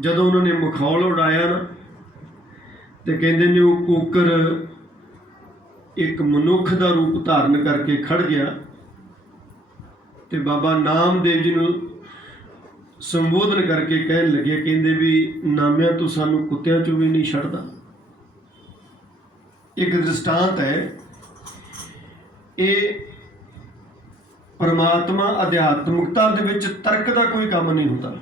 ਜਦੋਂ ਉਹਨਾਂ ਨੇ ਮਖੌਲ ਉਡਾਇਆ ਨਾ, ਤੇ ਕਹਿੰਦੇ ਨੇ ਉਹ ਕੁੱਕਰ ਇੱਕ ਮਨੁੱਖ ਦਾ ਰੂਪ ਧਾਰਨ ਕਰਕੇ ਖੜ ਗਿਆ ਤੇ ਬਾਬਾ ਨਾਮਦੇਵ ਜੀ ਨੂੰ ਸੰਬੋਧਨ ਕਰਕੇ ਕਹਿਣ ਲੱਗੇ, ਕਹਿੰਦੇ ਵੀ ਨਾਮਿਆਂ ਤੋਂ ਸਾਨੂੰ ਕੁੱਤਿਆਂ ਚੋਂ ਵੀ ਨਹੀਂ ਛੱਡਦਾ। ਇੱਕ ਦ੍ਰਿਸ਼ਟਾਂਤ ਹੈ ਇਹ। ਪਰਮਾਤਮਾ ਅਧਿਆਤਮਿਕਤਾ ਦੇ ਵਿੱਚ ਤਰਕ ਦਾ ਕੋਈ ਕੰਮ ਨਹੀਂ ਹੁੰਦਾ।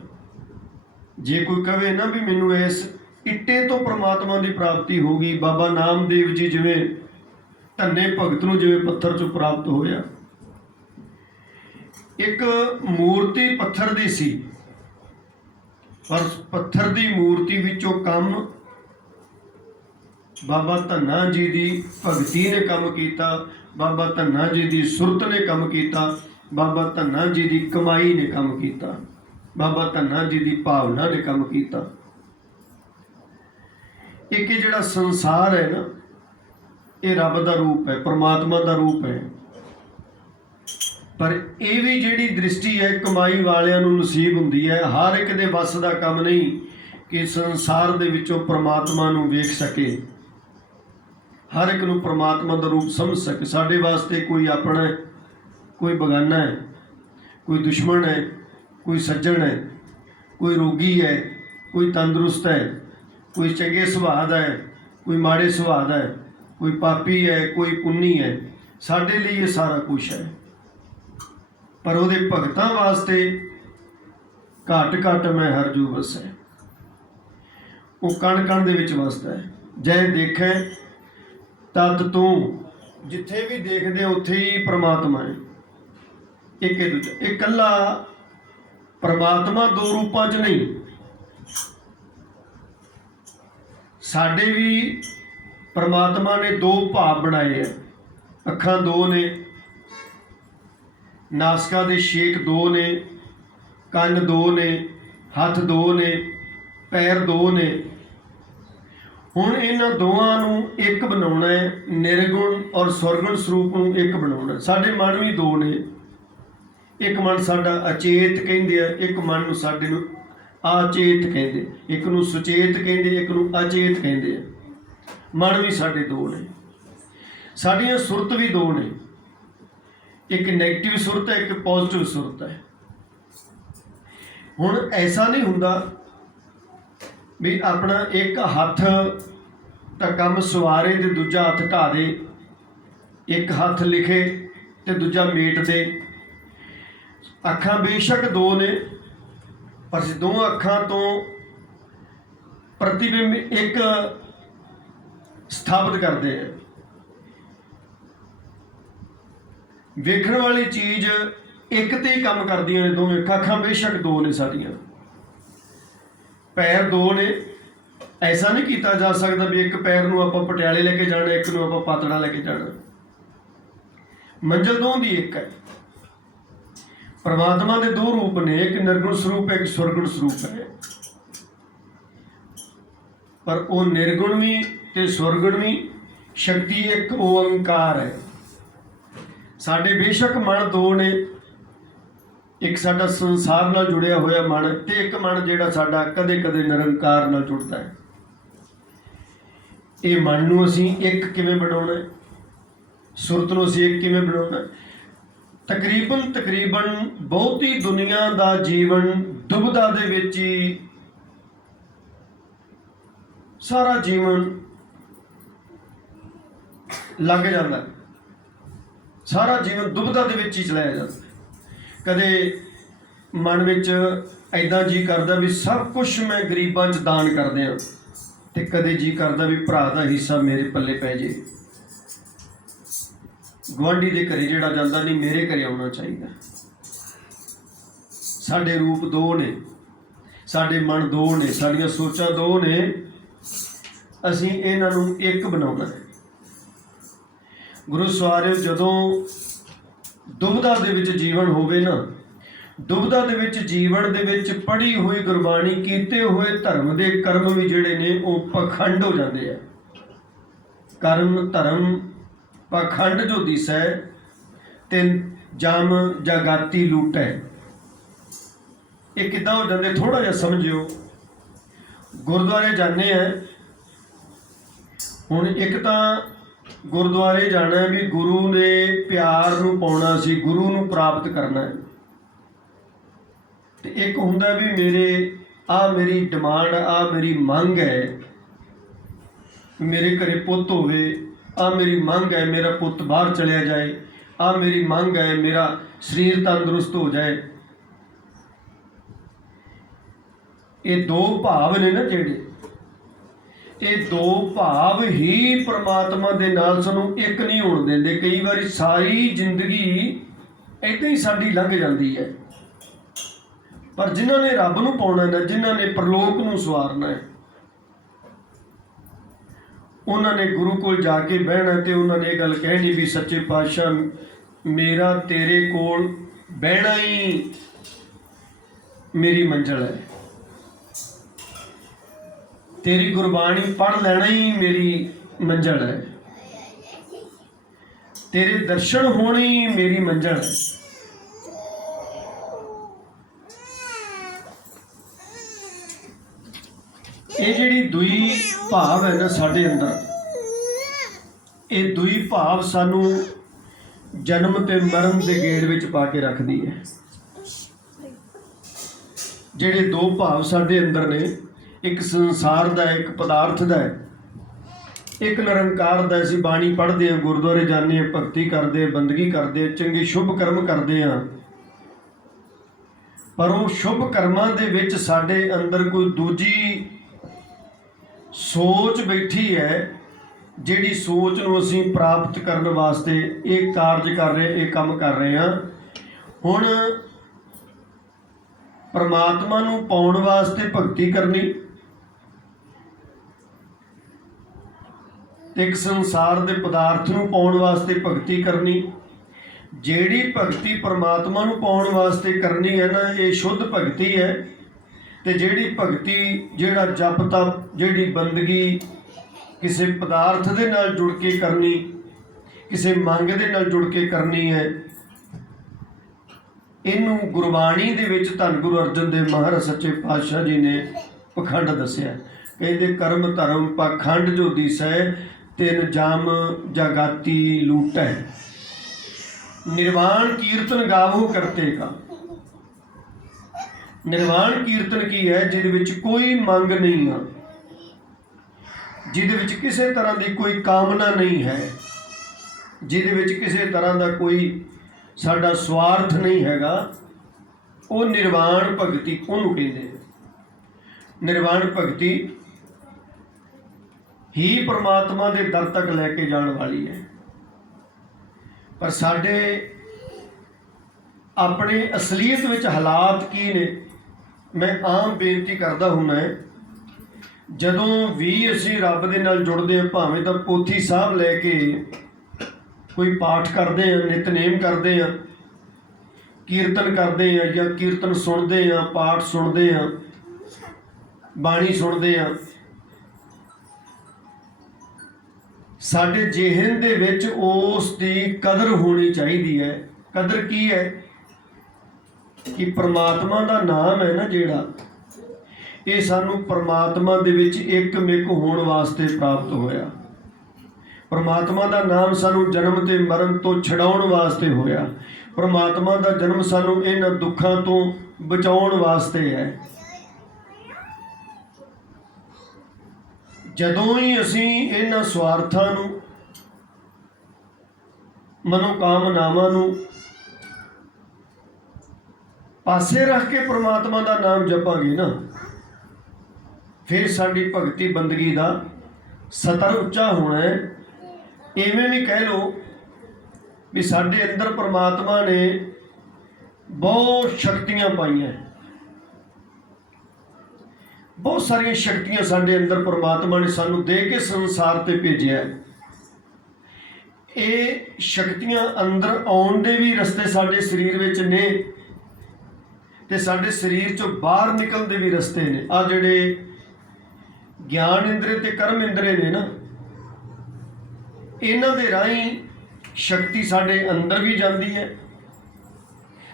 ਜੇ ਕੋਈ ਕਹੇ ਨਾ ਵੀ ਮੈਨੂੰ ਇਸ ਇੱਟੇ ਤੋਂ ਪਰਮਾਤਮਾ ਦੀ ਪ੍ਰਾਪਤੀ ਹੋ ਗਈ, ਬਾਬਾ ਨਾਮਦੇਵ ਜੀ ਜਿਵੇਂ ਧੰਨੇ ਭਗਤ ਨੂੰ ਜਿਵੇਂ ਪੱਥਰ ਚੋਂ ਪ੍ਰਾਪਤ ਹੋਇਆ। ਇੱਕ ਮੂਰਤੀ ਪੱਥਰ ਦੀ ਸੀ, ਪਰ ਪੱਥਰ ਦੀ ਮੂਰਤੀ ਵਿੱਚੋਂ ਕੰਮ ਬਾਬਾ ਧੰਨਾ ਜੀ ਦੀ ਭਗਤੀ ਨੇ ਕੰਮ ਕੀਤਾ, ਬਾਬਾ ਧੰਨਾ ਜੀ ਦੀ ਸੁਰਤ ਨੇ ਕੰਮ ਕੀਤਾ, ਬਾਬਾ ਧੰਨਾ ਜੀ ਦੀ ਕਮਾਈ ਨੇ ਕੰਮ ਕੀਤਾ, ਬਾਬਾ ਧੰਨਾ ਜੀ ਦੀ ਭਾਵਨਾ ਨੇ ਕੰਮ ਕੀਤਾ। ਇੱਕ ਇਹ ਜਿਹੜਾ ਸੰਸਾਰ ਹੈ ਨਾ, ਇਹ ਰੱਬ ਦਾ ਰੂਪ ਹੈ, ਪਰਮਾਤਮਾ ਦਾ ਰੂਪ ਹੈ। ਪਰ ਇਹ ਵੀ ਜਿਹੜੀ ਦ੍ਰਿਸ਼ਟੀ ਹੈ ਕਮਾਈ ਵਾਲਿਆਂ ਨੂੰ ਨਸੀਬ ਹੁੰਦੀ ਹੈ। ਹਰ ਇੱਕ ਦੇ ਵੱਸ ਦਾ ਕੰਮ ਨਹੀਂ ਕਿ ਸੰਸਾਰ ਦੇ ਵਿੱਚੋਂ ਪਰਮਾਤਮਾ ਨੂੰ ਵੇਖ ਸਕੇ, ਹਰ ਇੱਕ ਨੂੰ ਪਰਮਾਤਮਾ ਦਾ ਰੂਪ ਸਮਝ ਸਕੇ। ਸਾਡੇ ਵਾਸਤੇ ਕੋਈ ਆਪਣਾ ਹੈ, ਕੋਈ ਬਗਾਨਾ ਹੈ, ਕੋਈ ਦੁਸ਼ਮਣ ਹੈ, ਕੋਈ ਸੱਜਣ ਹੈ, ਕੋਈ ਰੋਗੀ ਹੈ, ਕੋਈ ਤੰਦਰੁਸਤ ਹੈ, ਕੋਈ ਚੰਗੇ ਸੁਭਾਅ ਦਾ ਹੈ, ਕੋਈ ਮਾੜੇ ਸੁਭਾਅ ਦਾ ਹੈ, ਕੋਈ ਪਾਪੀ ਹੈ, ਕੋਈ ਪੁੰਨੀ ਹੈ। ਸਾਡੇ ਲਈ ਇਹ ਸਾਰਾ ਕੁਛ ਹੈ, ਪਰ ਉਹਦੇ ਭਗਤਾਂ ਵਾਸਤੇ ਘੱਟ ਘੱਟ ਮੈਂ ਹਰ ਜੂ ਵਸੈ। ਉਹ ਕਣ ਕਣ ਦੇ ਵਿੱਚ ਵਸਦਾ ਹੈ। ਜੈ ਦੇਖੈ ਤਦ ਤੂੰ, ਜਿੱਥੇ ਵੀ ਦੇਖਦੇ ਉੱਥੇ ਹੀ ਪਰਮਾਤਮਾ ਹੈ। ਇੱਕ ਇਹ ਦੂਜਾ, ਇਹ ਇਕੱਲਾ ਪਰਮਾਤਮਾ ਦੋ ਰੂਪਾਂ 'ਚ ਨਹੀਂ। ਸਾਡੇ ਵੀ ਪਰਮਾਤਮਾ ਨੇ ਦੋ ਭਾਵ ਬਣਾਏ ਹੈ। ਅੱਖਾਂ ਦੋ ਨੇ, ਨਾਸਕਾਂ ਦੇ ਛੇਕ ਦੋ ਨੇ, ਕੰਨ ਦੋ ਨੇ, ਹੱਥ ਦੋ ਨੇ, ਪੈਰ ਦੋ ਨੇ। ਹੁਣ ਇਹਨਾਂ ਦੋਵਾਂ ਨੂੰ ਇੱਕ ਬਣਾਉਣਾ ਹੈ। ਨਿਰਗੁਣ ਔਰ ਸੁਰਗੁਣ ਸਰੂਪ ਨੂੰ ਇੱਕ ਬਣਾਉਣਾ। ਸਾਡੇ ਮਨ ਵੀ ਦੋ ਨੇ। ਇੱਕ ਮਨ ਸਾਡਾ ਅਚੇਤ ਕਹਿੰਦੇ ਆ, ਇੱਕ ਮਨ ਨੂੰ ਸਾਡੇ ਨੂੰ ਆਚੇਤ ਕਹਿੰਦੇ, ਇੱਕ ਨੂੰ ਸੁਚੇਤ ਕਹਿੰਦੇ, ਇੱਕ ਨੂੰ ਅਚੇਤ ਕਹਿੰਦੇ ਆ। ਮਨ ਵੀ ਸਾਡੇ ਦੋ ਨੇ। ਸਾਡੀਆਂ ਸੁਰਤ ਵੀ ਦੋ ਨੇ, ਇੱਕ ਨੈਗੇਟਿਵ ਸੁਰਤ ਹੈ, ਇੱਕ ਪੋਜ਼ਿਟਿਵ ਸੁਰਤ ਹੈ। ਹੁਣ ਐਸਾ ਨਹੀਂ ਹੁੰਦਾ ਵੀ ਆਪਣਾ ਇੱਕ ਹੱਥ ਤਾਂ ਕੰਮ ਸਵਾਰੇ ਤੇ ਦੂਜਾ ਹੱਥ ਢਾ ਦੇ, ਇੱਕ ਹੱਥ ਲਿਖੇ ਤੇ ਦੂਜਾ ਮੇਟ ਦੇ। ਅੱਖਾਂ ਬੇਸ਼ੱਕ ਦੋ ਨੇ, ਪਰ ਦੋਵਾਂ ਅੱਖਾਂ ਤੋਂ ਪ੍ਰਤੀਬਿੰਬ ਇੱਕ ਸਥਾਪਿਤ ਕਰਦੇ ਆ। ਵੇਖਣ ਵਾਲੀ ਚੀਜ਼ ਇੱਕ ਤੇ ਹੀ ਕੰਮ ਕਰਦੀਆਂ ਨੇ ਦੋਵੇਂ ਅੱਖਾਂ। ਬੇਸ਼ੱਕ ਦੋ ਨੇ ਸਾਡੀਆਂ, ਪੈਰ ਦੋ ਨੇ। ਐਸਾ ਨਹੀਂ ਕੀਤਾ ਜਾ ਸਕਦਾ ਵੀ ਇੱਕ ਪੈਰ ਨੂੰ ਆਪਾਂ ਪਟਿਆਲੇ ਲੈ ਕੇ ਜਾਣਾ, ਇੱਕ ਨੂੰ ਆਪਾਂ ਪਾਤੜਾ ਲੈ ਕੇ ਜਾਣਾ। ਮੰਜ਼ਿਲ ਦੋਹਾਂ ਦੀ ਇੱਕ ਹੈ। ਪਰਮਾਤਮਾ ਦੇ ਦੋ ਰੂਪ ਨੇ, ਇੱਕ ਨਿਰਗੁਣ ਸਰੂਪ ਹੈ, ਇੱਕ ਸੁਰਗੁਣ ਸਰੂਪ ਹੈ। ਪਰ ਉਹ ਨਿਰਗੁਣ ਵੀ ਤੇ ਸੁਰਗੁਣ ਵੀ ਸ਼ਕਤੀ ਇੱਕ ਓੰਕਾਰ ਹੈ। ਸਾਡੇ ਬੇਸ਼ੱਕ ਮਨ ਦੋ ਨੇ, ਇੱਕ ਸਾਡਾ ਸੰਸਾਰ ਨਾਲ ਜੁੜਿਆ ਹੋਇਆ ਮਨ, ਤੇ ਇੱਕ ਮਨ ਜਿਹੜਾ ਸਾਡਾ ਕਦੇ ਕਦੇ ਨਿਰੰਕਾਰ ਨਾਲ ਜੁੜਦਾ ਹੈ। ਇਹ ਮਨ ਨੂੰ ਅਸੀਂ ਇੱਕ ਕਿਵੇਂ ਬਣਾਉਣਾ ਹੈ, ਸੁਰਤ ਨੂੰ ਅਸੀਂ ਇੱਕ ਕਿਵੇਂ ਬਣਾਉਣਾ। ਤਕਰੀਬਨ ਬਹੁਤੀ ਦੁਨੀਆ ਦਾ ਜੀਵਨ ਦੁਬਿਧਾ ਦੇ ਵਿੱਚ ਹੀ, ਸਾਰਾ ਜੀਵਨ ਲੱਗ ਜਾਂਦਾ, ਸਾਰਾ ਜੀਵਨ ਦੁਬਿਧਾ ਦੇ ਵਿੱਚ ਹੀ ਚਲਾਇਆ ਜਾਂਦਾ। ਕਦੇ ਮਨ ਵਿੱਚ ਐਦਾਂ ਜੀ ਕਰਦਾ ਵੀ ਸਭ ਕੁਛ ਮੈਂ ਗਰੀਬਾਂ 'ਚ ਦਾਨ ਕਰ ਦਿਆਂ, ਤੇ ਕਦੇ ਜੀ ਕਰਦਾ ਵੀ ਭਰਾ ਦਾ ਹਿੱਸਾ ਮੇਰੇ ਪੱਲੇ ਪੈ ਜੇ। ਗੁਆਂਢੀ ਦੇ ਘਰੇ ਜਿਹੜਾ ਜਾਂਦਾ ਨਹੀਂ, ਮੇਰੇ ਘਰੇ ਆਉਣਾ ਚਾਹੀਦਾ। ਸਾਡੇ ਰੂਪ ਦੋ ਨੇ, ਸਾਡੇ ਮਨ ਦੋ ਨੇ, ਸਾਡੀਆਂ ਸੋਚਾਂ ਦੋ ਨੇ। ਅਸੀਂ ਇਹਨਾਂ ਨੂੰ ਇੱਕ ਬਣਾਉਣਾ ਹੈ। ਗੁਰੂ ਸਵਾਰਿਓ, ਜਦੋਂ ਦੁਬਿਧਾ ਦੇ ਵਿੱਚ ਜੀਵਨ ਹੋਵੇ ਨਾ, ਦੁਬਿਧਾ ਦੇ ਵਿੱਚ ਜੀਵਨ ਦੇ ਵਿੱਚ ਪੜ੍ਹੀ ਹੋਈ ਗੁਰਬਾਣੀ, ਕੀਤੇ ਹੋਏ ਧਰਮ ਦੇ ਕਰਮ ਵੀ ਜਿਹੜੇ ਨੇ ਉਹ ਪਖੰਡ ਹੋ ਜਾਂਦੇ ਆ। ਕਰਮ ਧਰਮ ਪਖੰਡ ਜੋ ਦਿਸੈ ਤੇ ਜਮ ਜਗਾਤੀ ਲੂਟੈ। ਇਹ ਕਿੱਦਾਂ ਹੋ ਜਾਂਦੇ, ਥੋੜ੍ਹਾ ਜਿਹਾ ਸਮਝਿਓ। ਗੁਰਦੁਆਰੇ ਜਾਂਦੇ ਆ। ਹੁਣ ਇੱਕ ਤਾਂ ਗੁਰਦੁਆਰੇ ਜਾਣਾ ਵੀ ਗੁਰੂ ਦੇ ਪਿਆਰ ਨੂੰ ਪਾਉਣਾ ਸੀ, ਗੁਰੂ ਨੂੰ ਪ੍ਰਾਪਤ ਕਰਨਾ ਹੈ, ਤੇ ਇੱਕ ਹੁੰਦਾ ਵੀ ਮੇਰੀ ਡਿਮਾਂਡ, ਮੇਰੀ ਮੰਗ ਹੈ, ਮੇਰੇ ਘਰੇ ਪੁੱਤ ਹੋਵੇ, ਮੇਰੀ ਮੰਗ ਹੈ ਮੇਰਾ ਪੁੱਤ ਬਾਹਰ ਚਲਿਆ ਜਾਏ, ਮੇਰੀ ਮੰਗ ਹੈ ਮੇਰਾ ਸਰੀਰ ਤੰਦਰੁਸਤ ਹੋ ਜਾਏ। ਇਹ ਦੋ ਭਾਵ ਨੇ ਨਾ ਜਿਹੜੇ, ਇਹ ਦੋ ਭਾਵ ਹੀ ਪ੍ਰਮਾਤਮਾ ਦੇ ਨਾਲ ਸਾਨੂੰ ਇੱਕ ਨਹੀਂ ਹੋਣ ਦਿੰਦੇ। ਕਈ ਵਾਰੀ ਸਾਰੀ ਜ਼ਿੰਦਗੀ ਏਦਾਂ ਹੀ ਸਾਡੀ ਲੰਘ ਜਾਂਦੀ ਹੈ, ਪਰ ਜਿਨ੍ਹਾਂ ਨੇ ਰੱਬ ਨੂੰ ਪਾਉਣਾ ਨਾ, ਜਿਨ੍ਹਾਂ ਨੇ ਪ੍ਰਲੋਕ ਨੂੰ ਸਵਾਰਨਾ ਹੈ, ਉਹਨਾਂ ਨੇ ਗੁਰੂ ਕੋਲ ਜਾ ਕੇ ਬਹਿਣਾ ਤੇ ਉਹਨਾਂ ਨੇ ਇਹ ਗੱਲ ਕਹਿਣੀ ਵੀ ਸੱਚੇ ਪਾਤਸ਼ਾਹ, ਮੇਰਾ ਤੇਰੇ ਕੋਲ ਬਹਿਣਾ ਹੀ ਮੇਰੀ ਮੰਜ਼ਿਲ ਹੈ, ਤੇਰੀ ਗੁਰਬਾਣੀ ਪੜ੍ਹ ਲੈਣਾ ਹੀ ਮੇਰੀ ਮੰਜ਼ਿਲ ਹੈ, ਤੇਰੇ ਦਰਸ਼ਨ ਹੋਣੇ ਹੀ ਮੇਰੀ ਮੰਜ਼ਿਲ ਹੈ। ਇਹ ਜਿਹੜੀ ਦੁਈ ਭਾਵ ਹੈ ਨਾ ਸਾਡੇ ਅੰਦਰ, ਇਹ ਦੁਈ ਭਾਵ ਸਾਨੂੰ ਜਨਮ ਤੇ ਮਰਨ ਦੇ ਗੇੜ ਵਿੱਚ ਪਾ ਕੇ ਰੱਖਦੀ ਹੈ। ਜਿਹੜੇ ਦੋ ਭਾਵ ਸਾਡੇ ਅੰਦਰ ਨੇ, ਇੱਕ ਸੰਸਾਰ ਦਾ, ਇੱਕ ਪਦਾਰਥ ਦਾ ਹੈ, ਇੱਕ ਨਿਰੰਕਾਰ ਦਾ। ਅਸੀਂ ਬਾਣੀ ਪੜ੍ਹਦੇ ਹਾਂ, ਗੁਰਦੁਆਰੇ ਜਾਂਦੇ ਹਾਂ, ਭਗਤੀ ਕਰਦੇ ਹਾਂ, ਬੰਦਗੀ ਕਰਦੇ ਹਾਂ, ਚੰਗੇ ਸ਼ੁਭ ਕਰਮ ਕਰਦੇ ਹਾਂ, ਪਰ ਉਹ ਸ਼ੁਭ ਕਰਮਾਂ ਦੇ ਵਿੱਚ ਸਾਡੇ ਅੰਦਰ ਕੋਈ ਦੂਜੀ ਸੋਚ ਬੈਠੀ ਹੈ, ਜਿਹੜੀ ਸੋਚ ਨੂੰ ਅਸੀਂ ਪ੍ਰਾਪਤ ਕਰਨ ਵਾਸਤੇ ਇਹ ਕਾਰਜ ਕਰ ਰਹੇ, ਇਹ ਕੰਮ ਕਰ ਰਹੇ ਹਾਂ। ਹੁਣ ਪਰਮਾਤਮਾ ਨੂੰ ਪਾਉਣ ਵਾਸਤੇ ਭਗਤੀ ਕਰਨੀ ਤੇ ਇੱਕ ਸੰਸਾਰ ਦੇ ਪਦਾਰਥ ਨੂੰ ਪਾਉਣ ਵਾਸਤੇ ਭਗਤੀ ਕਰਨੀ। ਜਿਹੜੀ ਭਗਤੀ ਪਰਮਾਤਮਾ ਨੂੰ ਪਾਉਣ ਵਾਸਤੇ ਕਰਨੀ ਹੈ ਨਾ, ਇਹ ਸ਼ੁੱਧ ਭਗਤੀ ਹੈ। ਤੇ ਜਿਹੜੀ ਭਗਤੀ, ਜਿਹੜਾ ਜਪ ਤਪ, ਜਿਹੜੀ ਬੰਦਗੀ ਕਿਸੇ ਪਦਾਰਥ ਦੇ ਨਾਲ ਜੁੜ ਕੇ ਕਰਨੀ, ਕਿਸੇ ਮੰਗ ਦੇ ਨਾਲ ਜੁੜ ਕੇ ਕਰਨੀ ਹੈ, ਇਹਨੂੰ ਗੁਰਬਾਣੀ ਦੇ ਵਿੱਚ ਧੰਨ ਗੁਰੂ ਅਰਜਨ ਦੇਵ ਮਹਾਰਾਜ ਸੱਚੇ ਪਾਤਸ਼ਾਹ ਜੀ ਨੇ ਪਖੰਡ ਦੱਸਿਆ। ਕਹਿੰਦੇ ਕਰਮ ਧਰਮ ਪਖੰਡ ਜੋ ਦਿਸੈ, ਤਿਨ ਜਮ ਜਗਾਤੀ ਲੂਟੈ, ਨਿਰਵਾਣ ਕੀਰਤਨ ਗਾਵੋ ਕਰਤੇ ਕਾ। ਨਿਰਵਾਣ ਕੀਰਤਨ ਕੀ ਹੈ? ਜਿਹਦੇ ਵਿੱਚ ਕੋਈ ਮੰਗ ਨਹੀਂ ਹੈ, ਜਿਹਦੇ ਵਿੱਚ ਕਿਸੇ ਤਰ੍ਹਾਂ ਦੀ ਕੋਈ ਕਾਮਨਾ ਨਹੀਂ ਹੈ, ਜਿਹਦੇ ਵਿੱਚ ਕਿਸੇ ਤਰ੍ਹਾਂ ਦਾ ਕੋਈ ਸਾਡਾ ਸਵਾਰਥ ਨਹੀਂ ਹੈਗਾ, ਉਹ ਨਿਰਵਾਣ ਭਗਤੀ ਉਹਨੂੰ ਕਹਿੰਦੇ। ਨਿਰਵਾਣ ਭਗਤੀ ਹੀ ਪਰਮਾਤਮਾ ਦੇ ਦਰ ਤੱਕ ਲੈ ਕੇ ਜਾਣ ਵਾਲੀ ਹੈ। ਪਰ ਸਾਡੇ ਆਪਣੇ ਅਸਲੀਅਤ ਵਿੱਚ ਹਾਲਾਤ ਕੀ ਨੇ? ਮੈਂ ਆਮ ਬੇਨਤੀ ਕਰਦਾ ਹੁੰਦਾ, ਜਦੋਂ ਵੀ ਅਸੀਂ ਰੱਬ ਦੇ ਨਾਲ ਜੁੜਦੇ ਹਾਂ, ਭਾਵੇਂ ਤਾਂ ਪੋਥੀ ਸਾਹਿਬ ਲੈ ਕੇ ਕੋਈ ਪਾਠ ਕਰਦੇ ਹਾਂ, ਨਿਤਨੇਮ ਕਰਦੇ ਹਾਂ, ਕੀਰਤਨ ਕਰਦੇ ਹਾਂ, ਜਾਂ ਕੀਰਤਨ ਸੁਣਦੇ ਹਾਂ, ਪਾਠ ਸੁਣਦੇ ਹਾਂ, ਬਾਣੀ ਸੁਣਦੇ ਹਾਂ, ਸਾਡੇ ਜਿਹਨ ਦੇ ਵਿੱਚ ਉਸ ਦੀ ਕਦਰ ਹੋਣੀ ਚਾਹੀਦੀ ਹੈ। ਕਦਰ ਕੀ ਹੈ? ਕਿ ਪ੍ਰਮਾਤਮਾ ਦਾ ਨਾਮ ਹੈ ਨਾ ਜਿਹੜਾ, ਇਹ ਸਾਨੂੰ ਪ੍ਰਮਾਤਮਾ ਦੇ ਵਿੱਚ ਇੱਕ-ਮਿਕ ਹੋਣ ਵਾਸਤੇ ਪ੍ਰਾਪਤ ਹੋਇਆ। ਪ੍ਰਮਾਤਮਾ ਦਾ ਨਾਮ ਸਾਨੂੰ ਜਨਮ ਤੇ ਮਰਨ ਤੋਂ ਛਡਾਉਣ ਵਾਸਤੇ ਹੋਇਆ। ਪ੍ਰਮਾਤਮਾ ਦਾ ਜਨਮ ਸਾਨੂੰ ਇਹਨਾਂ ਦੁੱਖਾਂ ਤੋਂ ਬਚਾਉਣ ਵਾਸਤੇ ਹੈ। ਜਦੋਂ ਹੀ ਅਸੀਂ ਇਹਨਾਂ ਸਵਾਰਥਾਂ ਨੂੰ, ਮਨੋਕਾਮਨਾਵਾਂ ਨੂੰ ਪਾਸੇ ਰੱਖ ਕੇ ਪ੍ਰਮਾਤਮਾ ਦਾ ਨਾਮ ਜਪਾਂਗੇ ਨਾ, ਫਿਰ ਸਾਡੀ ਭਗਤੀ ਬੰਦਗੀ ਦਾ ਸਤਰ ਉੱਚਾ ਹੋਣਾ ਹੈ। ਇਵੇਂ ਵੀ ਕਹਿ ਲਓ ਵੀ ਸਾਡੇ ਅੰਦਰ ਪ੍ਰਮਾਤਮਾ ਨੇ ਬਹੁਤ ਸ਼ਕਤੀਆਂ ਪਾਈਆਂ, ਬਹੁਤ ਸਾਰੀਆਂ ਸ਼ਕਤੀਆਂ ਸਾਡੇ ਅੰਦਰ ਪ੍ਰਮਾਤਮਾ ਨੇ ਸਾਨੂੰ ਦੇ ਕੇ ਸੰਸਾਰ ਤੇ ਭੇਜਿਆ। ਇਹ ਸ਼ਕਤੀਆਂ ਅੰਦਰ ਆਉਣ ਦੇ ਵੀ ਰਸਤੇ ਸਾਡੇ ਸਰੀਰ ਵਿੱਚ ਨੇ, ਤੇ ਸਾਡੇ ਸਰੀਰ ਚੋਂ ਬਾਹਰ ਨਿਕਲਣ ਦੇ ਵੀ ਰਸਤੇ ਨੇ। ਆ ਜਿਹੜੇ ਗਿਆਨ ਇੰਦਰੇ ਤੇ ਕਰਮ ਇੰਦਰੇ ਨੇ ਨਾ, ਇਹਨਾਂ ਦੇ ਰਾਹੀਂ ਸ਼ਕਤੀ ਸਾਡੇ ਅੰਦਰ ਵੀ ਜਾਂਦੀ ਹੈ,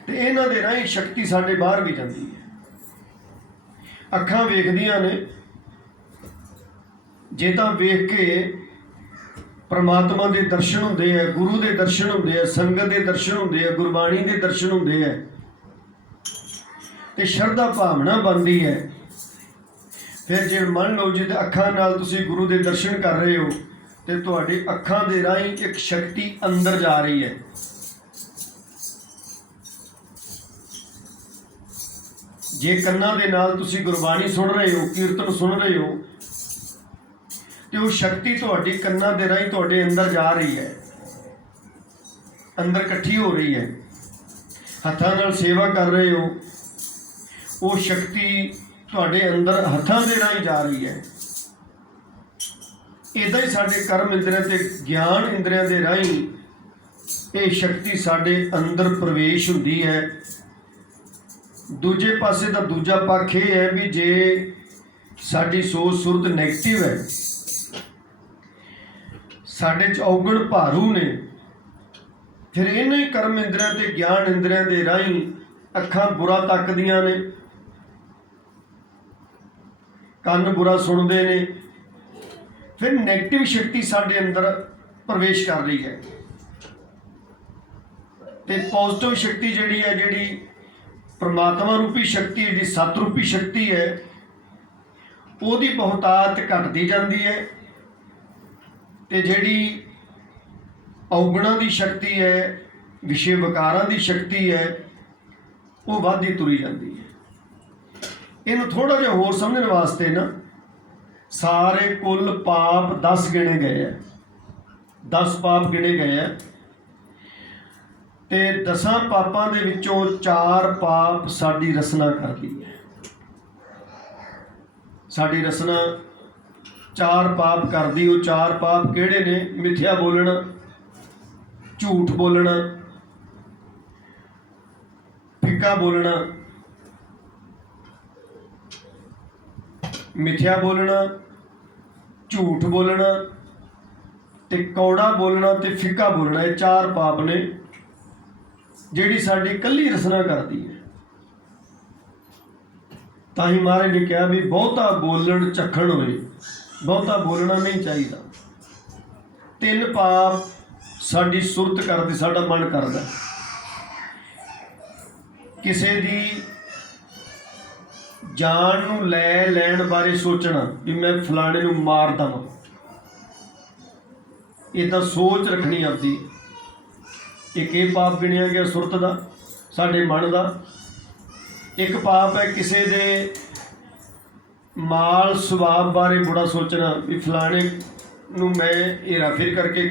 ਤੇ ਇਹਨਾਂ ਦੇ ਰਾਹੀਂ ਸ਼ਕਤੀ ਸਾਡੇ ਬਾਹਰ ਵੀ ਜਾਂਦੀ ਹੈ। ਅੱਖਾਂ ਵੇਖਦੀਆਂ ਨੇ, ਜੇ ਤਾਂ ਵੇਖ ਕੇ परमात्मा के दर्शन होंदे है, गुरु के दर्शन होंदे है, संगत के दर्शन होंदे है, गुरबाणी के दर्शन होंदे है, तो शरधा भावना बनती है। फिर जे मान लो जी अखां नाल तुसीं गुरु के दर्शन कर रहे हो तो तुहाडी अखां दे राहीं एक शक्ति अंदर जा रही है। जे कन्नां दे नाल तुसीं गुरबाणी सुन रहे हो, कीर्तन सुन रहे हो, तो वो शक्ति तुहाडी कन्नां दे राहीं तुहाडे अंदर जा रही है, अंदर इकट्ठी हो रही है। हत्थां नाल सेवा कर रहे हो, वो शक्ति तुहाडे अंदर हत्थां दे राहीं जा रही है। इदां ही साडे कर्म इंद्रियां ते ज्ञान इंद्रियां दे राहीं ये शक्ति साडे अंदर प्रवेश हुंदी है। दूजे पासे दा दूजा पक्ष ये है भी जे साडी सोच सुरत नैगेटिव है, साढ़े च औगण भारू ने, फिर इन्हां ही कर्म इंद्रियां ते ज्ञान इंद्रियां दे राहीं अखां बुरा तकदियां ने, कंन बुरा सुनते ने, फिर नैगेटिव शक्ति साढ़े अंदर प्रवेश कर रही है। ते पॉजिटिव शक्ति जिहड़ी है, जिहड़ी परमात्मा रूपी शक्ति है, जिहड़ी सत रूपी शक्ति है, ਉਹਦੀ ਬਹੁਤਾਤ घटती जाती है। ਤੇ ਜਿਹੜੀ ਔਗਣਾਂ ਦੀ ਸ਼ਕਤੀ ਹੈ, ਵਿਸ਼ੇ ਵਿਕਾਰਾਂ ਦੀ ਸ਼ਕਤੀ ਹੈ, ਉਹ ਵੱਧਦੀ ਤੁਰੀ ਜਾਂਦੀ ਹੈ। ਇਹਨੂੰ ਥੋੜਾ ਜਿਹਾ ਹੋਰ ਸਮਝਣ ਵਾਸਤੇ ਨਾ ਸਾਰੇ ਕੁੱਲ ਪਾਪ 10 ਗਿਣੇ ਗਏ ਹੈ, 10 ਪਾਪ ਗਿਣੇ ਗਏ ਹੈ, ਤੇ 10 ਪਾਪਾਂ ਦੇ ਵਿੱਚੋਂ 4 ਪਾਪ ਸਾਡੀ ਰਸਨਾ ਕਰਦੀ ਹੈ। ਸਾਡੀ ਰਸਨਾ 4 पाप कर दी। वो 4 पाप किहड़े ने? मिथ्या बोलना, झूठ बोलना, फिक्का बोलना, मिथ्या बोलना, झूठ बोलना ते कौड़ा बोलना ते फिक्का बोलना। ये 4 पाप ने जिहड़ी साडी कल्ली रसना करदी है। तां ही महाराज ने कहा भी बहुता बोलण चखण होए, बहुता बोलना नहीं चाहिए। 3 पाप साडी सुरत करदे, साडा मन करदा किसी दी जान नूं लै लैण बारे सोचना भी मैं फलाणे नूं मार दवां, ये तां सोच रखनी आपदी। एक ये पाप गिणिया गया सुरत दा, साडे मन दा। एक पाप है किसी दे माल सुभाव बारे बुरा सोचना भी फलाने नूं मैं हेरा फेर करके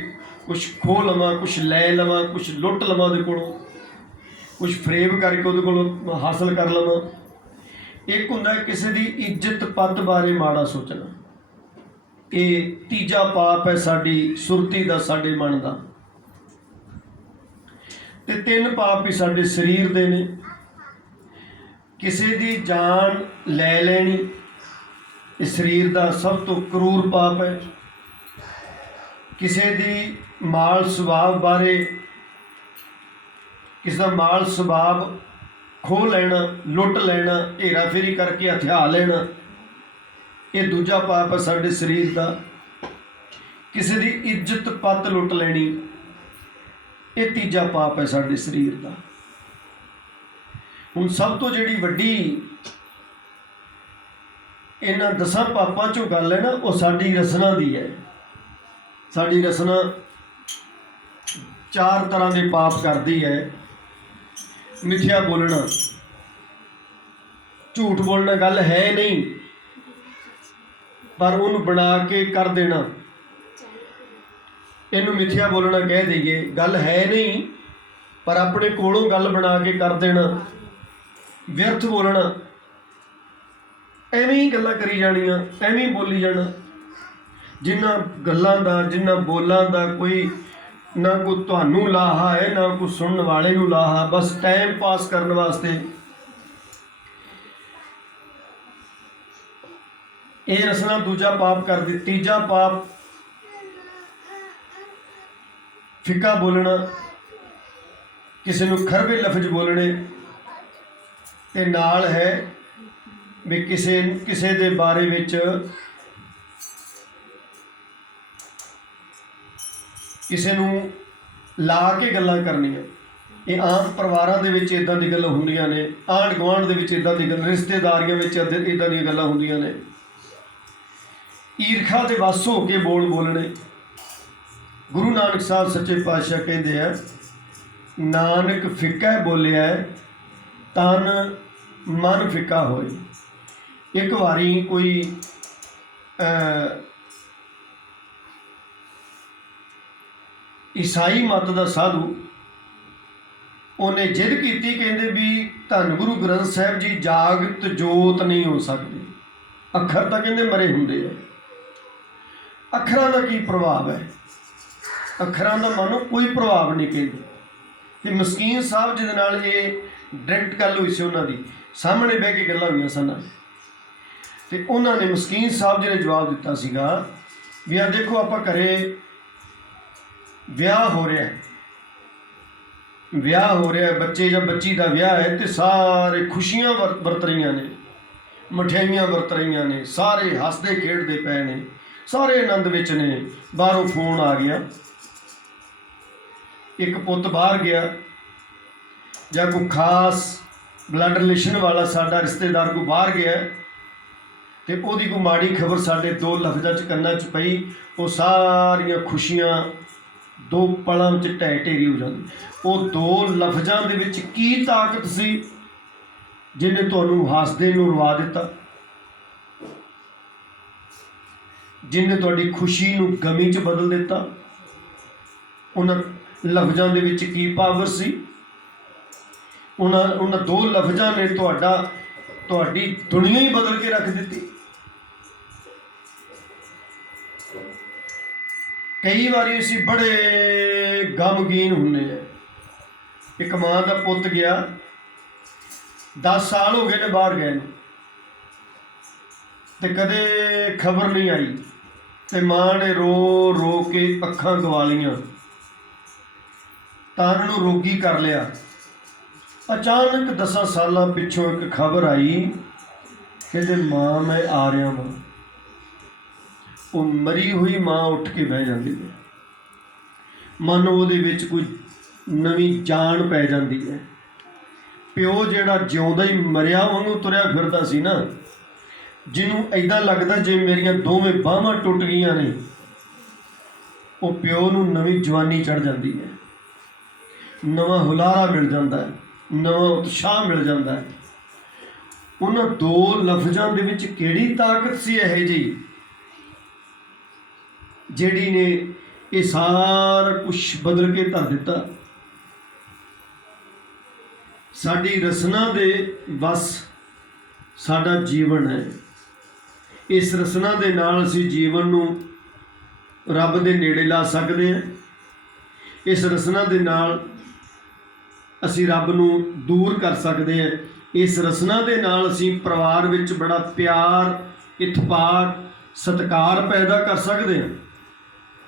कुछ खो लवां, कुछ लै लवां, कुछ लुट लवां, उहदे कोलों कुछ फरेब करके उहदे कोलों हासिल कर लवां। एक हुंदा किसी दी इज्जत पत बारे माड़ा सोचना। ये तीजा पाप है साडी सुरती दा, साडे मन दा। ते 3 पाप भी साडे शरीर दे ने। किसी दी जान लै लैनी, इस शरीर का सब तो क्रूर पाप है। किसी दी माल सुभाव बारे, किसी का माल सुभाव खो लेना, लुट लेना, हेरा फेरी करके हथिया लेना, ये दूजा पाप है साडे शरीर का। किसी की इज्जत पत लुट लेनी, ये तीजा पाप है साडे शरीर का। हुण सब तो जिहड़ी वड्डी इन्हां 10 पापां चों गल है ना, वो साडी रसना दी है। साडी रसना 4 तरह के पाप करती है। मिथ्या बोलना, झूठ बोलना गल है नहीं, पर उन्हें बना के कर देना, इनू मिथ्या बोलना कह दईए। गल है नहीं पर अपने कोलों गल बना के कर देना। व्यर्थ बोलना, ਐਵੇਂ ਹੀ ਗੱਲਾਂ ਕਰੀ ਜਾਣੀਆਂ, ਐਵੇਂ ਹੀ ਬੋਲੀ ਜਾਣਾ। ਜਿਨ੍ਹਾਂ ਗੱਲਾਂ ਦਾ, ਜਿਨ੍ਹਾਂ ਬੋਲਾਂ ਦਾ ਕੋਈ ਨਾ ਕੋਈ ਤੁਹਾਨੂੰ ਲਾਹਾ ਹੈ, ਨਾ ਕੋਈ ਸੁਣਨ ਵਾਲੇ ਨੂੰ ਲਾਹਾ, ਬਸ ਟਾਈਮ ਪਾਸ ਕਰਨ ਵਾਸਤੇ। ਇਹ ਰਸਨਾ ਦੂਜਾ ਪਾਪ ਕਰ ਦਿੱਤੀ। ਤੀਜਾ ਪਾਪ ਫਿੱਕਾ ਬੋਲਣਾ, ਕਿਸੇ ਨੂੰ ਖਰਬੇ ਲਫ਼ਜ਼ ਬੋਲਣੇ, ਤੇ ਨਾਲ ਹੈ भी किसी किसी दे बारे विच ਕਿਸੇ ਨੂੰ ਲਾ ਕੇ ਗੱਲਾਂ ਕਰਨੀਆਂ। ਇਹ ਆਮ ਪਰਿਵਾਰਾਂ ਦੇ ਵਿੱਚ ਇੱਦਾਂ ਦੀ ਗੱਲਾਂ ਹੁੰਦੀਆਂ ਨੇ, ਆਂਢ ਗੁਆਂਢ ਦੇ ਵਿੱਚ ਇੱਦਾਂ ਦੀ ਗੱਲ, ਰਿਸ਼ਤੇਦਾਰੀਆਂ ਵਿੱਚ ਇੱਦਾਂ ਦੀਆਂ ਗੱਲਾਂ ਹੁੰਦੀਆਂ ਨੇ। ਈਰਖਾ ਦੇ ਵੱਸ ਹੋ ਕੇ ਬੋਲਣੇ। ਗੁਰੂ ਨਾਨਕ ਸਾਹਿਬ ਸੱਚੇ ਪਾਤਸ਼ਾਹ ਕਹਿੰਦੇ ਆ, ਨਾਨਕ ਫਿੱਕਾ ਬੋਲਿਆ ਤਨ ਮਨ ਫਿੱਕਾ ਹੋਏ। ਇੱਕ ਵਾਰੀ ਕੋਈ ਈਸਾਈ ਮਤ ਦਾ ਸਾਧੂ, ਉਹਨੇ ਜਿੱਦ ਕੀਤੀ, ਕਹਿੰਦੇ ਵੀ ਧੰਨ ਗੁਰੂ ਗ੍ਰੰਥ ਸਾਹਿਬ ਜੀ ਜਾਗਤ ਜੋਤ ਨਹੀਂ ਹੋ ਸਕਦੇ, ਅੱਖਰ ਤਾਂ ਕਹਿੰਦੇ ਮਰੇ ਹੁੰਦੇ ਆ। ਅੱਖਰਾਂ ਦਾ ਕੀ ਪ੍ਰਭਾਵ ਹੈ? ਅੱਖਰਾਂ ਦਾ ਮਾਨੋ ਕੋਈ ਪ੍ਰਭਾਵ ਨਹੀਂ ਕਹਿੰਦੇ। ਤੇ ਮਸਕੀਨ ਸਾਹਿਬ ਜਿਹਦੇ ਨਾਲ ਇਹ ਡਾਇਰੈਕਟ ਗੱਲ ਹੋਈ ਸੀ, ਉਹਨਾਂ ਦੀ ਸਾਹਮਣੇ ਬਹਿ ਕੇ ਗੱਲਾਂ ਹੋਈਆਂ ਸਨ, ਤੇ ਉਹਨਾਂ ਨੇ ਮਸਕੀਨ ਸਾਹਿਬ ਜੀ ਨੇ ਜਵਾਬ ਦਿੱਤਾ ਸੀਗਾ ਵੀ ਆ ਦੇਖੋ, ਆਪਾਂ ਘਰੇ ਵਿਆਹ ਹੋ ਰਿਹਾ, ਬੱਚੇ ਜਾਂ ਬੱਚੀ ਦਾ ਵਿਆਹ ਹੈ, ਤੇ ਸਾਰੇ ਖੁਸ਼ੀਆਂ ਵਰਤ ਰਹੀਆਂ ਨੇ, ਮਠਿਆਈਆਂ ਵਰਤ ਰਹੀਆਂ ਨੇ, ਸਾਰੇ ਹੱਸਦੇ ਖੇਡਦੇ ਪਏ ਨੇ, ਸਾਰੇ ਆਨੰਦ ਵਿੱਚ ਨੇ। ਬਾਹਰੋਂ ਫੋਨ ਆ ਗਿਆ, ਇੱਕ ਪੁੱਤ ਬਾਹਰ ਗਿਆ ਜਾਂ ਕੋਈ ਖਾਸ ਬਲੱਡ ਰਿਲੇਸ਼ਨ ਵਾਲਾ ਸਾਡਾ ਰਿਸ਼ਤੇਦਾਰ ਕੋਈ ਬਾਹਰ ਗਿਆ, ਤੇ ਉਹਦੀ ਕੋਈ ਮਾੜੀ ਖਬਰ ਸਾਡੇ ਦੋ ਲਫ਼ਜ਼ਾਂ 'ਚ ਕੰਨਾਂ 'ਚ ਪਈ, ਉਹ ਸਾਰੀਆਂ ਖੁਸ਼ੀਆਂ ਦੋ ਪਲਾਂ ਵਿੱਚ ਢਹਿ ਢੇਰੀ ਹੋ ਜਾਂਦੀ। ਉਹ ਦੋ ਲਫ਼ਜ਼ਾਂ ਦੇ ਵਿੱਚ ਕੀ ਤਾਕਤ ਸੀ ਜਿਹਨੇ ਤੁਹਾਨੂੰ ਹੱਸਦੇ ਨੂੰ ਰਵਾ ਦਿੱਤਾ, ਜਿਹਨੇ ਤੁਹਾਡੀ ਖੁਸ਼ੀ ਨੂੰ ਗਮੀ 'ਚ ਬਦਲ ਦਿੱਤਾ? ਉਹਨਾਂ ਲਫ਼ਜ਼ਾਂ ਦੇ ਵਿੱਚ ਕੀ ਪਾਵਰ ਸੀ? ਉਹਨਾਂ ਦੋ ਲਫ਼ਜ਼ਾਂ ਨੇ ਤੁਹਾਡੀ ਦੁਨੀਆ ਹੀ ਬਦਲ ਕੇ ਰੱਖ ਦਿੱਤੀ। ਕਈ ਵਾਰੀ ਅਸੀਂ ਬੜੇ ਗਮਗੀਨ ਹੁੰਦੇ ਆ। ਇੱਕ ਮਾਂ ਦਾ ਪੁੱਤ ਗਿਆ, 10 ਸਾਲ ਹੋ ਗਏ ਨੇ ਬਾਹਰ ਗਏ ਨੂੰ, ਤੇ ਕਦੇ ਖਬਰ ਨਹੀਂ ਆਈ, ਤੇ ਮਾਂ ਨੇ ਰੋ ਰੋ ਕੇ ਅੱਖਾਂ ਗਵਾ ਲਈਆਂ, ਤਨ ਨੂੰ ਰੋਗੀ ਕਰ ਲਿਆ। ਅਚਾਨਕ 10 ਸਾਲਾਂ ਪਿੱਛੋਂ ਇੱਕ ਖਬਰ ਆਈ, ਕਹਿੰਦੇ ਮਾਂ ਮੈਂ ਆ ਰਿਹਾ ਵਾਂ। ਉਹ ਮਰੀ ਹੋਈ ਮਾਂ ਉੱਠ ਕੇ ਬਹਿ ਜਾਂਦੀ ਹੈ, ਮਨ ਉਹਦੇ ਵਿੱਚ ਕੋਈ ਨਵੀਂ ਜਾਨ ਪੈ ਜਾਂਦੀ ਹੈ। ਪਿਓ ਜਿਹੜਾ ਜਿਉਂਦਾ ਹੀ ਮਰਿਆ ਵਾਂਗੂ ਤੁਰਿਆ ਫਿਰਦਾ ਸੀ ਨਾ, ਜਿਹਨੂੰ ਇੱਦਾਂ ਲੱਗਦਾ ਜੇ ਮੇਰੀਆਂ ਦੋਵੇਂ ਬਾਹਾਂ ਟੁੱਟ ਗਈਆਂ ਨੇ, ਉਹ ਪਿਓ ਨੂੰ ਨਵੀਂ ਜਵਾਨੀ ਚੜ੍ਹ ਜਾਂਦੀ ਹੈ, ਨਵਾਂ ਹੁਲਾਰਾ ਮਿਲ ਜਾਂਦਾ ਹੈ, ਨਵਾਂ ਉਤਸ਼ਾਹ ਮਿਲ ਜਾਂਦਾ ਹੈ। ਉਹਨਾਂ ਦੋ ਲਫ਼ਜ਼ਾਂ ਦੇ ਵਿੱਚ ਕਿਹੜੀ ਤਾਕਤ ਸੀ ਇਹੋ ਜਿਹੀ ਜਿਹੜੀ ਨੇ ਇਹ ਸਾਰਾ ਕੁਛ ਬਦਲ ਕੇ ਧਰ ਦਿੱਤਾ? ਸਾਡੀ ਰਸਨਾ ਦੇ ਬਸ ਸਾਡਾ ਜੀਵਨ ਹੈ। ਇਸ ਰਸਨਾ ਦੇ ਨਾਲ ਅਸੀਂ ਜੀਵਨ ਨੂੰ ਰੱਬ ਦੇ ਨੇੜੇ ਲਾ ਸਕਦੇ ਹਾਂ। ਇਸ ਰਸਨਾ ਦੇ ਨਾਲ ਅਸੀਂ ਰੱਬ ਨੂੰ ਦੂਰ ਕਰ ਸਕਦੇ ਹਾਂ। ਇਸ ਰਸਨਾ ਦੇ ਨਾਲ ਅਸੀਂ ਪਰਿਵਾਰ ਵਿੱਚ ਬੜਾ ਪਿਆਰ, ਇਤਫਾਕ, ਸਤਿਕਾਰ ਪੈਦਾ ਕਰ ਸਕਦੇ ਹਾਂ।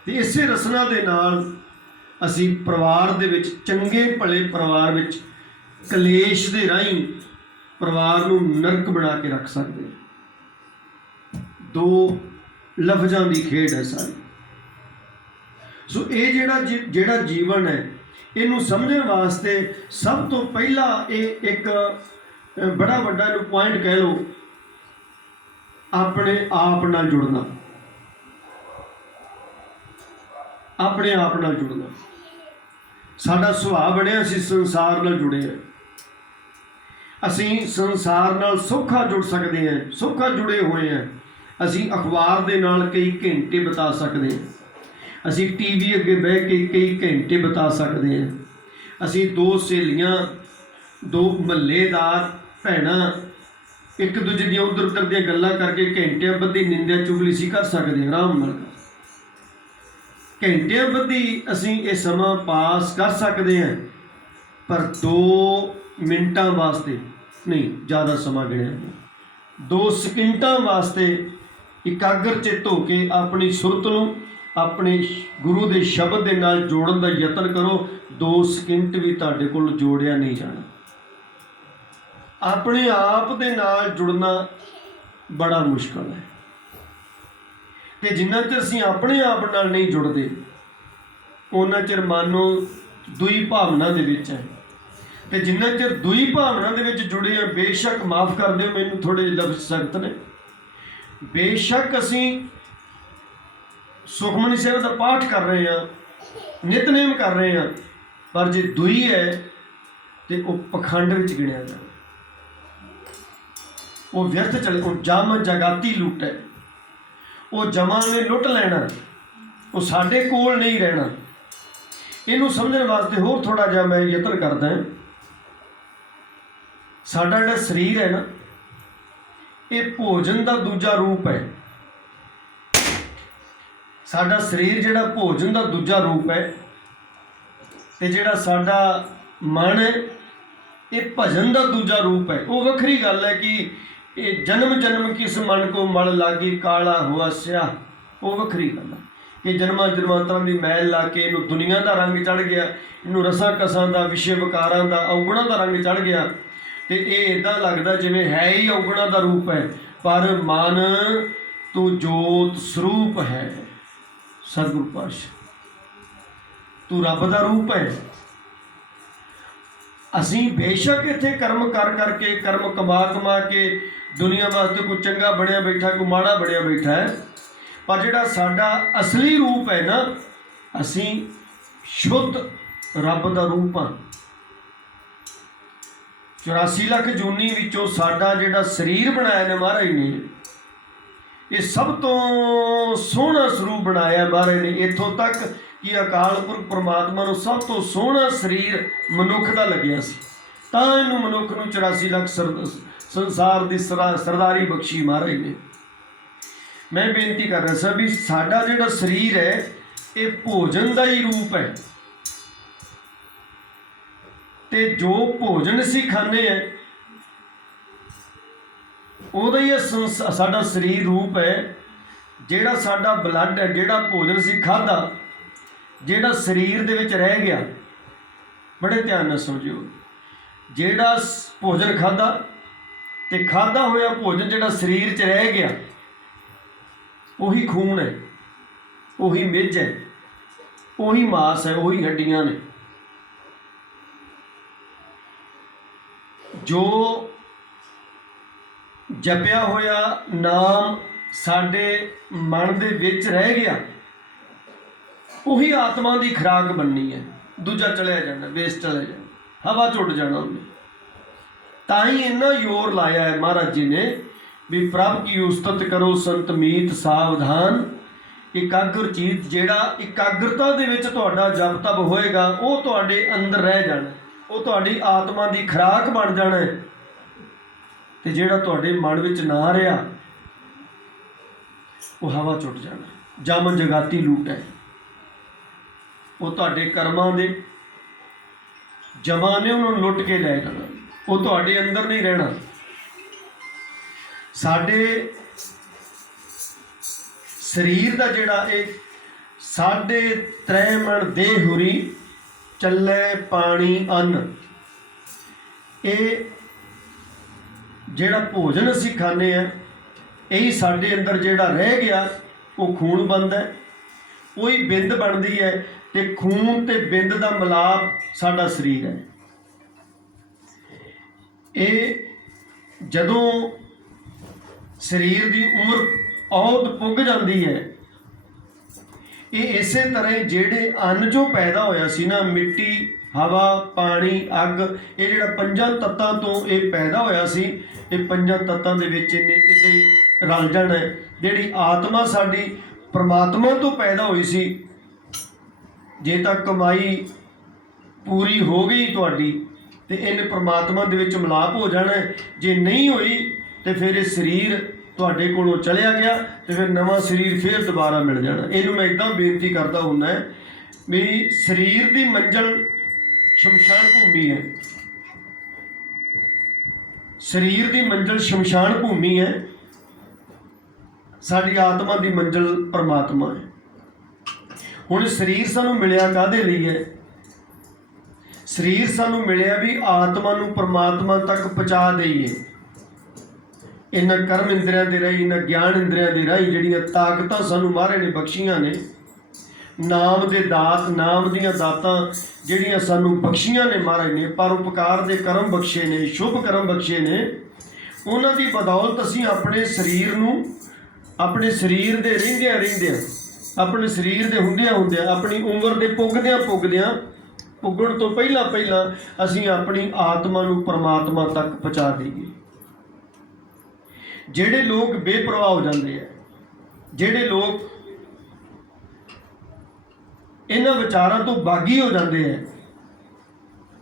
ਤੇ ਇਸੇ ਰਸਨਾ ਦੇ ਨਾਲ ਅਸੀਂ ਪਰਿਵਾਰ ਦੇ ਵਿੱਚ, ਚੰਗੇ ਭਲੇ ਪਰਿਵਾਰ ਵਿੱਚ, ਕਲੇਸ਼ ਦੇ ਰਾਹੀਂ ਪਰਿਵਾਰ ਨੂੰ ਨਰਕ ਬਣਾ ਕੇ ਰੱਖ ਸਕਦੇ ਹਾਂ। ਦੋ ਲਫ਼ਜ਼ਾਂ ਦੀ ਖੇਡ ਹੈ ਸਾਰੀ। ਸੋ ਇਹ ਜਿਹੜਾ ਜੀਵਨ ਹੈ, ਇਹਨੂੰ ਸਮਝਣ ਵਾਸਤੇ ਸਭ ਤੋਂ ਪਹਿਲਾਂ ਇਹ ਇੱਕ ਬੜਾ ਵੱਡਾ ਇਹਨੂੰ ਪੁਆਇੰਟ ਕਹਿ ਲਓ, ਆਪਣੇ ਆਪ ਨਾਲ ਜੁੜਨਾ। ਆਪਣੇ ਆਪ ਨਾਲ ਜੁੜਨਾ। ਸਾਡਾ ਸੁਭਾਅ ਬਣਿਆ ਅਸੀਂ ਸੰਸਾਰ ਨਾਲ ਜੁੜੇ ਹਾਂ। ਅਸੀਂ ਸੰਸਾਰ ਨਾਲ ਸੌਖਾ ਜੁੜ ਸਕਦੇ ਹਾਂ, ਸੌਖਾ ਜੁੜੇ ਹੋਏ ਹਾਂ। ਅਸੀਂ ਅਖਬਾਰ ਦੇ ਨਾਲ ਕਈ ਘੰਟੇ ਬਿਤਾ ਸਕਦੇ ਹਾਂ। ਅਸੀਂ ਟੀਵੀ ਅੱਗੇ ਬਹਿ ਕੇ ਕਈ ਘੰਟੇ ਬਿਤਾ ਸਕਦੇ ਹਾਂ। ਅਸੀਂ ਦੋ ਸਹੇਲੀਆਂ, ਦੋ ਮਹੱਲੇਦਾਰ ਭੈਣਾਂ ਇੱਕ ਦੂਜੇ ਦੀਆਂ ਉੱਧਰ ਉੱਧਰ ਦੀਆਂ ਗੱਲਾਂ ਕਰਕੇ ਘੰਟਿਆਂ ਬੱਧੀ ਨਿੰਦਿਆ ਚੁਗਲੀ ਸੀ ਕਰ ਸਕਦੇ ਹਾਂ, ਆਰਾਮ ਨਾਲ। ਘੰਟਿਆਂ ਬੱਧੀ ਅਸੀਂ ਇਹ ਸਮਾਂ ਪਾਸ ਕਰ ਸਕਦੇ ਹਾਂ, ਪਰ 2 ਮਿੰਟਾਂ ਵਾਸਤੇ ਨਹੀਂ, ਜ਼ਿਆਦਾ ਸਮਾਂ ਗਿਣਿਆ, 2 ਸਕਿੰਟਾਂ ਵਾਸਤੇ ਇਕਾਗਰ ਚਿੱਤ ਹੋ ਕੇ ਆਪਣੀ ਸੁਰਤ ਨੂੰ ਆਪਣੇ ਗੁਰੂ ਦੇ ਸ਼ਬਦ ਦੇ ਨਾਲ ਜੋੜਨ ਦਾ ਯਤਨ ਕਰੋ। 2 ਸਕਿੰਟ ਵੀ ਤੁਹਾਡੇ ਕੋਲ ਜੋੜਿਆ ਨਹੀਂ ਜਾਣਾ। ਆਪਣੇ ਆਪ ਦੇ ਨਾਲ ਜੁੜਨਾ ਬੜਾ ਮੁਸ਼ਕਲ ਹੈ, ਤੇ ਜਿੰਨਾ ਚਿਰ ਅਸੀਂ ਆਪਣੇ ਆਪ ਨਾਲ ਨਹੀਂ ਜੁੜਦੇ, ਉਹਨਾਂ ਚਿਰ ਮਨ ਨੂੰ ਦੁਈ ਭਾਵਨਾ ਦੇ ਵਿੱਚ ਹੈ। ਤੇ ਜਿੰਨਾ ਚਿਰ ਦੁਈ ਭਾਵਨਾ ਦੇ ਵਿੱਚ ਜੁੜੇ ਆ, ਬੇਸ਼ੱਕ ਮਾਫ ਕਰ ਦਿਓ ਮੈਨੂੰ ਥੋੜੇ ਜਿਹੇ ਲਫ਼ਜ਼ ਸਖਤ ਨੇ, ਬੇਸ਼ੱਕ ਅਸੀਂ ਸੁਖਮਨੀ ਸਾਹਿਬ ਦਾ ਪਾਠ ਕਰ ਰਹੇ ਹਾਂ, ਨਿਤਨੇਮ ਕਰ ਰਹੇ ਹਾਂ, ਪਰ ਜੇ ਦੁਈ ਹੈ ਤੇ ਉਹ ਪਖੰਡ ਵਿੱਚ ਗਿਣਿਆ ਜਾਂਦਾ, ਉਹ ਵਿਅਰਥ ਚਲੇ, ਉਹ ਜਮ ਜਗਾਤੀ ਲੁੱਟ ਹੈ, ਉਹ ਜਮਾਂ ਨੇ ਲੁੱਟ ਲੈਣਾ, ਉਹ ਸਾਡੇ ਕੋਲ ਨਹੀਂ ਰਹਿਣਾ। ਇਹਨੂੰ ਸਮਝਣ ਵਾਸਤੇ ਹੋਰ ਥੋੜਾ ਜਿਹਾ ਮੈਂ ਯਤਨ ਕਰਦਾ ਹਾਂ। ਸਾਡਾ ਜਿਹੜਾ ਸਰੀਰ ਹੈ ਨਾ, ਇਹ ਭੋਜਨ ਦਾ ਦੂਜਾ ਰੂਪ ਹੈ। ਸਾਡਾ ਸਰੀਰ ਜਿਹੜਾ ਭੋਜਨ ਦਾ ਦੂਜਾ ਰੂਪ ਹੈ, ਤੇ ਜਿਹੜਾ ਸਾਡਾ ਮਨ ਹੈ ਇਹ ਭਜਨ ਦਾ ਦੂਜਾ ਰੂਪ ਹੈ। ਉਹ ਵੱਖਰੀ ਗੱਲ ਹੈ ਕਿ ਇਹ ਜਨਮ ਜਨਮ ਕਿਸ ਮਨ ਕੋ ਮਲ ਲਾਗੀ ਕਾਲਾ ਹੁਆ ਸਿਆ, ਉਹ ਵੱਖਰੀ ਗੱਲ ਹੈ ਕਿ ਜਨਮਾਂ ਜਨਮਾਂਤਰਾਂ ਦੀ ਮੈਲ ਲਾ ਕੇ ਇਹਨੂੰ ਦੁਨੀਆ ਦਾ ਰੰਗ ਚੜ੍ਹ ਗਿਆ, ਇਹਨੂੰ ਰਸਾਂ ਕਸਾਂ ਦਾ, ਵਿਸ਼ੇ ਵਿਕਾਰਾਂ ਦਾ, ਔਗੁਣਾਂ ਦਾ ਰੰਗ ਚੜ੍ਹ ਗਿਆ, ਤੇ ਇਹ ਇੱਦਾਂ ਲੱਗਦਾ ਜਿਵੇਂ ਹੈ ਹੀ ਔਗੁਣਾਂ ਦਾ ਰੂਪ ਹੈ, ਪਰ ਮਨ ਤੂੰ ਜੋਤ ਸਰੂਪ ਹੈ। ਸਤਿਗੁਰੂ ਪਾਤਸ਼ਾਹ, ਤੂੰ ਰੱਬ ਦਾ ਰੂਪ ਹੈ। ਅਸੀਂ ਬੇਸ਼ੱਕ ਇੱਥੇ ਕਰਮ ਕਰ ਕਰਕੇ, ਕਰਮ ਕਮਾ ਕਮਾ ਕੇ ਦੁਨੀਆ ਵਾਸਤੇ ਕੋਈ ਚੰਗਾ ਬਣਿਆ ਬੈਠਾ, ਕੋਈ ਮਾੜਾ ਬਣਿਆ ਬੈਠਾ ਹੈ, ਪਰ ਜਿਹੜਾ ਸਾਡਾ ਅਸਲੀ ਰੂਪ ਹੈ ਨਾ, ਅਸੀਂ ਸ਼ੁੱਧ ਰੱਬ ਦਾ ਰੂਪ ਹਾਂ। 84 ਲੱਖ ਜੂਨੀ ਵਿੱਚੋਂ ਸਾਡਾ ਜਿਹੜਾ ਸਰੀਰ ਬਣਾਇਆ ਨੇ ਮਹਾਰਾਜ ਨੇ, ਇਹ ਸਭ ਤੋਂ ਸੋਹਣਾ ਸਰੂਪ ਬਣਾਇਆ ਮਹਾਰਾਜ ਨੇ। ਇੱਥੋਂ ਤੱਕ ਕਿ ਅਕਾਲ ਪੁਰਖ ਪਰਮਾਤਮਾ ਨੂੰ ਸਭ ਤੋਂ ਸੋਹਣਾ ਸਰੀਰ ਮਨੁੱਖ ਦਾ ਲੱਗਿਆ ਸੀ, ਤਾਂ ਇਹਨੂੰ ਮਨੁੱਖ ਨੂੰ 84 ਲੱਖ ਸੰਸਾਰ ਦੀ ਸਰਦਾਰੀ ਬਖਸ਼ੀ ਮਹਾਰਾਜ ਨੇ। ਮੈਂ ਬੇਨਤੀ ਕਰ ਰਿਹਾ ਸਾਂ ਵੀ ਸਾਡਾ ਜਿਹੜਾ ਸਰੀਰ ਹੈ ਇਹ ਭੋਜਨ ਦਾ ਹੀ ਰੂਪ ਹੈ, ਤੇ ਜੋ ਭੋਜਨ ਅਸੀਂ ਖਾਂਦੇ ਹਾਂ ਉਹਦਾ ਹੀ ਸਾਡਾ ਸਰੀਰ ਰੂਪ ਹੈ। ਜਿਹੜਾ ਸਾਡਾ ਬਲੱਡ ਹੈ, ਜਿਹੜਾ ਭੋਜਨ ਅਸੀਂ ਖਾਧਾ, ਜਿਹੜਾ ਸਰੀਰ ਦੇ ਵਿੱਚ ਰਹਿ ਗਿਆ, ਬੜੇ ਧਿਆਨ ਨਾਲ ਸਮਝਿਓ, ਜਿਹੜਾ ਭੋਜਨ ਖਾਧਾ ਤੇ ਖਾਧਾ ਹੋਇਆ ਭੋਜਨ ਜਿਹੜਾ ਸਰੀਰ 'ਚ ਰਹਿ ਗਿਆ, ਉਹੀ ਖੂਨ ਹੈ, ਉਹੀ ਮਿੱਝ ਹੈ, ਉਹੀ ਮਾਸ ਹੈ, ਉਹੀ ਹੱਡੀਆਂ ਨੇ। ਜੋ ਜਪਿਆ ਹੋਇਆ ਨਾਮ ਸਾਡੇ ਮਨ ਦੇ ਵਿੱਚ ਰਹਿ ਗਿਆ, ਉਹੀ ਆਤਮਾ ਦੀ ਖੁਰਾਕ ਬਣਨੀ ਹੈ। ਦੂਜਾ ਚਲਿਆ ਜਾਣਾ, ਵੇਸਟ ਚਲਿਆ ਜਾਣਾ, ਹਵਾ 'ਚ ਉੱਡ ਜਾਣਾ ਉਹਨੇ। ਤਾਂ ਹੀ ਇੰਨਾ ਜ਼ੋਰ ਲਾਇਆ ਹੈ ਮਹਾਰਾਜ ਜੀ ਨੇ ਵੀ ਪ੍ਰਭ ਕੀ ਉਸਤਤ ਕਰੋ ਸੰਤ ਮੀਤ ਸਾਵਧਾਨ। ਇਕਾਗਰ ਚੀਤ, ਜਿਹੜਾ ਇਕਾਗਰਤਾ ਦੇ ਵਿੱਚ ਤੁਹਾਡਾ ਜਪ ਤਪ ਹੋਏਗਾ, ਉਹ ਤੁਹਾਡੇ ਅੰਦਰ ਰਹਿ ਜਾਣਾ, ਉਹ ਤੁਹਾਡੀ ਆਤਮਾ ਦੀ ਖੁਰਾਕ ਬਣ ਜਾਣਾ ਹੈ। ਤੇ ਜਿਹੜਾ ਤੁਹਾਡੇ ਮਨ ਵਿੱਚ ਨਾ ਰਿਹਾ, ਉਹ ਹਵਾ 'ਚ ਉੱਡ ਜਾਣਾ, ਜਮ ਜਗਾਤੀ ਲੂਟ ਹੈ। ਉਹ ਤੁਹਾਡੇ ਕਰਮਾਂ ਦੇ ਜਮਾਂ ਨੇ ਉਹਨੂੰ ਲੁੱਟ ਕੇ ਲੈ ਜਾਣਾ, ਉਹ ਤੁਹਾਡੇ ਅੰਦਰ ਨਹੀਂ ਰਹਿਣਾ। ਸਾਡੇ ਸਰੀਰ ਦਾ ਜਿਹੜਾ ਇਹ 3.5 ਮਣ ਦੇਹ ਹੁਰੀ ਚੱਲੇ ਪਾਣੀ ਅੰਨ, ਇਹ ਜਿਹੜਾ ਭੋਜਨ ਅਸੀਂ ਖਾਂਦੇ ਹਾਂ, ਇਹੀ ਸਾਡੇ ਅੰਦਰ ਜਿਹੜਾ ਰਹਿ ਗਿਆ ਉਹ ਖੂਨ ਬਣਦਾ, ਉਹੀ ਬਿੰਦ ਬਣਦੀ ਹੈ, ਤੇ ਖੂਨ ਤੇ ਬਿੰਦ ਦਾ ਮਿਲਾਪ ਸਾਡਾ ਸਰੀਰ ਹੈ। ਇਹ ਜਦੋਂ ਸਰੀਰ ਦੀ ਉਮਰ ਔਦ ਪੁੱਗ ਜਾਂਦੀ ਹੈ, ਇਹ ਇਸੇ ਤਰ੍ਹਾਂ ਜਿਹੜੇ ਅੰਨ ਜੋ ਪੈਦਾ ਹੋਇਆ ਸੀ ਨਾ, ਮਿੱਟੀ, ਹਵਾ, ਪਾਣੀ, ਅੱਗ, ਇਹ ਜਿਹੜਾ 5 ਤੱਤਾਂ ਤੋਂ ਇਹ ਪੈਦਾ ਹੋਇਆ ਸੀ, ਇਹ 5 ਤੱਤਾਂ ਦੇ ਵਿੱਚ ਇਹਨੇ ਇੱਦਾਂ ਹੀ ਰਲ ਜਾਣਾ। ਜਿਹੜੀ ਆਤਮਾ ਸਾਡੀ ਪਰਮਾਤਮਾ ਤੋਂ ਪੈਦਾ ਹੋਈ ਸੀ, ਜੇ ਤਾਂ ਕਮਾਈ ਪੂਰੀ ਹੋ ਗਈ ਤੁਹਾਡੀ ਤੇ ਇਹਨੇ ਪਰਮਾਤਮਾ ਦੇ ਵਿੱਚ ਮਿਲਾਪ ਹੋ ਜਾਣਾ। ਜੇ ਨਹੀਂ ਹੋਈ ਤੇ ਫਿਰ ਇਹ ਸਰੀਰ ਤੁਹਾਡੇ ਕੋਲੋਂ ਚਲਿਆ ਗਿਆ, ਤੇ ਫਿਰ ਨਵਾਂ ਸਰੀਰ ਫਿਰ ਦੁਬਾਰਾ ਮਿਲ ਜਾਣਾ। ਇਹਨੂੰ ਮੈਂ ਇੱਦਾਂ ਬੇਨਤੀ ਕਰਦਾ ਹੁੰਦਾ ਵੀ ਸਰੀਰ ਦੀ ਮੰਜ਼ਿਲ ਸ਼ਮਸ਼ਾਨ ਭੂਮੀ ਹੈ, ਸਰੀਰ ਦੀ ਮੰਜ਼ਿਲ ਸ਼ਮਸ਼ਾਨ ਭੂਮੀ ਹੈ, ਸਾਡੀ ਆਤਮਾ ਦੀ ਮੰਜ਼ਿਲ ਪਰਮਾਤਮਾ ਹੈ। ਹੁਣ ਸਰੀਰ ਸਾਨੂੰ ਮਿਲਿਆ ਕਾਹਦੇ ਲਈ ਹੈ? ਸਰੀਰ ਸਾਨੂੰ ਮਿਲਿਆ ਵੀ ਆਤਮਾ ਨੂੰ ਪਰਮਾਤਮਾ ਤੱਕ ਪਹੁੰਚਾ ਦੇਈਏ। ਇਹਨਾਂ ਕਰਮ ਇੰਦਰੀਆਂ ਦੇ ਰਾਹੀਂ, ਇਹਨਾਂ ਗਿਆਨ ਇੰਦਰੀਆਂ ਦੇ ਰਾਹੀਂ ਜਿਹੜੀਆਂ ਤਾਕਤਾਂ ਸਾਨੂੰ ਮਹਾਰਾਜ ਨੇ ਬਖਸ਼ੀਆਂ ਨੇ, ਨਾਮ ਦੇ ਦਾਤ, ਨਾਮ ਦੀਆਂ ਦਾਤਾਂ ਜਿਹੜੀਆਂ ਸਾਨੂੰ ਬਖਸ਼ੀਆਂ ਨੇ ਮਹਾਰਾਜ ਨੇ, ਪਰਉਪਕਾਰ ਦੇ ਕਰਮ ਬਖਸ਼ੇ ਨੇ, ਸ਼ੁਭ ਕਰਮ ਬਖਸ਼ੇ ਨੇ, ਉਹਨਾਂ ਦੀ ਬਦੌਲਤ ਅਸੀਂ ਆਪਣੇ ਸਰੀਰ ਨੂੰ, ਆਪਣੇ ਸਰੀਰ ਦੇ ਰਹਿੰਦਿਆਂ ਆਪਣੇ ਸਰੀਰ ਦੇ ਹੁੰਦਿਆਂ ਆਪਣੀ ਉਮਰ ਦੇ ਪੁੱਗਦਿਆਂ ਪੁੱਗਣ ਤੋਂ ਪਹਿਲਾਂ ਅਸੀਂ ਆਪਣੀ ਆਤਮਾ ਨੂੰ ਪਰਮਾਤਮਾ ਤੱਕ ਪਹੁੰਚਾ ਦਈਏ। ਜਿਹੜੇ ਲੋਕ ਬੇਪਰਵਾਹ ਹੋ ਜਾਂਦੇ ਆ, ਜਿਹੜੇ ਲੋਕ ਇਹਨਾਂ ਵਿਚਾਰਾਂ ਤੋਂ ਬਾਗੀ ਹੋ ਜਾਂਦੇ ਆ,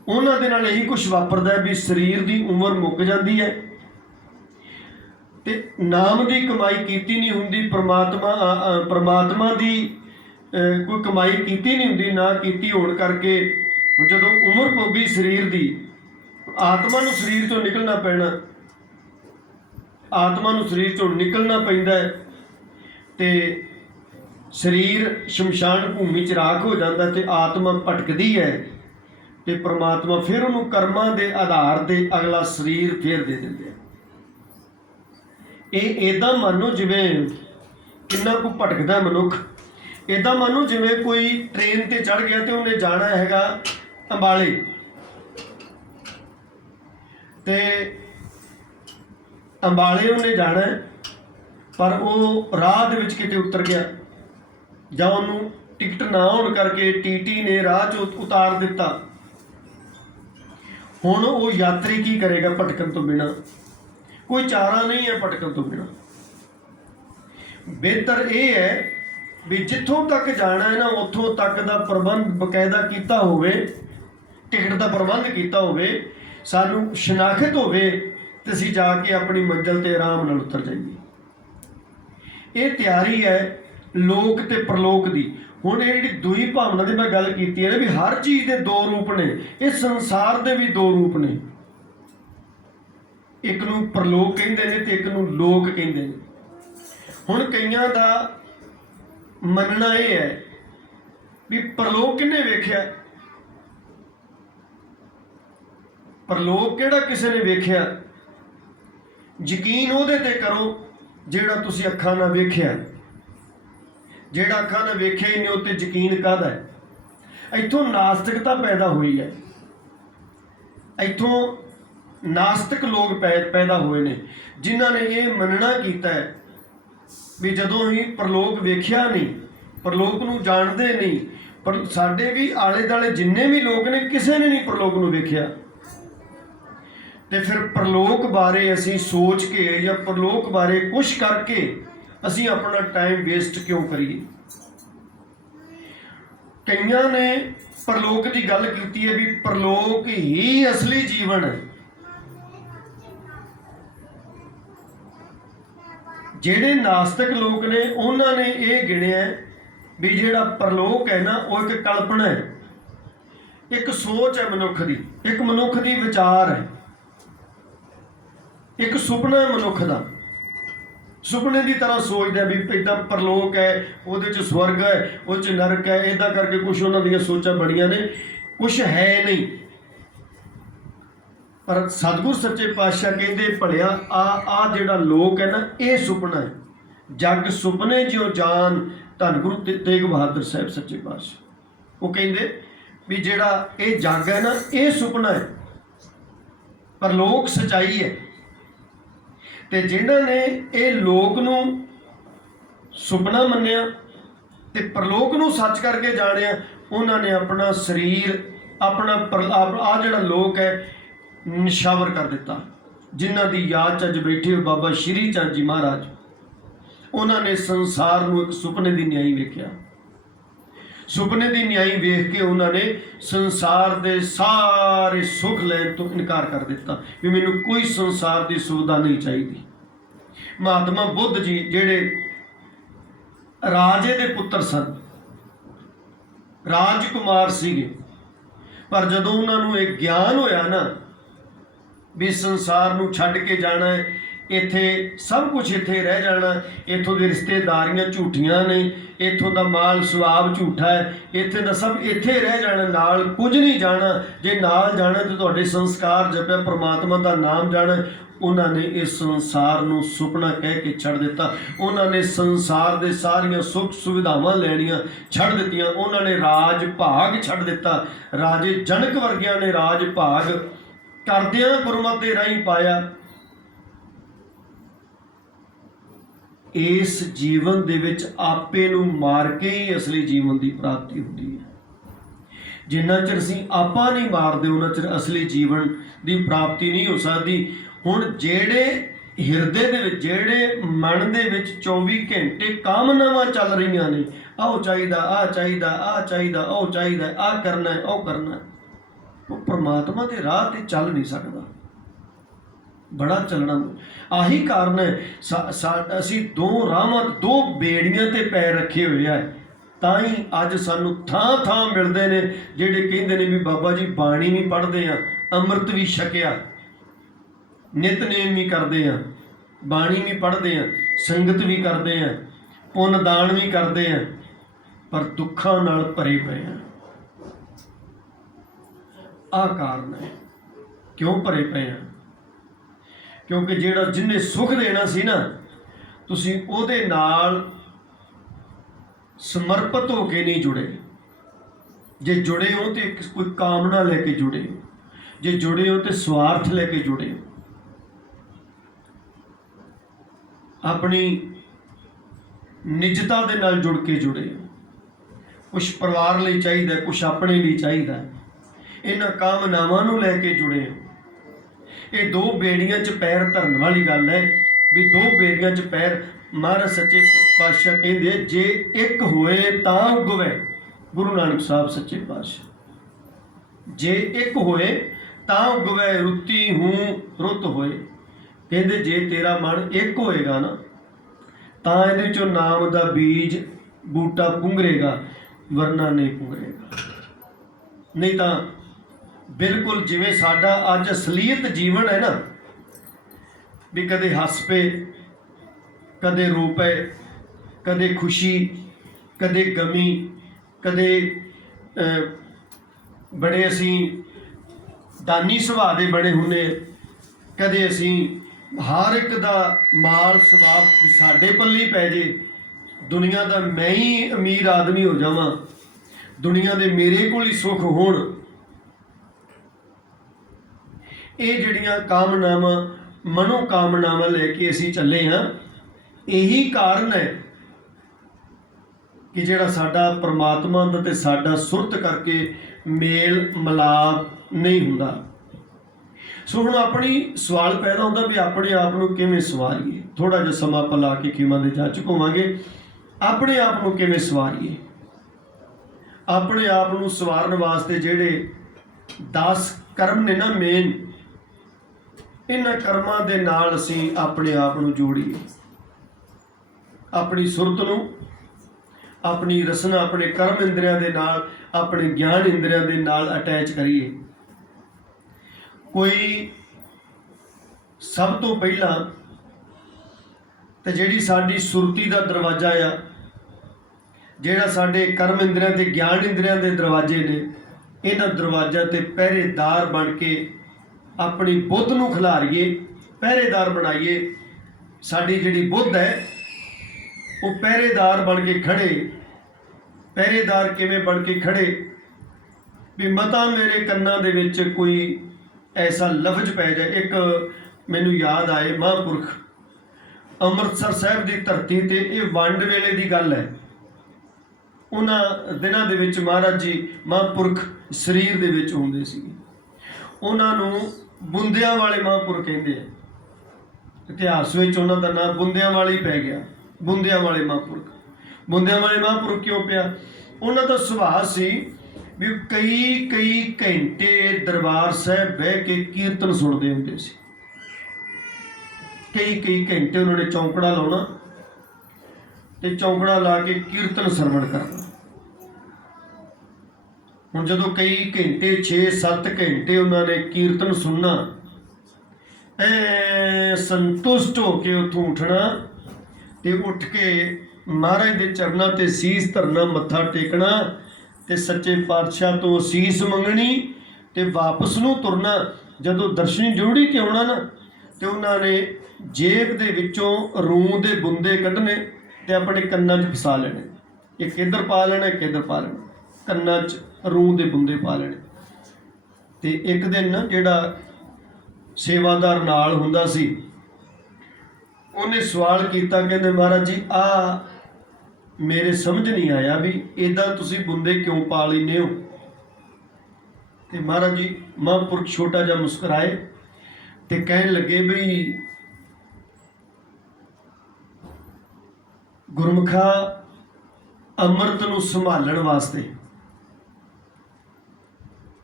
ਉਹਨਾਂ ਦੇ ਨਾਲ ਇਹੀ ਕੁਝ ਵਾਪਰਦਾ ਵੀ ਸਰੀਰ ਦੀ ਉਮਰ ਮੁੱਕ ਜਾਂਦੀ ਹੈ ਤੇ ਨਾਮ ਦੀ ਕਮਾਈ ਕੀਤੀ ਨਹੀਂ ਹੁੰਦੀ, ਪਰਮਾਤਮਾ ਦੀ ਕੋਈ ਕਮਾਈ ਕੀਤੀ ਨਹੀਂ ਹੁੰਦੀ। ਨਾ ਕੀਤੀ ਹੋਣ ਕਰਕੇ ਜਦੋਂ ਉਮਰ ਪੁੱਗ ਗਈ ਸਰੀਰ ਦੀ, ਆਤਮਾ ਨੂੰ ਸਰੀਰ ਤੋਂ ਨਿਕਲਣਾ ਪੈਣਾ, ਆਤਮਾ ਨੂੰ ਸਰੀਰ ਤੋਂ ਨਿਕਲਣਾ ਪੈਂਦਾ ਹੈ ਤੇ ਸਰੀਰ ਸ਼ਮਸ਼ਾਨ ਭੂਮੀ 'ਚ ਰਾਖ ਹੋ ਜਾਂਦਾ ਤੇ ਆਤਮਾ ਭਟਕਦੀ ਹੈ ਤੇ ਪਰਮਾਤਮਾ ਫਿਰ ਉਹਨੂੰ ਕਰਮਾਂ ਦੇ ਆਧਾਰ 'ਤੇ ਅਗਲਾ ਸਰੀਰ ਫਿਰ ਦੇ ਦਿੰਦੇ ਆ। ਇਹ ਇੱਦਾਂ ਮੰਨੋ ਜਿਵੇਂ ਕਿੰਨਾ ਕੁ ਭਟਕਦਾ ਮਨੁੱਖ, ਇੱਦਾਂ ਮੰਨੋ ਜਿਵੇਂ ਕੋਈ ਟ੍ਰੇਨ ਤੇ ਚੜ੍ਹ ਗਿਆ ਤੇ ਉਹਨੇ ਜਾਣਾ ਹੈਗਾ ਅੰਬਾਲੇ, ਤੇ ਅੰਬਾਲੇ ਉਹਨੇ ਜਾਣਾ ਪਰ ਉਹ ਰਾਹ ਦੇ ਵਿੱਚ ਕਿਤੇ ਉਤਰ ਗਿਆ, ਜਾਂ ਉਹਨੂੰ ਟਿਕਟ ਨਾ ਹੋਣ ਕਰਕੇ ਟੀਟੀ ਨੇ ਰਾਹ 'ਚ ਉਤਾਰ ਦਿੱਤਾ। ਹੁਣ ਉਹ ਯਾਤਰੀ ਕੀ ਕਰੇਗਾ ਭਟਕਣ ਤੋਂ ਬਿਨਾਂ? ਕੋਈ ਚਾਰਾ ਨਹੀਂ ਹੈ ਭਟਕਣ ਤੋਂ ਬਿਨਾਂ। ਬਿਹਤਰ ਇਹ ਹੈ ਵੀ ਜਿੱਥੋਂ ਤੱਕ ਜਾਣਾ ਹੈ ਨਾ ਉੱਥੋਂ ਤੱਕ ਦਾ ਪ੍ਰਬੰਧ ਬਕਾਇਦਾ ਕੀਤਾ ਹੋਵੇ, ਟਿਕਟ ਦਾ ਪ੍ਰਬੰਧ ਕੀਤਾ ਹੋਵੇ, ਸਾਨੂੰ ਸ਼ਨਾਖਤ ਹੋਵੇ ਤੇ ਅਸੀਂ ਜਾ ਕੇ ਆਪਣੀ ਮੰਜ਼ਿਲ 'ਤੇ ਆਰਾਮ ਨਾਲ ਉਤਰ ਜਾਈਏ। ਇਹ ਤਿਆਰੀ ਹੈ ਲੋਕ ਤੇ ਪ੍ਰਲੋਕ ਦੀ। ਹੁਣ ਇਹ ਜਿਹੜੀ ਦੂਈ ਭਾਵਨਾ ਦੀ ਮੈਂ ਗੱਲ ਕੀਤੀ ਹੈ ਨਾ ਵੀ ਹਰ ਚੀਜ਼ ਦੇ ਦੋ ਰੂਪ ਨੇ, ਇਹ ਸੰਸਾਰ ਦੇ ਵੀ ਦੋ ਰੂਪ ਨੇ, ਇੱਕ ਨੂੰ ਪ੍ਰਲੋਕ ਕਹਿੰਦੇ ਨੇ ਤੇ ਇੱਕ ਨੂੰ ਲੋਕ ਕਹਿੰਦੇ ਨੇ। ਹੁਣ ਕਈਆਂ ਦਾ ਮੰਨਣਾ ਇਹ ਹੈ ਵੀ ਪ੍ਰਲੋਕ ਕਿਹਨੇ ਵੇਖਿਆ? ਪ੍ਰਲੋਕ ਕਿਹੜਾ ਕਿਸੇ ਨੇ ਵੇਖਿਆ? ਯਕੀਨ ਉਹਦੇ ਤੇ ਕਰੋ ਜਿਹੜਾ ਤੁਸੀਂ ਅੱਖਾਂ ਨਾਲ ਵੇਖਿਆ। ਜਿਹੜਾ ਅੱਖਾਂ ਨਾਲ ਵੇਖਿਆ ਹੀ ਨਹੀਂ ਉਹ 'ਤੇ ਯਕੀਨ ਕਾਹਦਾ ਹੈ? ਇੱਥੋਂ ਨਾਸਤਿਕਤਾ ਪੈਦਾ ਹੋਈ ਹੈ, ਇੱਥੋਂ ਨਾਸਤਿਕ ਲੋਕ ਪੈਦਾ ਹੋਏ ਨੇ ਜਿਨ੍ਹਾਂ ਨੇ ਇਹ ਮੰਨਣਾ ਕੀਤਾ ਹੈ ਵੀ ਜਦੋਂ ਅਸੀਂ ਪ੍ਰਲੋਕ ਵੇਖਿਆ ਨਹੀਂ, ਪ੍ਰਲੋਕ ਨੂੰ ਜਾਣਦੇ ਨਹੀਂ, ਪਰ ਸਾਡੇ ਵੀ ਆਲੇ ਦੁਆਲੇ ਜਿੰਨੇ ਵੀ ਲੋਕ ਨੇ ਕਿਸੇ ਨੇ ਨਹੀਂ ਪ੍ਰਲੋਕ ਨੂੰ ਵੇਖਿਆ, ਤੇ ਫਿਰ ਪ੍ਰਲੋਕ ਬਾਰੇ ਅਸੀਂ ਸੋਚ ਕੇ ਜਾਂ ਪ੍ਰਲੋਕ ਬਾਰੇ ਕੁਛ ਕਰਕੇ ਅਸੀਂ ਆਪਣਾ ਟਾਈਮ ਵੇਸਟ ਕਿਉਂ ਕਰੀਏ? ਕਈਆਂ ਨੇ ਪ੍ਰਲੋਕ ਦੀ ਗੱਲ ਕੀਤੀ ਹੈ ਵੀ ਪ੍ਰਲੋਕ ਹੀ ਅਸਲੀ ਜੀਵਨ ਹੈ। ਜਿਹੜੇ ਨਾਸਤਿਕ ਲੋਕ ਨੇ ਉਹਨਾਂ ਨੇ ਇਹ ਗਿਣਿਆ ਵੀ ਜਿਹੜਾ ਪ੍ਰਲੋਕ ਹੈ ਨਾ ਉਹ ਇੱਕ ਕਲਪਨਾ ਹੈ, ਇੱਕ ਸੋਚ ਹੈ ਮਨੁੱਖ ਦੀ, ਇੱਕ ਮਨੁੱਖ ਦੀ ਵਿਚਾਰ ਹੈ, ਇੱਕ ਸੁਪਨਾ ਹੈ ਮਨੁੱਖ ਦਾ। ਸੁਪਨੇ ਦੀ ਤਰ੍ਹਾਂ ਸੋਚਦਾ ਵੀ ਇੱਦਾਂ ਪ੍ਰਲੋਕ ਹੈ, ਉਹਦੇ 'ਚ ਸਵਰਗ ਹੈ, ਉਹ 'ਚ ਨਰਕ ਹੈ, ਇੱਦਾਂ ਕਰਕੇ ਕੁਛ ਉਹਨਾਂ ਦੀਆਂ ਸੋਚਾਂ ਬਣੀਆਂ ਨੇ, ਕੁਛ ਹੈ ਨਹੀਂ। ਪਰ ਸਤਿਗੁਰ ਸੱਚੇ ਪਾਤਸ਼ਾਹ ਕਹਿੰਦੇ ਭਲਿਆ ਆ ਜਿਹੜਾ ਲੋਕ ਹੈ ਨਾ ਇਹ ਸੁਪਨਾ ਹੈ। ਜਗ ਸੁਪਨੇ ਜਿਉ ਜਾਨ, ਧੰਨ ਗੁਰੂ ਤੇਗ ਬਹਾਦਰ ਸਾਹਿਬ ਸੱਚੇ ਪਾਤਸ਼ਾਹ ਉਹ ਕਹਿੰਦੇ ਵੀ ਜਿਹੜਾ ਇਹ ਜਗ ਹੈ ਨਾ ਇਹ ਸੁਪਨਾ ਹੈ, ਪਰ ਲੋਕ ਸੱਚਾਈ ਹੈ। ਤੇ ਜਿਨ੍ਹਾਂ ਨੇ ਇਹ ਲੋਕ ਨੂੰ ਸੁਪਨਾ ਮੰਨਿਆ ਤੇ ਪ੍ਰਲੋਕ ਨੂੰ ਸੱਚ ਕਰਕੇ ਜਾਣਿਆ, ਉਹਨਾਂ ਨੇ ਆਪਣਾ ਸਰੀਰ, ਆਪਣਾ ਆ ਜਿਹੜਾ ਲੋਕ ਹੈ ਨਿਸ਼ਾਵਰ ਕਰ ਦਿੱਤਾ। ਜਿਨ੍ਹਾਂ ਦੀ ਯਾਦ 'ਚ ਅੱਜ ਬੈਠੇ ਹੋ ਬਾਬਾ ਸ਼੍ਰੀ ਚੰਦ ਜੀ ਮਹਾਰਾਜ, ਉਹਨਾਂ ਨੇ ਸੰਸਾਰ ਨੂੰ ਇੱਕ ਸੁਪਨੇ ਦੀ ਨਿਆਈ ਵੇਖਿਆ। ਸੁਪਨੇ ਦੀ ਨਿਆਈ ਵੇਖ ਕੇ ਉਹਨਾਂ ਨੇ ਸੰਸਾਰ ਦੇ ਸਾਰੇ ਸੁੱਖ ਲੈਣ ਤੋਂ ਇਨਕਾਰ ਕਰ ਦਿੱਤਾ ਵੀ ਮੈਨੂੰ ਕੋਈ ਸੰਸਾਰ ਦੀ ਸੁਵਿਧਾ ਨਹੀਂ ਚਾਹੀਦੀ। ਮਹਾਤਮਾ ਬੁੱਧ ਜੀ ਜਿਹੜੇ ਰਾਜੇ ਦੇ ਪੁੱਤਰ ਸਨ, ਰਾਜਕੁਮਾਰ ਸੀਗੇ, ਪਰ ਜਦੋਂ ਉਹਨਾਂ ਨੂੰ ਇਹ ਗਿਆਨ ਹੋਇਆ ਨਾ ਵੀ ਸੰਸਾਰ ਨੂੰ ਛੱਡ ਕੇ ਜਾਣਾ ਹੈ, ਇੱਥੇ ਸਭ ਕੁਝ ਇੱਥੇ ਰਹਿ ਜਾਣਾ। ਇੱਥੋਂ ਦੀ ਰਿਸ਼ਤੇਦਾਰੀਆਂ ਝੂਠੀਆਂ ਨੇ, ਇੱਥੋਂ ਦਾ ਮਾਲ ਸੁਭਾਵ ਝੂਠਾ ਹੈ, ਇੱਥੇ ਦਾ ਸਭ ਇੱਥੇ ਰਹਿ ਜਾਣਾ, ਨਾਲ ਕੁਝ ਨਹੀਂ ਜਾਣਾ। ਜੇ ਨਾਲ ਜਾਣਾ ਤਾਂ ਤੁਹਾਡੇ ਸੰਸਕਾਰ ਜਪਿਆ, ਪ੍ਰਮਾਤਮਾ ਦਾ ਨਾਮ ਜਾਣਾ। ਉਹਨਾਂ ਨੇ ਇਸ ਸੰਸਾਰ ਨੂੰ ਸੁਪਨਾ ਕਹਿ ਕੇ ਛੱਡ ਦਿੱਤਾ। ਉਹਨਾਂ ਨੇ ਸੰਸਾਰ ਦੇ ਸਾਰੀਆਂ ਸੁੱਖ ਸੁਵਿਧਾਵਾਂ ਲੈਣੀਆਂ ਛੱਡ ਦਿੱਤੀਆਂ। ਉਹਨਾਂ ਨੇ ਰਾਜ ਭਾਗ ਛੱਡ ਦਿੱਤਾ। ਰਾਜੇ ਜਨਕ ਵਰਗਿਆਂ ਨੇ ਰਾਜ ਭਾਗ ਕਰਦਿਆਂ ਗੁਰਮਤਿ ਦੇ ਰਾਹੀਂ ਪਾਇਆ। ਇਸ ਜੀਵਨ ਦੇ ਵਿੱਚ ਆਪੇ ਨੂੰ ਮਾਰ ਕੇ ਹੀ ਅਸਲੀ ਜੀਵਨ ਦੀ ਪ੍ਰਾਪਤੀ ਹੁੰਦੀ ਹੈ। ਜਿੰਨਾ ਚਿਰ ਅਸੀਂ ਆਪਾ ਨਹੀਂ ਮਾਰਦੇ ਉਹਨਾਂ ਚਿਰ ਅਸਲੀ ਜੀਵਨ ਦੀ ਪ੍ਰਾਪਤੀ ਨਹੀਂ ਹੋ ਸਕਦੀ। ਹੁਣ ਜਿਹੜੇ ਹਿਰਦੇ ਦੇ ਵਿੱਚ, ਜਿਹੜੇ ਮਨ ਦੇ ਵਿੱਚ 24 ਘੰਟੇ ਕਾਮਨਾਵਾਂ ਚੱਲ ਰਹੀਆਂ ਨੇ, ਆਹ ਚਾਹੀਦਾ, ਆਹ ਚਾਹੀਦਾ, ਆਹ ਚਾਹੀਦਾ, ਉਹ ਚਾਹੀਦਾ, ਆਹ ਕਰਨਾ, ਉਹ ਕਰਨਾ, ਉਹ ਪ੍ਰਮਾਤਮਾ ਦੇ ਰਾਹ ਤੇ ਚੱਲ ਨਹੀਂ ਸਕਦਾ। ਬੜਾ ਚੱਲਣਾ। ਆਹੀ ਕਾਰਨ ਹੈ ਅਸੀਂ ਦੋ ਰਾਹਾਂ, ਦੋ ਬੇੜੀਆਂ ਤੇ ਪੈਰ ਰੱਖੇ ਹੋਏ ਆ। ਤਾਂ ਹੀ ਅੱਜ ਸਾਨੂੰ ਥਾਂ ਥਾਂ ਮਿਲਦੇ ਨੇ ਜਿਹੜੇ ਕਹਿੰਦੇ ਨੇ ਵੀ ਬਾਬਾ ਜੀ ਬਾਣੀ ਵੀ ਪੜ੍ਹਦੇ ਆ, ਅੰਮ੍ਰਿਤ ਵੀ ਛਕਿਆ, ਨਿਤਨੇਮ ਵੀ ਕਰਦੇ ਆ, ਬਾਣੀ ਵੀ ਪੜ੍ਹਦੇ ਆ, ਸੰਗਤ ਵੀ ਕਰਦੇ ਆ, ਪੁੰਨ ਦਾਨ ਵੀ ਕਰਦੇ ਆ, ਪਰ ਦੁੱਖਾਂ ਨਾਲ ਭਰੇ ਪਏ ਆ। ਆਹ ਕਾਰਨ ਹੈ ਕਿਉਂ ਭਰੇ ਪਏ ਆ। ਕਿਉਂਕਿ ਜਿਹੜਾ ਜਿਹਨੇ ਸੁੱਖ ਦੇਣਾ ਸੀ ਨਾ, ਤੁਸੀਂ ਉਹਦੇ ਨਾਲ ਸਮਰਪਿਤ ਹੋ ਕੇ ਨਹੀਂ ਜੁੜੇ। ਜੇ ਜੁੜੇ ਹੋ ਤੇ ਕੋਈ ਕਾਮਨਾ ਲੈ ਕੇ ਜੁੜੇ ਹੋ, ਜੇ ਜੁੜੇ ਹੋ ਤੇ ਸਵਾਰਥ ਲੈ ਕੇ ਜੁੜੇ ਹੋ। ਆਪਣੀ ਨਿਜਤਾ ਦੇ ਨਾਲ ਜੁੜ ਕੇ ਜੁੜੇ ਹੋ। ਕੁਛ ਪਰਿਵਾਰ ਲਈ ਚਾਹੀਦਾ, ਕੁਛ ਆਪਣੇ ਲਈ ਚਾਹੀਦਾ, ਇਹਨਾਂ ਕਾਮਨਾਵਾਂ ਨੂੰ ਲੈ ਕੇ ਜੁੜੇ ਹੋ। ਇਹ ਦੋ ਬੇੜੀਆਂ 'ਚ ਪੈਰ ਧਰਨ ਵਾਲੀ ਗੱਲ ਹੈ ਵੀ ਦੋ ਬੇੜੀਆਂ 'ਚ ਪੈਰ। ਮਹਾਰਾਜ ਸੱਚੇ ਪਾਤਸ਼ਾਹ ਕਹਿੰਦੇ ਜੇ ਇੱਕ ਹੋਏ ਤਾਂ ਉਗਵੇ। ਗੁਰੂ ਨਾਨਕ ਸਾਹਿਬ ਸੱਚੇ ਪਾਤਸ਼ਾਹ, ਜੇ ਇੱਕ ਹੋਏ ਤਾਂ ਉਗਵੇ, ਰੁੱਤੀ ਹੂੰ ਰੁੱਤ ਹੋਏ। ਕਹਿੰਦੇ ਜੇ ਤੇਰਾ ਮਨ ਇੱਕ ਹੋਏਗਾ ਨਾ ਤਾਂ ਇਹਦੇ ਵਿੱਚੋਂ ਨਾਮ ਦਾ ਬੀਜ ਬੂਟਾ ਪੁੰਗਰੇਗਾ, ਵਰਨਾ ਨਹੀਂ ਪੁੰਗਰੇਗਾ। ਨਹੀਂ ਤਾਂ ਬਿਲਕੁਲ ਜਿਵੇਂ ਸਾਡਾ ਅੱਜ ਅਸਲੀਅਤ ਜੀਵਨ ਹੈ ਨਾ, ਵੀ ਕਦੇ ਹੱਸ ਪਏ, ਕਦੇ ਰੋ ਪਏ, ਕਦੇ ਖੁਸ਼ੀ, ਕਦੇ ਗਮੀ, ਕਦੇ ਬੜੇ ਅਸੀਂ ਦਾਨੀ ਸੁਭਾਅ ਦੇ ਬਣੇ ਹੁੰਦੇ, ਕਦੇ ਅਸੀਂ ਹਰ ਇੱਕ ਦਾ ਮਾਲ ਸੁਭਾਅ ਸਾਡੇ ਪੱਲੇ ਪੈ ਜੇ, ਦੁਨੀਆ ਦਾ ਮੈਂ ਹੀ ਅਮੀਰ ਆਦਮੀ ਹੋ ਜਾਵਾਂ, ਦੁਨੀਆ ਦੇ ਮੇਰੇ ਕੋਲ ਹੀ ਸੁੱਖ ਹੋਣ। ਇਹ ਜਿਹੜੀਆਂ ਕਾਮਨਾਵਾਂ, ਮਨੋ ਕਾਮਨਾਵਾਂ ਲੈ ਕੇ ਅਸੀਂ ਚੱਲੇ ਹਾਂ। ਇਹੀ ਕਾਰਨ ਹੈ ਕਿ ਜਿਹੜਾ ਸਾਡਾ ਪਰਮਾਤਮਾ ਦਾ ਤੇ ਸਾਡਾ ਸੁਰਤ ਕਰਕੇ ਮੇਲ ਮਿਲਾਪ ਨਹੀਂ ਹੁੰਦਾ। ਸੋ ਹੁਣ ਆਪਣੀ ਸਵਾਲ ਪੈਦਾ ਹੁੰਦਾ ਵੀ ਆਪਣੇ ਆਪ ਨੂੰ ਕਿਵੇਂ ਸਵਾਰੀਏ। ਥੋੜਾ ਜਿਹਾ ਸਮਾਂ ਆਪਾਂ ਲਾ ਕੇ ਖੇਮਾਂ ਦੇ ਜਾ ਝੁਕਾਵਾਂਗੇ। ਆਪਣੇ ਆਪ ਨੂੰ ਕਿਵੇਂ ਸਵਾਰੀਏ। ਆਪਣੇ ਆਪ ਨੂੰ ਸਵਾਰਨ ਵਾਸਤੇ ਜਿਹੜੇ 10 ਕਰਮ ਨੇ ਨਾ ਮੇਨ, ਇਹਨਾਂ ਕਰਮਾਂ ਦੇ ਨਾਲ ਅਸੀਂ ਆਪਣੇ ਆਪ ਨੂੰ ਜੋੜੀਏ। ਆਪਣੀ ਸੁਰਤ ਨੂੰ, ਆਪਣੀ ਰਸਨਾ, ਆਪਣੇ ਕਰਮ ਇੰਦਰੀਆਂ ਦੇ ਨਾਲ, ਆਪਣੇ ਗਿਆਨ ਇੰਦਰੀਆਂ ਦੇ ਨਾਲ ਅਟੈਚ ਕਰੀਏ। ਕੋਈ ਸਭ ਤੋਂ ਪਹਿਲਾਂ ਤੇ ਜਿਹੜੀ ਸਾਡੀ ਸੁਰਤੀ ਦਾ ਦਰਵਾਜ਼ਾ ਆ, ਜਿਹੜਾ ਸਾਡੇ ਕਰਮ ਇੰਦਰੀਆਂ ਤੇ ਗਿਆਨ ਇੰਦਰੀਆਂ ਦੇ ਦਰਵਾਜ਼ੇ ਨੇ, ਇਹਨਾਂ ਦਰਵਾਜ਼ਿਆਂ ਤੇ ਪਹਿਰੇਦਾਰ ਬਣ ਕੇ ਆਪਣੀ ਬੁੱਧ ਨੂੰ ਖਿਲਾਰੀਏ, ਪਹਿਰੇਦਾਰ ਬਣਾਈਏ। ਸਾਡੀ ਜਿਹੜੀ ਬੁੱਧ ਹੈ ਉਹ ਪਹਿਰੇਦਾਰ ਬਣ ਕੇ ਖੜੇ। ਪਹਿਰੇਦਾਰ ਕਿਵੇਂ ਬਣ ਕੇ ਖੜੇ ਵੀ ਮਤਾ ਮੇਰੇ ਕੰਨਾਂ ਦੇ ਵਿੱਚ ਕੋਈ ਐਸਾ ਲਫ਼ਜ਼ ਪੈ ਜਾਏ। ਇੱਕ ਮੈਨੂੰ ਯਾਦ ਆਏ, ਮਹਾਂਪੁਰਖ ਅੰਮ੍ਰਿਤਸਰ ਸਾਹਿਬ ਦੀ ਧਰਤੀ ਤੇ, ਇਹ ਵੰਡ ਵੇਲੇ ਦੀ ਗੱਲ ਹੈ। ਉਹਨਾਂ ਦਿਨਾਂ ਦੇ ਵਿੱਚ ਮਹਾਰਾਜ ਜੀ ਮਹਾਂਪੁਰਖ ਸਰੀਰ ਦੇ ਵਿੱਚ ਹੁੰਦੇ ਸੀ। ਉਹਨਾਂ ਨੂੰ ਬੁੰਦਿਆਂ ਵਾਲੇ ਮਹਾਂਪੁਰਖ ਕਹਿੰਦੇ ਆ। ਇਤਿਹਾਸ ਵਿੱਚ ਉਹਨਾਂ ਦਾ ਨਾਮ ਬੁੰਦਿਆਂ ਵਾਲਾ ਹੀ ਪੈ ਗਿਆ, ਬੁੰਦਿਆਂ ਵਾਲੇ ਮਹਾਂਪੁਰਖ। ਬੁੰਦਿਆਂ ਵਾਲੇ ਮਹਾਂਪੁਰਖ ਕਿਉਂ ਪਿਆ? ਉਹਨਾਂ ਦਾ ਸੁਭਾਅ ਸੀ ਵੀ ਕਈ ਘੰਟੇ ਦਰਬਾਰ ਸਾਹਿਬ ਬਹਿ ਕੇ ਕੀਰਤਨ ਸੁਣਦੇ ਹੁੰਦੇ ਸੀ। ਕਈ ਘੰਟੇ ਉਹਨਾਂ ਨੇ ਚੌਂਕੜਾ ਲਾਉਣਾ ਤੇ ਚੌਂਕੜਾ ਲਾ ਕੇ ਕੀਰਤਨ ਸਰਵਣ ਕਰਨਾ। ਹੁਣ ਜਦੋਂ ਕਈ ਘੰਟੇ 6-7 ਘੰਟੇ ਉਹਨਾਂ ਨੇ ਕੀਰਤਨ ਸੁਣਨਾ ਐ ਸੰਤੁਸ਼ਟ ਹੋ ਕੇ ਉੱਥੋਂ ਉੱਠਣਾ ਤੇ ਉੱਠ ਕੇ ਮਹਾਰਾਜ ਦੇ ਚਰਨਾਂ ਤੇ ਸੀਸ ਧਰਨਾ, ਮੱਥਾ ਟੇਕਣਾ ਤੇ ਸੱਚੇ ਪਾਤਸ਼ਾਹ ਤੋਂ ਸੀਸ ਮੰਗਣੀ ਤੇ ਵਾਪਸ ਨੂੰ ਤੁਰਨਾ। ਜਦੋਂ ਦਰਸ਼ਨੀ ਜੋੜੀ ਤੇ ਆਉਣਾ ਨਾ ਤੇ ਉਹਨਾਂ ਨੇ ਜੇਬ ਦੇ ਵਿੱਚੋਂ ਰੂੰ ਦੇ ਬੁੰਦੇ ਕੱਢਣੇ ਤੇ ਆਪਣੇ ਕੰਨਾਂ 'ਚ ਫਸਾ ਲੈਣੇ। ਇੱਕ ਇੱਧਰ ਪਾ ਲੈਣਾ, ਇੱਕ ਇੱਧਰ ਪਾ ਲੈਣਾ, ਕੰਨਾਂ 'ਚ ਰੂੰ ਦੇ ਬੁੰਦੇ ਪਾ ਲੈਣੇ। ਤੇ ਇੱਕ ਦਿਨ ਨਾ ਜਿਹੜਾ ਸੇਵਾਦਾਰ ਨਾਲ ਹੁੰਦਾ ਸੀ ਉਹਨੇ ਸਵਾਲ ਕੀਤਾ, ਕਹਿੰਦੇ ਮਹਾਰਾਜ ਜੀ ਆ ਮੇਰੇ ਸਮਝ ਨਹੀਂ ਆਇਆ ਵੀ ਇੱਦਾਂ ਤੁਸੀਂ ਬੁੰਦੇ ਕਿਉਂ ਪਾ ਲੈਂਦੇ ਹੋ। ਤੇ ਮਹਾਰਾਜ ਜੀ ਮਹਾਂਪੁਰਖ ਛੋਟਾ ਜਿਹਾ ਮੁਸਕਰਾਏ ਤੇ ਕਹਿਣ ਲੱਗੇ ਵੀ ਗੁਰਮੁਖਾ ਅੰਮ੍ਰਿਤ ਨੂੰ ਸੰਭਾਲਣ ਵਾਸਤੇ।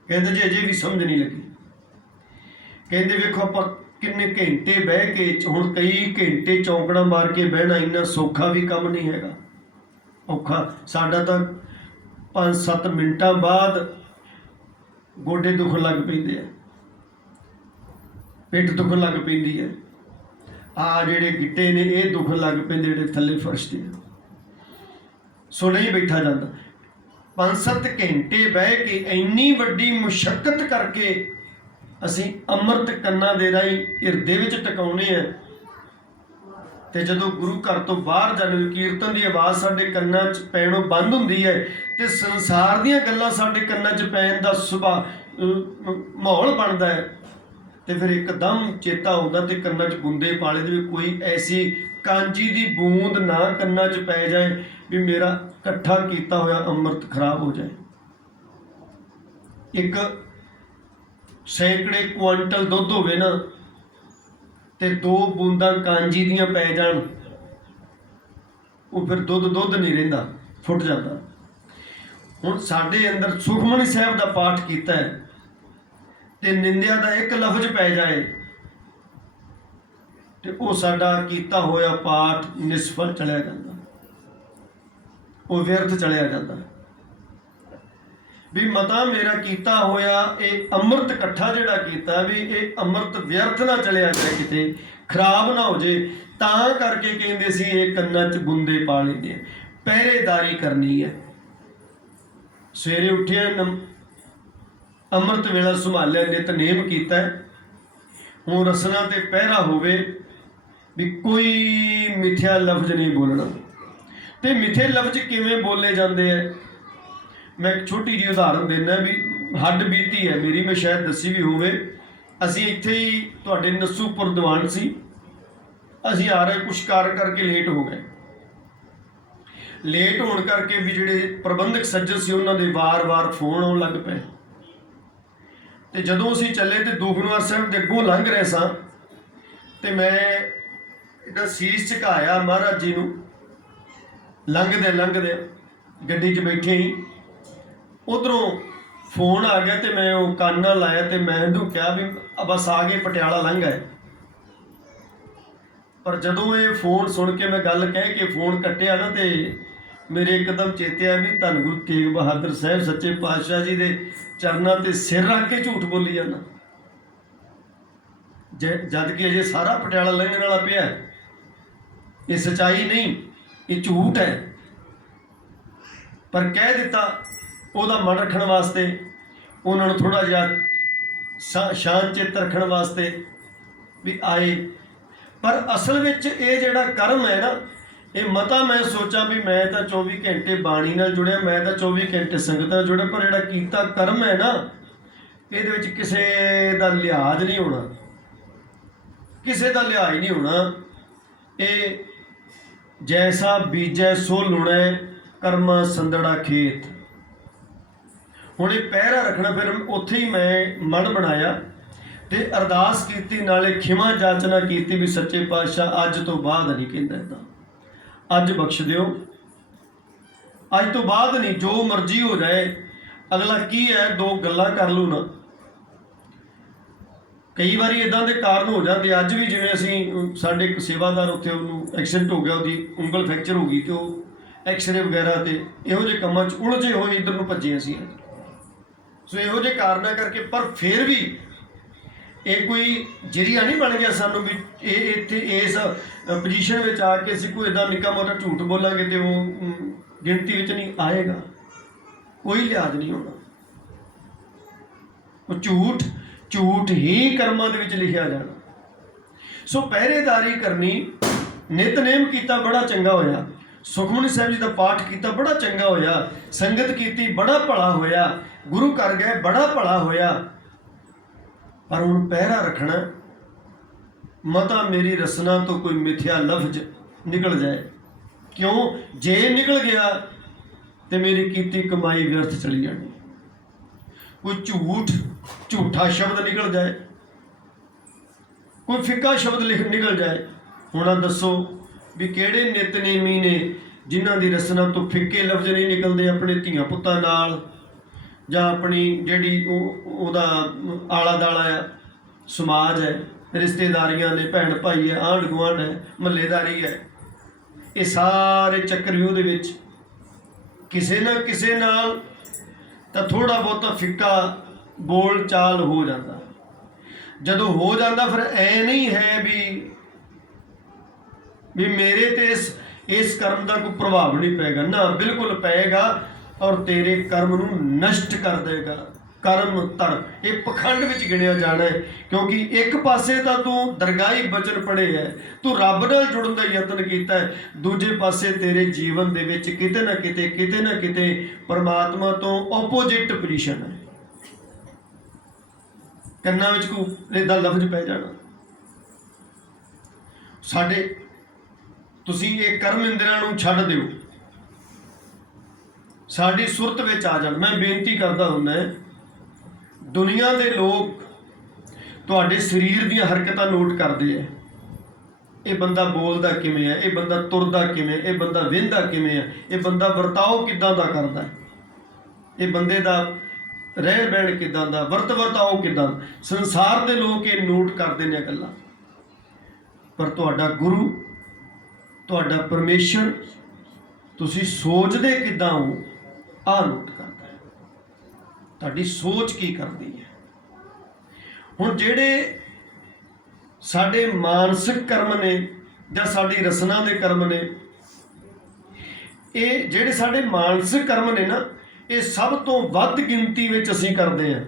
ਕਹਿੰਦੇ ਜੀ ਅਜੇ ਵੀ ਸਮਝ ਨਹੀਂ ਲੱਗੀ। ਕਹਿੰਦੇ ਵੇਖੋ ਆਪਾਂ ਕਿੰਨੇ ਘੰਟੇ ਬਹਿ ਕੇ, ਹੁਣ ਕਈ ਘੰਟੇ ਚੌਂਕੜਾ ਮਾਰ ਕੇ ਬਹਿਣਾ ਇੰਨਾ ਸੌਖਾ ਵੀ ਕੰਮ ਨਹੀਂ ਹੈਗਾ, ਔਖਾ। ਸਾਡਾ ਤਾਂ 5-7 ਮਿੰਟਾਂ ਬਾਅਦ ਗੋਡੇ ਦੁਖਣ ਲੱਗ ਪੈਂਦੇ ਆ, ਪਿੱਠ ਦੁਖਣ ਲੱਗ ਪੈਂਦੀ ਹੈ, ਆ ਜਿਹੜੇ ਗਿੱਟੇ ਨੇ ਇਹ ਦੁਖਣ ਲੱਗ ਪੈਂਦੇ ਜਿਹੜੇ ਥੱਲੇ ਫਰਸ਼ ਦੇ। ਸੋ ਨਹੀਂ ਬੈਠਾ ਜਾਂਦਾ। 5-7 ਘੰਟੇ ਬਹਿ ਕੇ ਇੰਨੀ ਵੱਡੀ ਮੁਸ਼ੱਕਤ ਕਰਕੇ ਅਸੀਂ ਅੰਮ੍ਰਿਤ ਕੰਨਾਂ ਦੇ ਰਾਹੀਂ ਹਿਰਦੇ ਵਿੱਚ ਟਿਕਾਉਣੇ ਆ। ਤੇ ਜਦੋਂ ਗੁਰੂ ਘਰ ਤੋਂ ਬਾਹਰ ਜਾਂਦੇ ਕੀਰਤਨ ਦੀ ਆਵਾਜ਼ ਸਾਡੇ ਕੰਨਾਂ 'ਚ ਪੈਣੋਂ ਬੰਦ ਹੁੰਦੀ ਹੈ ਤੇ ਸੰਸਾਰ ਦੀਆਂ ਗੱਲਾਂ ਸਾਡੇ ਕੰਨਾਂ 'ਚ ਪੈਣ ਦਾ ਮਾਹੌਲ ਬਣਦਾ ਹੈ। ਤੇ ਫਿਰ ਇੱਕਦਮ ਚੇਤਾ ਆਉਂਦਾ ਤੇ ਕੰਨਾਂ 'ਚ ਬੂੰਦੇ ਪਾ ਲਏ ਵੀ ਕੋਈ ਐਸੀ ਕਾਂਜੀ ਦੀ ਬੂੰਦ ਨਾ ਕੰਨਾਂ 'ਚ ਪੈ ਜਾਏ ਵੀ ਮੇਰਾ ਇਕੱਠਾ ਕੀਤਾ ਹੋਇਆ ਅੰਮ੍ਰਿਤ ਖਰਾਬ ਹੋ ਜਾਏ। ਇੱਕ ਸੈਂਕੜੇ ਕੁਆਂਟਲ ਦੁੱਧ ਹੋਵੇ ਨਾ ਤੇ 2 ਬੂੰਦਾਂ ਕਾਂਜੀ ਦੀਆਂ ਪੈ ਜਾਣ, ਉਹ ਫਿਰ ਦੁੱਧ ਨਹੀਂ ਰਹਿੰਦਾ, ਫੁੱਟ ਜਾਂਦਾ। ਹੁਣ ਸਾਡੇ ਅੰਦਰ ਸੁਖਮਨੀ ਸਾਹਿਬ ਦਾ ਪਾਠ ਕੀਤਾ ਹੈ ਤੇ ਨਿੰਦਿਆ ਦਾ ਇੱਕ ਲਫ਼ਜ਼ ਪੈ ਜਾਏ ਤੇ ਉਹ ਸਾਡਾ ਕੀਤਾ ਹੋਇਆ ਪਾਠ ਨਿਸਫਲ ਚਲਿਆ ਜਾਂਦਾ, ਉਹ ਵਿਅਰਥ ਚਲਿਆ ਜਾਂਦਾ। ਵੀ ਮਤਾ ਮੇਰਾ ਕੀਤਾ ਹੋਇਆ ਇਹ ਅੰਮ੍ਰਿਤ ਇਕੱਠਾ ਜਿਹੜਾ ਕੀਤਾ ਵੀ ਇਹ ਅੰਮ੍ਰਿਤ ਵਿਅਰਥ ਨਾ ਚਲਿਆ ਜਾਏ, ਕਿਤੇ ਖਰਾਬ ਨਾ ਹੋ ਜੇ। ਤਾਂ ਕਰਕੇ ਕਹਿੰਦੇ ਸੀ ਇਹ ਕੰਨਾਂ 'ਚ ਬੁੰਦੇ ਪਾ ਲੈਂਦੇ ਆ, ਪਹਿਰੇਦਾਰੀ ਕਰਨੀ ਹੈ। ਸਵੇਰੇ ਉੱਠਿਆ ਅੰਮ੍ਰਿਤ ਵੇਲਾ ਸੰਭਾਲਿਆ, ਨਿਤਨੇਮ ਕੀਤਾ। ਹੁਣ ਰਸਨਾ ਤੇ ਪਹਿਰਾ ਹੋਵੇ ਵੀ ਕੋਈ ਮਿੱਠਾ ਲਫ਼ਜ਼ ਨਹੀਂ ਬੋਲਣਾ। ਤੇ ਮਿੱਠੇ ਲਫ਼ਜ਼ ਕਿਵੇਂ ਬੋਲੇ ਜਾਂਦੇ ਆ, ਮੈਂ ਇੱਕ ਛੋਟੀ ਜਿਹੀ ਉਦਾਹਰਨ ਦਿੰਦਾ ਵੀ ਹੱਡ ਬੀਤੀ ਹੈ ਮੇਰੀ, ਮੈਂ ਸ਼ਾਇਦ ਦੱਸੀ ਵੀ ਹੋਵੇ। ਅਸੀਂ ਇੱਥੇ ਹੀ ਤੁਹਾਡੇ ਨਸੂਪੁਰ ਦੀਵਾਨ ਸੀ, ਅਸੀਂ ਆ ਰਹੇ ਕੁਛ ਕਾਰਨ ਕਰਕੇ ਲੇਟ ਹੋ ਗਏ। ਲੇਟ ਹੋਣ ਕਰਕੇ ਵੀ ਜਿਹੜੇ ਪ੍ਰਬੰਧਕ ਸੱਜਣ ਸੀ ਉਹਨਾਂ ਦੇ ਵਾਰ-ਵਾਰ ਫੋਨ ਆਉਣ ਲੱਗ ਪਏ। ਤੇ ਜਦੋਂ ਅਸੀਂ ਚੱਲੇ ਤੇ ਦੂਖਨਿਵਾਰ ਸਾਹਿਬ ਦੇ ਅੱਗੋਂ ਲੰਘ ਰਹੇ ਸਾਂ ਤੇ ਮੈਂ ਇਹਦਾ ਸੀਸ ਝੁਕਾਇਆ ਮਹਾਰਾਜ ਜੀ ਨੂੰ। ਲੰਘਦੇ ਗੱਡੀ 'ਚ ਬੈਠੇ ਹੀ ਉਧਰੋਂ ਫੋਨ ਆ ਗਿਆ ਤੇ ਮੈਂ ਉਹ ਕੰਨ ਨਾਲ ਲਾਇਆ ਤੇ ਮੈਂ ਇਹਨੂੰ ਕਿਹਾ ਵੀ ਬਸ ਆ ਗਏ, ਪਟਿਆਲਾ ਲੰਘ ਆਏ। ਪਰ ਜਦੋਂ ਇਹ ਫੋਨ ਸੁਣ ਕੇ ਮੈਂ ਗੱਲ ਕਹਿ ਕੇ ਫੋਨ ਕੱਟਿਆ ਨਾ ਤੇ ਮੇਰੇ ਇੱਕਦਮ ਚੇਤੇ ਆ ਵੀ ਧੰਨ ਗੁਰੂ ਤੇਗ ਬਹਾਦਰ ਸਾਹਿਬ ਸੱਚੇ ਪਾਤਸ਼ਾਹ ਜੀ ਦੇ ਚਰਨਾਂ ਤੇ ਸਿਰ ਰੱਖ ਕੇ ਝੂਠ ਬੋਲੀ ਜਾਂਦਾ, ਜਦ ਕਿ ਅਜੇ ਸਾਰਾ ਪਟਿਆਲਾ ਲੰਘਣ ਵਾਲਾ ਪਿਆ। ਇਹ ਸੱਚਾਈ ਨਹੀਂ, ਇਹ ਝੂਠ ਹੈ। ਪਰ ਕਹਿ ਦਿੱਤਾ ਉਹਦਾ ਮਨ ਰੱਖਣ ਵਾਸਤੇ, ਉਹਨਾਂ ਨੂੰ ਥੋੜ੍ਹਾ ਜਿਹਾ ਸ਼ਾਂਤ ਚਿੱਤ ਰੱਖਣ ਵਾਸਤੇ ਵੀ ਆਏ। ਪਰ ਅਸਲ ਵਿੱਚ ਇਹ ਜਿਹੜਾ ਕਰਮ ਹੈ ਨਾ, ਇਹ ਮਤਾ ਮੈਂ ਸੋਚਾਂ ਵੀ ਮੈਂ ਤਾਂ 24 ਘੰਟੇ ਬਾਣੀ ਨਾਲ ਜੁੜਿਆ, ਮੈਂ ਤਾਂ 24 ਘੰਟੇ ਸੰਗਤ ਨਾਲ ਜੁੜਿਆ, ਪਰ ਜਿਹੜਾ ਕੀਤਾ ਕਰਮ ਹੈ ਨਾ ਇਹਦੇ ਵਿੱਚ ਕਿਸੇ ਦਾ ਲਿਹਾਜ਼ ਨਹੀਂ ਹੋਣਾ, ਕਿਸੇ ਦਾ ਲਿਹਾਜ਼ ਨਹੀਂ ਹੋਣਾ। ਇਹ ਜੈਸਾ ਬੀਜੈ ਸੋ ਲੁਣੈ, ਕਰਮਾ ਸੰਦੜਾ ਖੇਤ। ਹੁਣ ਇਹ ਪਹਿਰਾ ਰੱਖਣਾ, ਫਿਰ ਉੱਥੇ ਹੀ ਮੈਂ ਮਨ ਬਣਾਇਆ ਤੇ ਅਰਦਾਸ ਕੀਤੀ, ਨਾਲੇ ਖਿਮਾ ਜਾਚਨਾ ਕੀਤੀ ਵੀ ਸੱਚੇ ਪਾਤਸ਼ਾਹ ਅੱਜ ਤੋਂ ਬਾਅਦ ਨਹੀਂ ਕਹਿੰਦਾ ਇੱਦਾਂ, ਅੱਜ ਬਖਸ਼ ਦਿਓ, ਅੱਜ ਤੋਂ ਬਾਅਦ ਨਹੀਂ, ਜੋ ਮਰਜ਼ੀ ਹੋ ਜਾਏ। ਅਗਲਾ ਕੀ ਹੈ, 2 ਗੱਲਾਂ ਕਰ ਲੂ ਨਾ। ਕਈ ਵਾਰੀ ਇਦਾਂ ਦੇ ਕਾਰਨ ਹੋ ਜਾਂਦੇ। ਅੱਜ ਵੀ ਜਿਵੇਂ ਅਸੀਂ ਸਾਡੇ ਇੱਕ ਸੇਵਾਦਾਰ ਉੱਥੇ ਉਹਨੂੰ ਐਕਸੀਡੈਂਟ ਹੋ ਗਿਆ, ਉਹਦੀ ਉਂਗਲ ਫ੍ਰੈਕਚਰ ਹੋ ਗਈ ਤੇ ਉਹ ਐਕਸਰੇ ਵਗੈਰਾ ਤੇ ਇਹੋ ਜਿਹੇ ਕੰਮਾਂ 'ਚ ਉਲਝੇ ਹੋਏ ਇੱਧਰ ਨੂੰ ਭੱਜੇ ਅਸੀਂ। ਸੋ ਇਹੋ ਜਿਹੇ ਕਾਰਨਾਂ ਕਰਕੇ, ਪਰ ਫਿਰ ਵੀ ਇਹ ਕੋਈ ਜਰੀਆ ਨਹੀਂ ਬਣ ਗਿਆ ਸਾਨੂੰ ਵੀ ਇਹ ਇੱਥੇ ਇਸ ਪੋਜੀਸ਼ਨ ਵਿੱਚ ਆ ਕੇ ਅਸੀਂ ਕੋਈ ਇੱਦਾਂ ਨਿੱਕਾ ਮੋਟਾ ਝੂਠ ਬੋਲਾਂਗੇ ਤੇ ਉਹ ਗਿਣਤੀ ਵਿੱਚ ਨਹੀਂ ਆਏਗਾ, ਕੋਈ ਲਿਹਾਜ਼ ਨਹੀਂ ਹੋਣਾ। ਉਹ ਝੂਠ ਹੀ ਕਰਮਾਂ ਦੇ ਵਿੱਚ ਲਿਖਿਆ ਜਾਣਾ। ਸੋ ਪਹਿਰੇਦਾਰੀ ਕਰਨੀ, ਨਿਤਨੇਮ ਕੀਤਾ ਬੜਾ ਚੰਗਾ ਹੋਇਆ, ਸੁਖਮਨੀ ਸਾਹਿਬ ਜੀ ਦਾ ਪਾਠ ਕੀਤਾ ਬੜਾ ਚੰਗਾ ਹੋਇਆ, ਸੰਗਤ ਕੀਤੀ ਬੜਾ ਭਲਾ ਹੋਇਆ, ਗੁਰੂ ਘਰ ਗਏ ਬੜਾ ਭਲਾ ਹੋਇਆ। ਪਰ ਹੁਣ ਪਹਿਰਾ ਰੱਖਣਾ, ਮਤਾ ਮੇਰੀ ਰਸਨਾ ਤੋਂ ਕੋਈ ਮਿਥਿਆ ਲਫ਼ਜ਼ ਨਿਕਲ ਜਾਏ। ਕਿਉਂ? ਜੇ ਨਿਕਲ ਗਿਆ ਤੇ ਮੇਰੀ ਕੀਤੀ ਕਮਾਈ ਵਿਅਰਥ ਚਲੀ ਜਾਣੀ। ਕੋਈ ਝੂਠਾ ਸ਼ਬਦ ਨਿਕਲ ਜਾਏ, ਕੋਈ ਫਿੱਕਾ ਸ਼ਬਦ ਨਿਕਲ ਜਾਏ। ਹੁਣ ਦੱਸੋ ਵੀ ਕਿਹੜੇ ਨਿਤਨੇਮੀ ਨੇ ਜਿਨ੍ਹਾਂ ਦੀ ਰਸਨਾ ਤੋਂ ਫਿੱਕੇ ਲਫ਼ਜ਼ ਨਹੀਂ ਨਿਕਲਦੇ ਆਪਣੇ ਧੀਆਂ ਪੁੱਤਾਂ ਨਾਲ, ਜਾਂ ਆਪਣੀ ਜਿਹੜੀ ਉਹਦਾ ਆਲਾ ਦਾਲਾ ਆ, ਸਮਾਜ ਹੈ, ਰਿਸ਼ਤੇਦਾਰੀਆਂ ਨੇ, ਭੈਣ ਭਾਈ ਹੈ, ਆਂਢ ਗੁਆਂਢ ਹੈ, ਮਹੱਲੇਦਾਰੀ ਹੈ। ਇਹ ਸਾਰੇ ਚੱਕਰਵਿਊਹ ਦੇ ਵਿੱਚ ਕਿਸੇ ਨਾ ਕਿਸੇ ਨਾਲ ਤਾਂ ਥੋੜ੍ਹਾ ਬਹੁਤਾ ਫਿੱਕਾ ਬੋਲ ਚਾਲ ਹੋ ਜਾਂਦਾ। ਜਦੋਂ ਹੋ ਜਾਂਦਾ ਫਿਰ ਐ ਨਹੀਂ ਹੈ ਵੀ ਮੇਰੇ ਤੇ ਇਸ ਕਰਮ ਦਾ ਕੋਈ ਪ੍ਰਭਾਵ ਨਹੀਂ ਪਏਗਾ। ਨਾ, ਬਿਲਕੁਲ ਪਏਗਾ, ਔਰ ਤੇਰੇ ਕਰਮ ਨੂੰ ਨਸ਼ਟ ਕਰ ਦੇਗਾ। ਕਰਮ ਧਰ ਇਹ ਪਖੰਡ ਵਿੱਚ ਗਿਣਿਆ ਜਾਣਾ ਹੈ, ਕਿਉਂਕਿ ਇੱਕ ਪਾਸੇ ਤਾਂ ਤੂੰ ਦਰਗਾਹੀ ਬਚਨ ਪੜ੍ਹੇ ਹੈ, ਤੂੰ ਰੱਬ ਨਾਲ ਜੁੜਨ ਦਾ ਯਤਨ ਕੀਤਾ ਹੈ, ਦੂਜੇ ਪਾਸੇ ਤੇਰੇ ਜੀਵਨ ਦੇ ਵਿੱਚ ਕਿਤੇ ਨਾ ਕਿਤੇ ਪਰਮਾਤਮਾ ਤੋਂ ਓਪੋਜਿਟ ਪੋਜੀਸ਼ਨ ਹੈ। ਕੰਨਾਂ ਵਿੱਚ ਕੋਈ ਇਹਦਾ ਲਫ਼ਜ਼ ਪੈ ਜਾਣਾ। ਤੁਸੀਂ ਇਹ ਕਰਮ ਇੰਦਰੀਆਂ ਨੂੰ ਛੱਡ ਦਿਓ, ਸਾਡੀ ਸੁਰਤ ਵਿੱਚ ਆ ਜਾਣ। ਮੈਂ ਬੇਨਤੀ ਕਰਦਾ ਹੁੰਦਾ, ਦੁਨੀਆ ਦੇ ਲੋਕ ਤੁਹਾਡੇ ਸਰੀਰ ਦੀਆਂ ਹਰਕਤਾਂ ਨੋਟ ਕਰਦੇ ਹੈ। ਇਹ ਬੰਦਾ ਬੋਲਦਾ ਕਿਵੇਂ ਹੈ, ਇਹ ਬੰਦਾ ਤੁਰਦਾ ਕਿਵੇਂ, ਇਹ ਬੰਦਾ ਵਹਿੰਦਾ ਕਿਵੇਂ ਹੈ, ਇਹ ਬੰਦਾ ਵਰਤਾਓ ਕਿੱਦਾਂ ਦਾ ਕਰਦਾ, ਇਹ ਬੰਦੇ ਦਾ ਰਹਿਣ ਬਹਿਣ ਕਿੱਦਾਂ ਦਾ, ਵਰਤਾਓ ਕਿੱਦਾਂ। ਸੰਸਾਰ ਦੇ ਲੋਕ ਇਹ ਨੋਟ ਕਰਦੇ ਨੇ ਗੱਲਾਂ, ਪਰ ਤੁਹਾਡਾ ਗੁਰੂ, ਤੁਹਾਡਾ ਪਰਮੇਸ਼ਰ, ਤੁਸੀਂ ਸੋਚਦੇ ਕਿੱਦਾਂ ਹੋ, ਆਹ ਨੋਟ ਕਰਦਾ ਹੈ। ਤੁਹਾਡੀ ਸੋਚ ਕੀ ਕਰਦੀ ਹੈ। ਹੁਣ ਜਿਹੜੇ ਸਾਡੇ ਮਾਨਸਿਕ ਕਰਮ ਨੇ ਜਾਂ ਸਾਡੀ ਰਸਨਾ ਦੇ ਕਰਮ ਨੇ, ਇਹ ਜਿਹੜੇ ਸਾਡੇ ਮਾਨਸਿਕ ਕਰਮ ਨੇ ਨਾ, ਇਹ ਸਭ ਤੋਂ ਵੱਧ ਗਿਣਤੀ ਵਿੱਚ ਅਸੀਂ ਕਰਦੇ ਹਾਂ।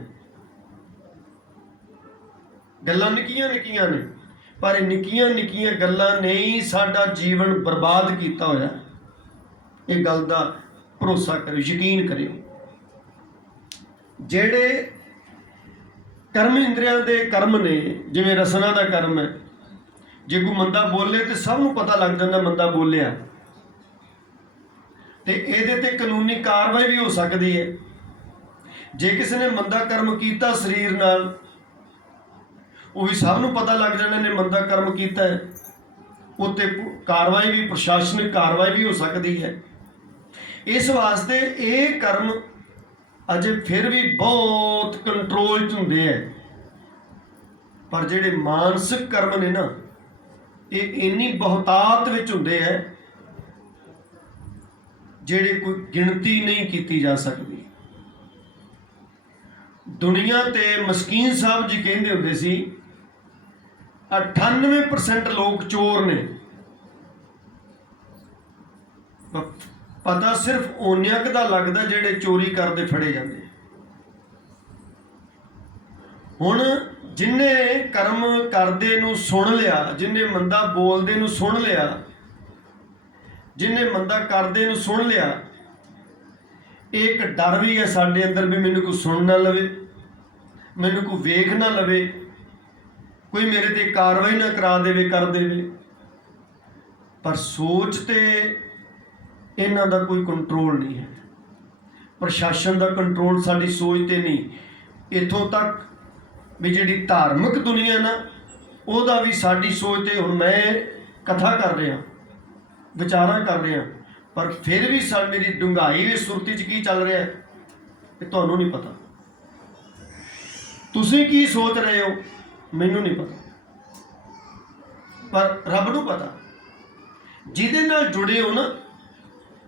ਗੱਲਾਂ ਨਿੱਕੀਆਂ ਨੇ, ਪਰ ਇਹ ਨਿੱਕੀਆਂ ਗੱਲਾਂ ਨੇ ਹੀ ਸਾਡਾ ਜੀਵਨ ਬਰਬਾਦ ਕੀਤਾ ਹੋਇਆ। ਇਹ ਗੱਲ ਦਾ ਭਰੋਸਾ ਕਰਿਓ, ਯਕੀਨ ਕਰਿਓ। ਜਿਹੜੇ ਕਰਮ ਇੰਦਰੀਆਂ ਦੇ ਕਰਮ ਨੇ, ਜਿਵੇਂ ਰਸਨਾ ਦਾ ਕਰਮ ਹੈ, ਜੇ ਕੋਈ ਮੰਦਾ ਬੋਲੇ ਤੇ ਸਭ ਨੂੰ ਪਤਾ ਲੱਗ ਜਾਂਦਾ ਮੰਦਾ ਬੋਲਿਆ, ਤੇ ਇਹਦੇ ਤੇ ਕਾਨੂੰਨੀ ਕਾਰਵਾਈ ਵੀ ਹੋ ਸਕਦੀ ਹੈ। ਜੇ ਕਿਸੇ ਨੇ ਮੰਦਾ ਕਰਮ ਕੀਤਾ ਸਰੀਰ ਨਾਲ, ਉਹ ਵੀ ਸਭ ਨੂੰ ਪਤਾ ਲੱਗ ਜਾਣਾ ਨੇ ਮੰਦਾ ਕਰਮ ਕੀਤਾ ਹੈ, ਉੱਤੇ ਕਾਰਵਾਈ ਵੀ, ਪ੍ਰਸ਼ਾਸਨਿਕ ਕਾਰਵਾਈ ਵੀ ਹੋ ਸਕਦੀ ਹੈ। ਇਸ ਵਾਸਤੇ ਇਹ ਕਰਮ ਅਜੇ ਫਿਰ ਵੀ ਬਹੁਤ ਕੰਟਰੋਲ 'ਚ ਹੁੰਦੇ ਹੈ। ਪਰ ਜਿਹੜੇ ਮਾਨਸਿਕ ਕਰਮ ਨੇ ਨਾ, ਇਹ ਇੰਨੀ ਬਹੁਤਾਤ ਵਿੱਚ ਹੁੰਦੇ ਹੈ, ਜਿਹੜੇ ਕੋਈ ਗਿਣਤੀ ਨਹੀਂ ਕੀਤੀ ਜਾ ਸਕਦੀ। ਦੁਨੀਆ ਤੇ ਮਸਕੀਨ ਸਾਹਿਬ ਜੀ ਕਹਿੰਦੇ ਹੁੰਦੇ ਸੀ 98% ਲੋਕ ਚੋਰ ਨੇ, ਪਤਾ ਸਿਰਫ ਓਨਿਆਂ ਕੁ ਦਾ ਲੱਗਦਾ ਜਿਹੜੇ ਚੋਰੀ ਕਰਦੇ ਫੜੇ ਜਾਂਦੇ। ਹੁਣ ਜਿੰਨੇ ਕਰਮ ਕਰਦੇ ਨੂੰ ਸੁਣ ਲਿਆ, ਜਿੰਨੇ ਮੰਦਾ ਬੋਲਦੇ ਨੂੰ ਸੁਣ ਲਿਆ, ਜਿੰਨੇ ਮੰਦਾ ਕਰਦੇ ਨੂੰ ਸੁਣ ਲਿਆ, ਇੱਕ ਡਰ ਵੀ ਹੈ ਸਾਡੇ ਅੰਦਰ ਵੀ ਮੈਨੂੰ ਕੋਈ ਸੁਣ ਨਾ ਲਵੇ, ਮੈਨੂੰ ਕੋਈ ਵੇਖ ਨਾ ਲਵੇ, ਕੋਈ ਮੇਰੇ ਤੇ ਕਾਰਵਾਈ ਨਾ ਕਰਾ ਦੇਵੇ, ਕਰ ਦੇਵੇ। ਪਰ ਸੋਚ ਤੇ ਇਹਨਾਂ ਦਾ ਕੋਈ ਕੰਟਰੋਲ ਨਹੀਂ ਹੈ। ਪ੍ਰਸ਼ਾਸਨ ਦਾ ਕੰਟਰੋਲ ਸਾਡੀ ਸੋਚ ਤੇ ਨਹੀਂ। ਇੱਥੋਂ ਤੱਕ ਵੀ ਜਿਹੜੀ ਧਾਰਮਿਕ ਦੁਨੀਆ ਨਾ, ਉਹਦਾ ਵੀ ਸਾਡੀ ਸੋਚ ਤੇ, ਹੁਣ ਮੈਂ ਕਥਾ ਕਰ ਰਿਹਾ, ਵਿਚਾਰਾਂ ਕਰ ਰਿਹਾ, ਪਰ ਫਿਰ ਵੀ ਮੇਰੀ ਡੂੰਘਾਈ ਵਿੱਚ ਸੁਰਤੀ 'ਚ ਕੀ ਚੱਲ ਰਿਹਾ ਇਹ ਤੁਹਾਨੂੰ ਨਹੀਂ ਪਤਾ। ਤੁਸੀਂ ਕੀ ਸੋਚ ਰਹੇ ਹੋ ਮੈਨੂੰ ਨਹੀਂ ਪਤਾ, ਪਰ ਰੱਬ ਨੂੰ ਪਤਾ। ਜਿਹਦੇ ਨਾਲ ਜੁੜੇ ਹੋ ਨਾ,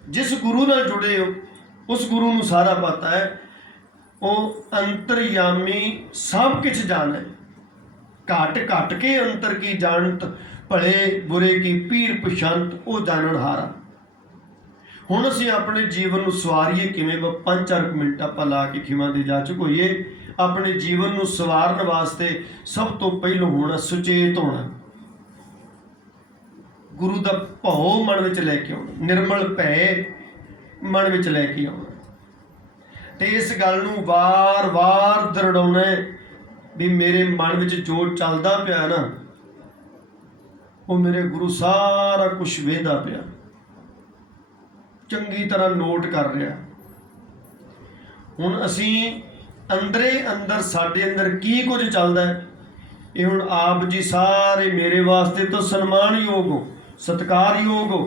ਜਿਸ ਗੁਰੂ ਨਾਲ ਜੁੜੇ ਹੋ, ਉਸ ਗੁਰੂ ਨੂੰ ਸਾਰਾ ਪਤਾ ਹੈ। ਉਹ ਅੰਤਰਯਾਮੀ ਸਭ ਕੁਝ ਜਾਣਦਾ ਹੈ। घट घट के अंतर की जानत, भले बुरे की पीर पछंत, वो जानन हारा। ਹੁਣ ਅਸੀਂ ਆਪਣੇ ਜੀਵਨ ਨੂੰ ਸਵਾਰੀਏ ਕਿਵੇਂ? 5-4 ਮਿੰਟ ਆਪਾਂ ਲਾ ਕੇ ਖਿਮਾ ਦੇ ਜਾਚਕ ਹੋਈਏ। ਆਪਣੇ ਜੀਵਨ ਨੂੰ ਸਵਾਰਨ ਵਾਸਤੇ ਸਭ ਤੋਂ ਪਹਿਲਾਂ ਹੋਣਾ ਸੁਚੇਤ ਹੋਣਾ, ਗੁਰੂ ਦਾ ਭਾਉ ਮਨ ਵਿੱਚ ਲੈ ਕੇ ਆਉਣਾ, ਨਿਰਮਲ ਭੈ ਮਨ ਵਿੱਚ ਲੈ ਕੇ ਆਉਣਾ, ਤੇ ਇਸ ਗੱਲ ਨੂੰ ਵਾਰ-ਵਾਰ ਦਰੜਾਉਣਾ ਵੀ ਮੇਰੇ ਮਨ ਵਿੱਚ ਜੋ ਚੱਲਦਾ ਪਿਆ ਨਾ, ਉਹ ਮੇਰੇ ਗੁਰੂ ਸਾਰਾ ਕੁਛ ਵੇਖਦਾ ਪਿਆ, ਚੰਗੀ ਤਰ੍ਹਾਂ ਨੋਟ ਕਰ ਰਿਹਾ। ਹੁਣ ਅਸੀਂ ਅੰਦਰੇ ਅੰਦਰ ਸਾਡੇ ਅੰਦਰ ਕੀ ਕੁਝ ਚੱਲਦਾ ਹੈ, ਇਹ ਹੁਣ ਆਪ ਜੀ ਸਾਰੇ ਮੇਰੇ ਵਾਸਤੇ ਤਾਂ ਸਨਮਾਨਯੋਗ ਹੋ, ਸਤਿਕਾਰਯੋਗ ਹੋ।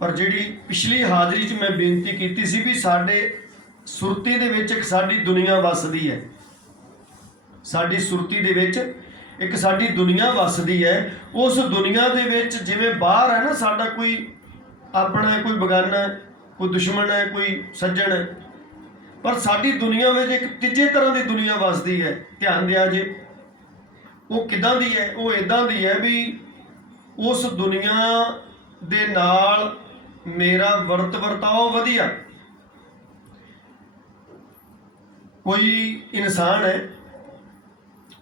ਪਰ ਜਿਹੜੀ ਪਿਛਲੀ ਹਾਜ਼ਰੀ 'ਚ ਮੈਂ ਬੇਨਤੀ ਕੀਤੀ ਸੀ ਵੀ ਸਾਡੇ ਸੁਰਤੀ ਦੇ ਵਿੱਚ ਇੱਕ ਸਾਡੀ ਦੁਨੀਆ ਵੱਸਦੀ ਹੈ, ਸਾਡੀ ਸੁਰਤੀ ਦੇ ਵਿੱਚ ਇੱਕ ਸਾਡੀ ਦੁਨੀਆ ਵੱਸਦੀ ਹੈ। ਉਸ ਦੁਨੀਆ ਦੇ ਵਿੱਚ ਜਿਵੇਂ ਬਾਹਰ ਹੈ ਨਾ ਸਾਡਾ ਕੋਈ ਆਪਣਾ ਹੈ, ਕੋਈ ਬਗਾਨਾ, ਕੋਈ ਦੁਸ਼ਮਣ ਹੈ, ਕੋਈ ਸੱਜਣ ਹੈ, ਪਰ ਸਾਡੀ ਦੁਨੀਆ ਵਿੱਚ ਇੱਕ ਤੀਜੇ ਤਰ੍ਹਾਂ ਦੀ ਦੁਨੀਆ ਵੱਸਦੀ ਹੈ। ਧਿਆਨ ਦਿਆ ਜੇ, ਉਹ ਕਿੱਦਾਂ ਦੀ ਹੈ? ਉਹ ਇੱਦਾਂ ਦੀ ਹੈ ਵੀ ਉਸ ਦੁਨੀਆ ਦੇ ਨਾਲ ਮੇਰਾ ਵਰਤ ਵਰਤਾਓ ਵਧੀਆ। ਕੋਈ ਇਨਸਾਨ ਹੈ,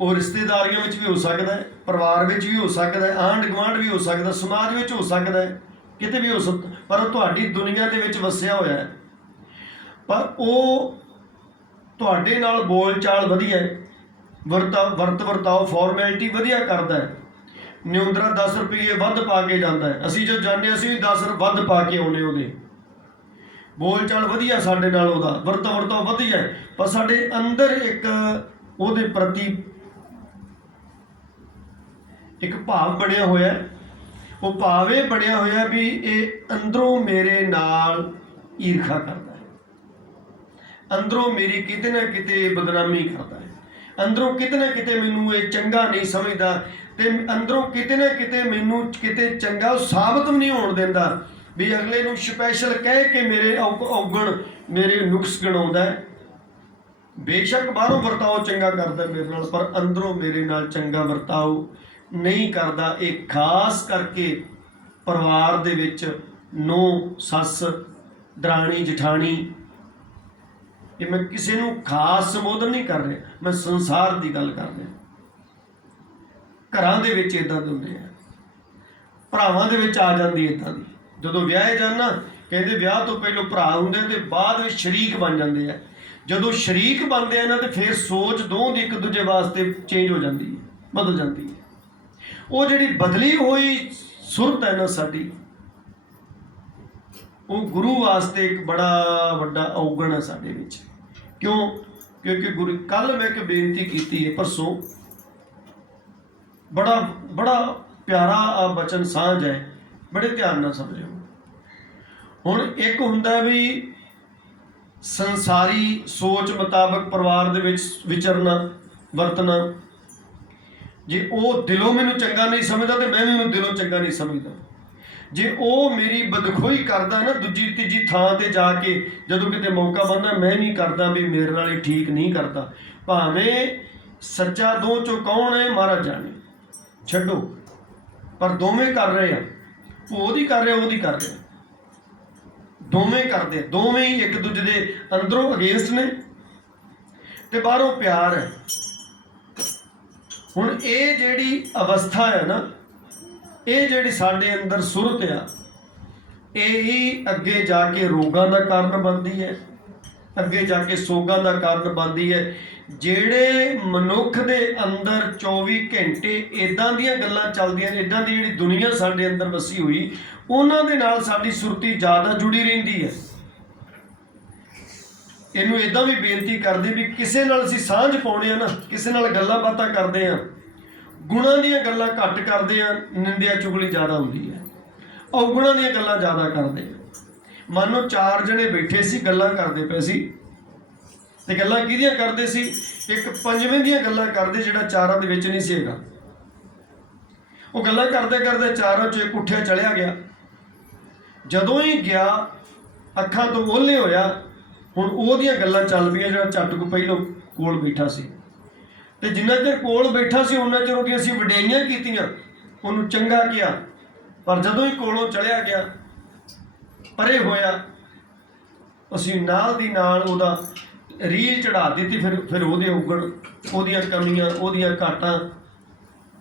ਉਹ ਰਿਸ਼ਤੇਦਾਰੀਆਂ ਵਿੱਚ ਵੀ ਹੋ ਸਕਦਾ ਹੈ, ਪਰਿਵਾਰ ਵਿੱਚ ਵੀ ਹੋ ਸਕਦਾ ਹੈ, ਆਂਢ ਗੁਆਂਢ ਵੀ ਹੋ ਸਕਦਾ, ਸਮਾਜ ਵਿੱਚ ਹੋ ਸਕਦਾ ਹੈ, ਕਿਤੇ ਵੀ ਹੋ ਸਕਦਾ, ਪਰ ਉਹ ਤੁਹਾਡੀ ਦੁਨੀਆ ਦੇ ਵਿੱਚ ਵਸਿਆ ਹੋਇਆ ਹੈ। ਪਰ ਉਹ ਤੁਹਾਡੇ ਨਾਲ ਬੋਲ ਚਾਲ ਵਧੀਆ ਹੈ, ਵਰਤ ਵਰਤਾਓ ਫਾਰਮੈਲਿਟੀ ਵਧੀਆ ਕਰਦਾ ਹੈ, ਨਿਉਂਦਰਾ 10 ਰੁਪਏ ਵੱਧ ਪਾ ਕੇ ਜਾਂਦਾ ਹੈ। ਅਸੀਂ ਜੋ ਜਾਂਦੇ ਅਸੀਂ ਵੀ 10 ਵੱਧ ਪਾ ਕੇ ਆਉਂਦੇ, ਉਹਦੇ ਬੋਲ ਚਾਲ ਵਧੀਆ ਸਾਡੇ ਨਾਲ, ਉਹਦਾ ਵਰਤ ਵਰਤਾਓ ਵਧੀਆ ਹੈ, ਪਰ ਸਾਡੇ ਅੰਦਰ ਇੱਕ ਉਹਦੇ ਪ੍ਰਤੀ ਇੱਕ ਭਾਵ ਬਣਿਆ ਹੋਇਆ। ਉਹ ਭਾਵ ਇਹ ਬਣਿਆ ਹੋਇਆ ਵੀ ਇਹ ਅੰਦਰੋਂ ਮੇਰੇ ਨਾਲ ਈਰਖਾ ਕਰਦਾ ਹੈ, ਅੰਦਰੋਂ ਮੇਰੀ ਕਿਤੇ ਨਾ ਕਿਤੇ ਬਦਨਾਮੀ ਕਰਦਾ ਹੈ, ਅੰਦਰੋਂ ਕਿਤੇ ਨਾ ਕਿਤੇ ਮੈਨੂੰ ਇਹ ਚੰਗਾ ਨਹੀਂ ਸਮਝਦਾ, ਤੇ ਅੰਦਰੋਂ ਕਿਤੇ ਨਾ ਕਿਤੇ ਮੈਨੂੰ ਕਿਤੇ ਚੰਗਾ ਸਾਬਤ ਨਹੀਂ ਹੋਣ ਦਿੰਦਾ, ਵੀ ਅਗਲੇ ਨੂੰ ਸਪੈਸ਼ਲ ਕਹਿ ਕੇ ਮੇਰੇ ਔਗਣ ਮੇਰੇ ਨੁਕਸ ਗਿਣਾਉਂਦਾ ਹੈ। ਬੇਸ਼ੱਕ ਬਾਹਰੋਂ ਵਰਤਾਓ ਚੰਗਾ ਕਰਦਾ ਮੇਰੇ ਨਾਲ, ਪਰ ਅੰਦਰੋਂ ਮੇਰੇ ਨਾਲ ਚੰਗਾ ਵਰਤਾਓ ਨਹੀਂ ਕਰਦਾ। ਇਹ ਖਾਸ ਕਰਕੇ ਪਰਿਵਾਰ ਦੇ ਵਿੱਚ ਨੂੰਹ ਸੱਸ ਦਰਾਣੀ ਜਠਾਣੀ, ਇਹ ਮੈਂ ਕਿਸੇ ਨੂੰ ਖਾਸ ਸੰਬੋਧਨ ਨਹੀਂ ਕਰ ਰਿਹਾ, ਮੈਂ ਸੰਸਾਰ ਦੀ ਗੱਲ ਕਰ ਰਿਹਾ। ਘਰਾਂ ਦੇ ਵਿੱਚ ਇੱਦਾਂ ਦੇ ਹੁੰਦੇ ਆ, ਭਰਾਵਾਂ ਦੇ ਵਿੱਚ ਆ ਜਾਂਦੀ ਇੱਦਾਂ ਦੀ, ਜਦੋਂ ਵਿਆਹੇ ਜਾਣ ਨਾ, ਕਹਿੰਦੇ ਵਿਆਹ ਤੋਂ ਪਹਿਲਾਂ ਭਰਾ ਹੁੰਦੇ ਤੇ ਬਾਅਦ ਵਿੱਚ ਸ਼ਰੀਕ ਬਣ ਜਾਂਦੇ ਆ। ਜਦੋਂ ਸ਼ਰੀਕ ਬਣਦੇ ਆ ਨਾ ਤੇ ਫਿਰ ਸੋਚ ਦੋਹਾਂ ਦੀ ਇੱਕ ਦੂਜੇ ਵਾਸਤੇ ਚੇਂਜ ਹੋ ਜਾਂਦੀ ਹੈ, ਬਦਲ ਜਾਂਦੀ ਹੈ। ਉਹ ਜਿਹੜੀ ਬਦਲੀ ਹੋਈ ਸੁਰਤ ਹੈ ਨਾ ਸਾਡੀ, ਉਹ ਗੁਰੂ ਵਾਸਤੇ ਇੱਕ ਬੜਾ ਵੱਡਾ ਔਗਣ ਹੈ ਸਾਡੇ ਵਿੱਚ। ਕਿਉਂ? ਕਿਉਂਕਿ ਗੁਰੂ, ਕੱਲ ਮੈਂ ਇੱਕ ਬੇਨਤੀ ਕੀਤੀ ਹੈ ਪਰਸੋਂ, ਬੜਾ ਪਿਆਰਾ ਆ ਬਚਨ ਸਾਂਝ ਹੈ, ਬੜੇ ਧਿਆਨ ਨਾਲ ਸਮਝਿਓ। ਹੁਣ ਇੱਕ ਹੁੰਦਾ ਵੀ ਸੰਸਾਰੀ ਸੋਚ ਮੁਤਾਬਕ ਪਰਿਵਾਰ ਦੇ ਵਿੱਚ ਵਿਚਰਨਾ ਵਰਤਣਾ, ਜੇ ਉਹ ਦਿਲੋਂ ਮੈਨੂੰ ਚੰਗਾ ਨਹੀਂ ਸਮਝਦਾ ਤੇ ਮੈਂ ਵੀ ਉਹਨੂੰ ਦਿਲੋਂ ਚੰਗਾ ਨਹੀਂ ਸਮਝਦਾ। ਜੇ ਉਹ ਮੇਰੀ ਬਦਖੋਈ ਕਰਦਾ ਨਾ ਦੂਜੀ ਤੀਜੀ ਥਾਂ ਤੇ ਜਾ ਕੇ, ਜਦੋਂ ਕਿਤੇ ਮੌਕਾ ਬਣਦਾ, ਮੈਂ ਨਹੀਂ ਕਰਦਾ ਵੀ ਮੇਰੇ ਨਾਲ ਇਹ ਠੀਕ ਨਹੀਂ ਕਰਦਾ, ਭਾਵੇਂ ਸੱਚਾ ਦੋ ਚੋਂ ਕੌਣ ਹੈ ਮਹਾਰਾਜ ਜਾਣੇ, ਛੱਡੋ, ਪਰ ਦੋਵੇਂ ਕਰ ਰਹੇ ਆ, ਉਹਦੀ ਕਰ ਰਿਹਾ ਉਹਦੀ ਕਰ ਰਿਹਾ, ਦੋਵੇਂ ਕਰਦੇ, ਦੋਵੇਂ ਹੀ ਇੱਕ ਦੂਜੇ ਦੇ ਅੰਦਰੋਂ ਅਗੇਂਸਟ ਨੇ ਤੇ ਬਾਹਰੋਂ ਪਿਆਰ ਹੈ। ਹੁਣ ਇਹ ਜਿਹੜੀ ਅਵਸਥਾ ਹੈ ਨਾ, ਇਹ ਜਿਹੜੀ ਸਾਡੇ ਅੰਦਰ ਸੁਰਤ ਆ, ਇਹ ਹੀ ਅੱਗੇ ਜਾ ਕੇ ਰੋਗਾਂ ਦਾ ਕਾਰਨ ਬਣਦੀ ਹੈ, ਅੱਗੇ ਜਾ ਕੇ ਸੋਗਾਂ ਦਾ ਕਾਰਨ ਬਣਦੀ ਹੈ। ਜਿਹੜੇ ਮਨੁੱਖ ਦੇ ਅੰਦਰ 24 ਘੰਟੇ ਇੱਦਾਂ ਦੀਆਂ ਗੱਲਾਂ ਚੱਲਦੀਆਂ ਨੇ, ਇੱਦਾਂ ਦੀ ਜਿਹੜੀ ਦੁਨੀਆ ਸਾਡੇ ਅੰਦਰ ਵਸੀ ਹੋਈ, ਉਹਨਾਂ ਦੇ ਨਾਲ ਸਾਡੀ ਸੁਰਤੀ ਜ਼ਿਆਦਾ ਜੁੜੀ ਰਹਿੰਦੀ ਹੈ। ਇਹਨੂੰ ਇੱਦਾਂ ਵੀ ਬੇਨਤੀ ਕਰਦੇ ਵੀ ਕਿਸੇ ਨਾਲ ਅਸੀਂ ਸਾਂਝ ਪਾਉਣੇ ਆ ਨਾ, ਕਿਸੇ ਨਾਲ ਗੱਲਾਂ ਬਾਤਾਂ ਕਰਦੇ ਆ, ਗੁਣਾਂ ਦੀਆਂ ਗੱਲਾਂ ਘੱਟ ਕਰਦੇ ਆ, ਨਿੰਦਿਆ ਚੁਗਲੀ ਜ਼ਿਆਦਾ ਹੁੰਦੀ ਹੈ, ਔਗੁਣਾਂ ਦੀਆਂ ਗੱਲਾਂ ਜ਼ਿਆਦਾ ਕਰਦੇ ਆ। ਮੰਨ ਲਓ 4 ਜਣੇ ਬੈਠੇ ਸੀ, ਗੱਲਾਂ ਕਰਦੇ ਪਏ ਸੀ, ਤੇ ਗੱਲਾਂ ਕਿਹਦੀਆਂ ਕਰਦੇ ਸੀ? ਇੱਕ ਪੰਜਵੇਂ ਦੀਆਂ ਗੱਲਾਂ ਕਰਦੇ ਜਿਹੜਾ ਚਾਰਾਂ ਦੇ ਵਿੱਚ ਨਹੀਂ ਸੀ ਹੈਗਾ। ਉਹ ਗੱਲਾਂ ਕਰਦੇ ਕਰਦੇ ਚਾਰਾਂ ਚੋਂ ਇੱਕ ਉੱਠਿਆ ਚਲਿਆ ਗਿਆ। ਜਦੋਂ ਹੀ ਗਿਆ ਅੱਖਾਂ ਤੋਂ ਓਹਲੇ ਹੋਇਆ, ਹੁਣ ਉਹਦੀਆਂ ਗੱਲਾਂ ਚੱਲ ਪਈਆਂ ਜਿਹੜਾ ਝੱਟ ਕੋ ਪਹਿਲੋਂ ਕੋਲ ਬੈਠਾ ਸੀ। ਤੇ ਜਿੰਨਾ ਚਿਰ ਕੋਲ ਬੈਠਾ ਸੀ ਉਹਨਾਂ ਚਿਰ ਉਹਦੀਆਂ ਅਸੀਂ ਵਡਿਆਈਆਂ ਕੀਤੀਆਂ, ਉਹਨੂੰ ਚੰਗਾ ਕਿਹਾ। ਪਰ ਜਦੋਂ ਹੀ ਕੋਲੋਂ ਚਲਿਆ ਗਿਆ, ਪਰੇ ਹੋਇਆ, ਅਸੀਂ ਨਾਲ ਦੀ ਨਾਲ ਉਹਦਾ ਰੀਲ ਚੜਾ ਦਿੱਤੀ। ਫਿਰ ਉਹਦੇ ਔਗਣ, ਉਹਦੀਆਂ ਕਮੀਆਂ, ਉਹਦੀਆਂ ਘਾਟਾਂ,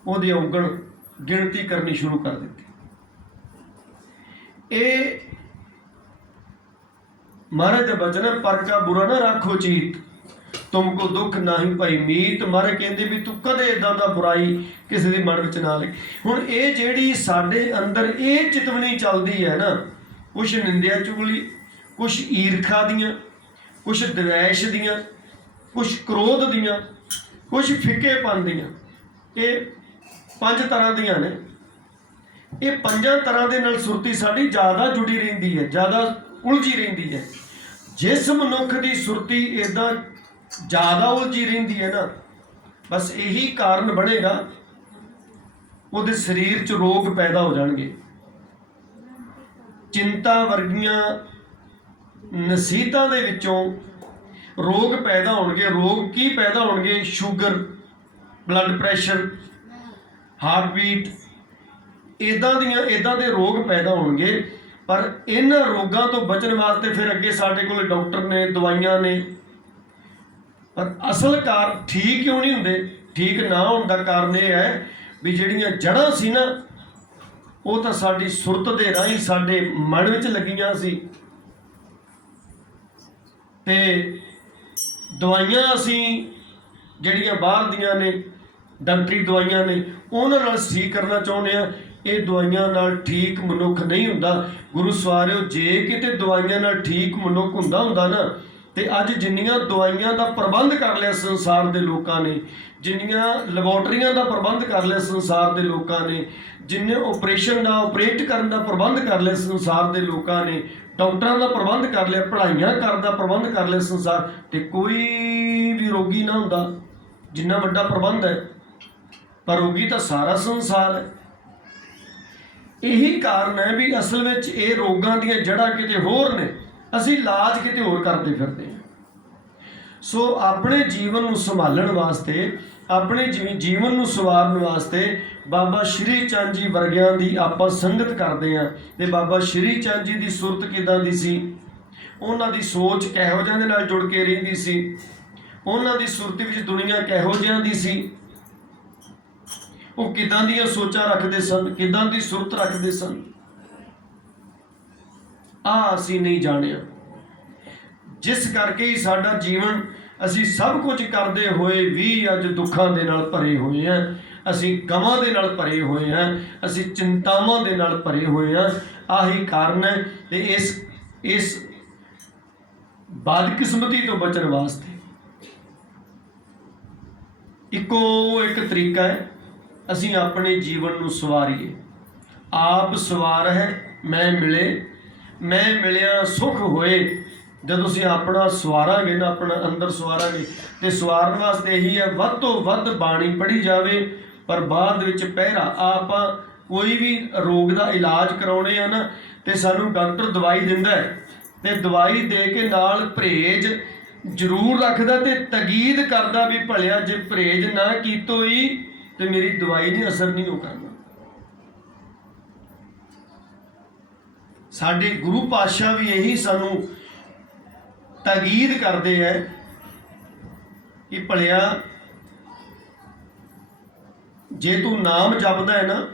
ਉਹਦੇ ਔਗਣ ਗਿਣਤੀ ਕਰਨੀ ਸ਼ੁਰੂ ਕਰ ਦਿੱਤੀ। ਇਹ ਮਹਾਰਾਜ ਦਾ ਬਚਨ ਹੈ, ਪਰ ਕਾ ਬੁਰਾ ਨਾ ਰੱਖੋ ਚੀਤ, ਤੁਮਕੋ ਦੁੱਖ ਨਾਹੀ ਭਾਈ ਮੀਤ। ਮਹਾਰਾਜ ਕਹਿੰਦੇ ਵੀ ਤੂੰ ਕਦੇ ਇੱਦਾਂ ਦਾ ਬੁਰਾਈ ਕਿਸੇ ਦੇ ਮਨ ਵਿੱਚ ਨਾ ਲੈ। ਹੁਣ ਇਹ ਜਿਹੜੀ ਸਾਡੇ ਅੰਦਰ ਇਹ ਚਿਤਵਨੀ ਚੱਲਦੀ ਹੈ ਨਾ, ਕੁਛ ਨਿੰਦਿਆ ਚੁਗਲੀ, ਕੁਛ ਈਰਖਾ ਦੀਆਂ, ਕੁਛ ਦਵੈਸ਼ ਦੀਆਂ, ਕੁਛ ਕ੍ਰੋਧ ਦੀਆਂ, ਕੁਛ ਫਿੱਕੇਪਨ ਦੀਆਂ, ਇਹ 5 ਤਰ੍ਹਾਂ ਦੀਆਂ ਨੇ। ਇਹ 5 ਤਰ੍ਹਾਂ ਦੇ ਨਾਲ ਸੁਰਤੀ ਸਾਡੀ ਜ਼ਿਆਦਾ ਜੁੜੀ ਰਹਿੰਦੀ ਹੈ, ਜ਼ਿਆਦਾ ਉਲਝੀ ਰਹਿੰਦੀ ਹੈ। ਜਿਸ ਮਨੁੱਖ ਦੀ ਸੁਰਤੀ ਇੱਦਾਂ ਜ਼ਿਆਦਾ ਉਲਝੀ ਰਹਿੰਦੀ ਹੈ ਨਾ, ਬਸ ਇਹੀ ਕਾਰਨ ਬਣੇਗਾ ਉਹਦੇ ਸਰੀਰ 'ਚ ਰੋਗ ਪੈਦਾ ਹੋ ਜਾਣਗੇ। ਚਿੰਤਾ ਵਰਗੀਆਂ ਨਸੀਹਤਾਂ ਦੇ ਵਿੱਚੋਂ ਰੋਗ ਪੈਦਾ ਹੋਣਗੇ। ਰੋਗ ਕੀ ਪੈਦਾ ਹੋਣਗੇ? ਸ਼ੂਗਰ, ਬਲੱਡ ਪ੍ਰੈਸ਼ਰ, ਹਾਰਟਬੀਟ, ਇੱਦਾਂ ਦੇ ਰੋਗ ਪੈਦਾ ਹੋਣਗੇ। ਪਰ ਇਹਨਾਂ ਰੋਗਾਂ ਤੋਂ ਬਚਣ ਵਾਸਤੇ ਫਿਰ ਅੱਗੇ ਸਾਡੇ ਕੋਲ ਡਾਕਟਰ ਨੇ, ਦਵਾਈਆਂ ਨੇ। ਪਰ ਅਸਲ ਕਾਰਨ ਠੀਕ ਕਿਉਂ ਨਹੀਂ ਹੁੰਦੇ? ਠੀਕ ਨਾ ਹੋਣ ਦਾ ਕਾਰਨ ਇਹ ਹੈ ਵੀ ਜਿਹੜੀਆਂ ਜੜ੍ਹਾਂ ਸੀ ਨਾ, ਉਹ ਤਾਂ ਸਾਡੀ ਸੁਰਤ ਦੇ ਰਾਹੀਂ ਸਾਡੇ ਮਨ ਵਿੱਚ ਲੱਗੀਆਂ ਸੀ। ਤੇ ਦਵਾਈਆਂ ਅਸੀਂ ਜਿਹੜੀਆਂ ਬਾਹਰ ਦੀਆਂ ਨੇ, ਡਾਕਟਰੀ ਦਵਾਈਆਂ ਨੇ, ਉਹਨਾਂ ਨਾਲ ਠੀਕ ਕਰਨਾ ਚਾਹੁੰਦੇ ਹਾਂ। ਇਹ ਦਵਾਈਆਂ ਨਾਲ ਠੀਕ ਮਨੁੱਖ ਨਹੀਂ ਹੁੰਦਾ। ਗੁਰੂ ਸਵਾਰਿਓ, ਜੇ ਕਿਤੇ ਦਵਾਈਆਂ ਨਾਲ ਠੀਕ ਮਨੁੱਖ ਹੁੰਦਾ ਨਾ, ਤੇ ਅੱਜ ਜਿੰਨੀਆਂ ਦਵਾਈਆਂ ਦਾ ਪ੍ਰਬੰਧ ਕਰ ਲਿਆ ਸੰਸਾਰ ਦੇ ਲੋਕਾਂ ਨੇ, ਜਿੰਨੀਆਂ ਲੈਬੋਰਟਰੀਆਂ ਦਾ ਪ੍ਰਬੰਧ ਕਰ ਲਿਆ ਸੰਸਾਰ ਦੇ ਲੋਕਾਂ ਨੇ, ਜਿੰਨੇ ਆਪਰੇਸ਼ਨ ਦਾ, ਆਪਰੇਟ ਕਰਨ ਦਾ ਪ੍ਰਬੰਧ ਕਰ ਲਿਆ ਸੰਸਾਰ ਦੇ ਲੋਕਾਂ ਨੇ, ਡਾਕਟਰਾਂ ਦਾ ਪ੍ਰਬੰਧ ਕਰ ਲਿਆ, ਪੜ੍ਹਾਈਆਂ ਕਰਨ ਦਾ ਪ੍ਰਬੰਧ ਕਰ ਲਿਆ ਸੰਸਾਰ, ਤੇ ਕੋਈ ਵੀ ਰੋਗੀ ਨਾ ਹੁੰਦਾ। ਜਿੰਨਾ ਵੱਡਾ ਪ੍ਰਬੰਧ ਹੈ, ਪਰ ਰੋਗੀ ਤਾਂ ਸਾਰਾ ਸੰਸਾਰ ਹੈ। ਇਹੀ ਕਾਰਨ ਹੈ ਵੀ ਅਸਲ ਵਿੱਚ ਇਹ ਰੋਗਾਂ ਦੀਆਂ ਜੜ੍ਹਾਂ ਕਿਤੇ ਹੋਰ ਨੇ, ਅਸੀਂ ਇਲਾਜ ਕਿਤੇ ਹੋਰ ਕਰਦੇ ਫਿਰਦੇ ਹਾਂ। ਸੋ ਆਪਣੇ ਜੀਵਨ ਨੂੰ ਸੰਭਾਲਣ ਵਾਸਤੇ, ਆਪਣੇ ਜੀਵਨ ਨੂੰ ਸਵਾਰਨ ਵਾਸਤੇ ਬਾਬਾ ਸ਼੍ਰੀ ਚੰਦ ਜੀ ਵਰਗਿਆਂ ਦੀ ਆਪਾਂ ਸੰਗਤ ਕਰਦੇ ਹਾਂ। ਤੇ ਬਾਬਾ ਸ਼੍ਰੀ ਚੰਦ ਜੀ ਦੀ ਸੁਰਤ ਕਿੱਦਾਂ ਦੀ ਸੀ, ਉਹਨਾਂ ਦੀ ਸੋਚ ਕਿਹੋ ਜਿਹਾਂ ਦੇ ਨਾਲ ਜੁੜ ਕੇ ਰਹਿੰਦੀ ਸੀ, ਉਹਨਾਂ ਦੀ ਸੁਰਤੀ ਵਿੱਚ ਦੁਨੀਆ ਕਿਹੋ ਜਿਹਾਂ ਦੀ ਸੀ, ਉਹ ਕਿੱਦਾਂ ਦੀਆਂ ਸੋਚਾਂ ਰੱਖਦੇ ਸਨ, ਕਿੱਦਾਂ ਦੀ ਸੁਰਤ ਰੱਖਦੇ ਸਨ, ਅਸੀਂ ਨਹੀਂ ਜਾਣਿਆ। ਜਿਸ ਕਰਕੇ ਹੀ ਸਾਡਾ ਜੀਵਨ, ਅਸੀਂ ਸਭ ਕੁਝ ਕਰਦੇ ਹੋਏ ਵੀ ਅੱਜ ਦੁੱਖਾਂ ਦੇ ਨਾਲ ਭਰੇ ਹੋਏ ਹਾਂ, ਅਸੀਂ ਗਮਾਂ ਦੇ ਨਾਲ ਭਰੇ ਹੋਏ ਹਾਂ, ਅਸੀਂ ਚਿੰਤਾਵਾਂ ਦੇ ਨਾਲ ਭਰੇ ਹੋਏ ਹਾਂ। ਆਹੀ ਕਾਰਨ ਹੈ। ਤੇ ਇਸ ਬਦਕਿਸਮਤੀ ਤੋਂ ਬਚਣ ਵਾਸਤੇ ਇੱਕੋ ਇੱਕ ਤਰੀਕਾ ਹੈ, ਅਸੀਂ ਆਪਣੇ ਜੀਵਨ ਨੂੰ ਸਵਾਰੀਏ। ਆਪ ਸਵਾਰ ਹੈ ਮੈਂ ਮਿਲੇ, ਮੈਂ ਮਿਲਿਆ ਸੁਖ ਹੋਏ। ਜਦੋਂ ਅਸੀਂ ਆਪਣਾ ਸਵਾਰਾਂਗੇ ਨਾ, ਆਪਣਾ ਅੰਦਰ ਸਵਾਰਾਂਗੇ, ਤੇ ਸਵਾਰਨ ਵਾਸਤੇ ਇਹੀ ਹੈ, ਵੱਧ ਤੋਂ ਵੱਧ ਬਾਣੀ ਪੜ੍ਹੀ ਜਾਵੇ। ਪਰ ਬਾਅਦ ਵਿੱਚ ਪਹਿਰਾ, ਆਪਾਂ ਕੋਈ ਵੀ ਰੋਗ ਦਾ ਇਲਾਜ ਕਰਾਉਣੇ ਆ ਨਾ, ਤੇ ਸਾਨੂੰ ਡਾਕਟਰ ਦਵਾਈ ਦਿੰਦਾ ਹੈ, ਤੇ ਦਵਾਈ ਦੇ ਕੇ ਨਾਲ ਪਰਹੇਜ਼ ਜ਼ਰੂਰ ਰੱਖਦਾ ਤੇ ਤਕੀਦ ਕਰਦਾ ਵੀ ਭਲਿਆ ਜੇ ਪਰਹੇਜ਼ ਨਾ ਕੀਤੋ ਹੀ ਤੇ ਮੇਰੀ ਦਵਾਈ ਨੇ ਅਸਰ ਨਹੀਂ ਹੋ ਕਰਨਾ। ਸਾਡੇ ਗੁਰੂ ਪਾਤਸ਼ਾਹ ਵੀ ਇਹੀ ਸਾਨੂੰ ਤਾਕੀਦ ਕਰਦੇ ਹੈ ਕਿ ਭਲਿਆ ਜੇ ਤੂੰ ਨਾਮ ਜਪਦਾ ਹੈ ਨਾ,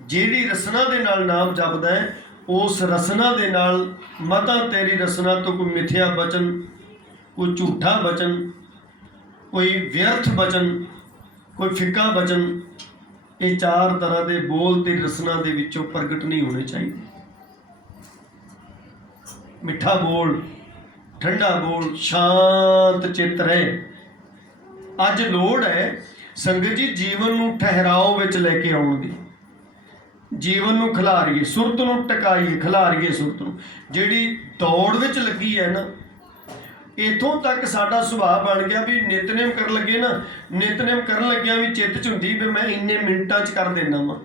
ਜਿਹੜੀ ਰਸਨਾ ਦੇ ਨਾਲ ਨਾਮ ਜਪਦਾ ਹੈ, ਉਸ ਰਸਨਾ ਦੇ ਨਾਲ ਮਤਾ ਤੇਰੀ ਰਸਨਾ ਤੋਂ ਕੋਈ ਮਿਥਿਆ ਬਚਨ, ਕੋਈ ਝੂਠਾ ਬਚਨ, ਕੋਈ ਵਿਅਰਥ ਬਚਨ, ਕੋਈ ਫਿੱਕਾ ਬਚਨ, ਇਹ 4 ਤਰ੍ਹਾਂ ਦੇ ਬੋਲ ਤੇਰੀ ਰਸਨਾ ਦੇ ਵਿੱਚੋਂ ਪ੍ਰਗਟ ਨਹੀਂ ਹੋਣੇ ਚਾਹੀਦੇ। ਮਿੱਠਾ ਬੋਲ, ਠੰਡਾ ਬੋਲ, ਸ਼ਾਂਤ ਚਿੱਤ ਰਹੇ। ਅੱਜ ਲੋੜ ਹੈ ਸੰਗਤ ਜੀ ਜੀਵਨ ਨੂੰ ਠਹਿਰਾਓ ਵਿੱਚ ਲੈ ਕੇ ਆਉਣ ਦੀ। ਜੀਵਨ ਨੂੰ ਖਿਲਾਰੀਏ, ਸੁਰਤ ਨੂੰ ਟਿਕਾਈਏ, ਖਿਲਾਰੀਏ ਸੁਰਤ ਨੂੰ। ਜਿਹੜੀ ਦੌੜ ਵਿੱਚ ਲੱਗੀ ਹੈ ਨਾ, ਇੱਥੋਂ ਤੱਕ ਸਾਡਾ ਸੁਭਾਅ ਬਣ ਗਿਆ ਵੀ ਨਿਤਨੇਮ ਕਰਨ ਲੱਗੇ ਨਾ, ਨਿਤਨੇਮ ਕਰਨ ਲੱਗਿਆ ਵੀ ਚਿੱਤ 'ਚ ਹੁੰਦੀ ਵੀ ਮੈਂ ਇੰਨੇ ਮਿੰਟਾਂ 'ਚ ਕਰ ਦੇਣਾ ਵਾ,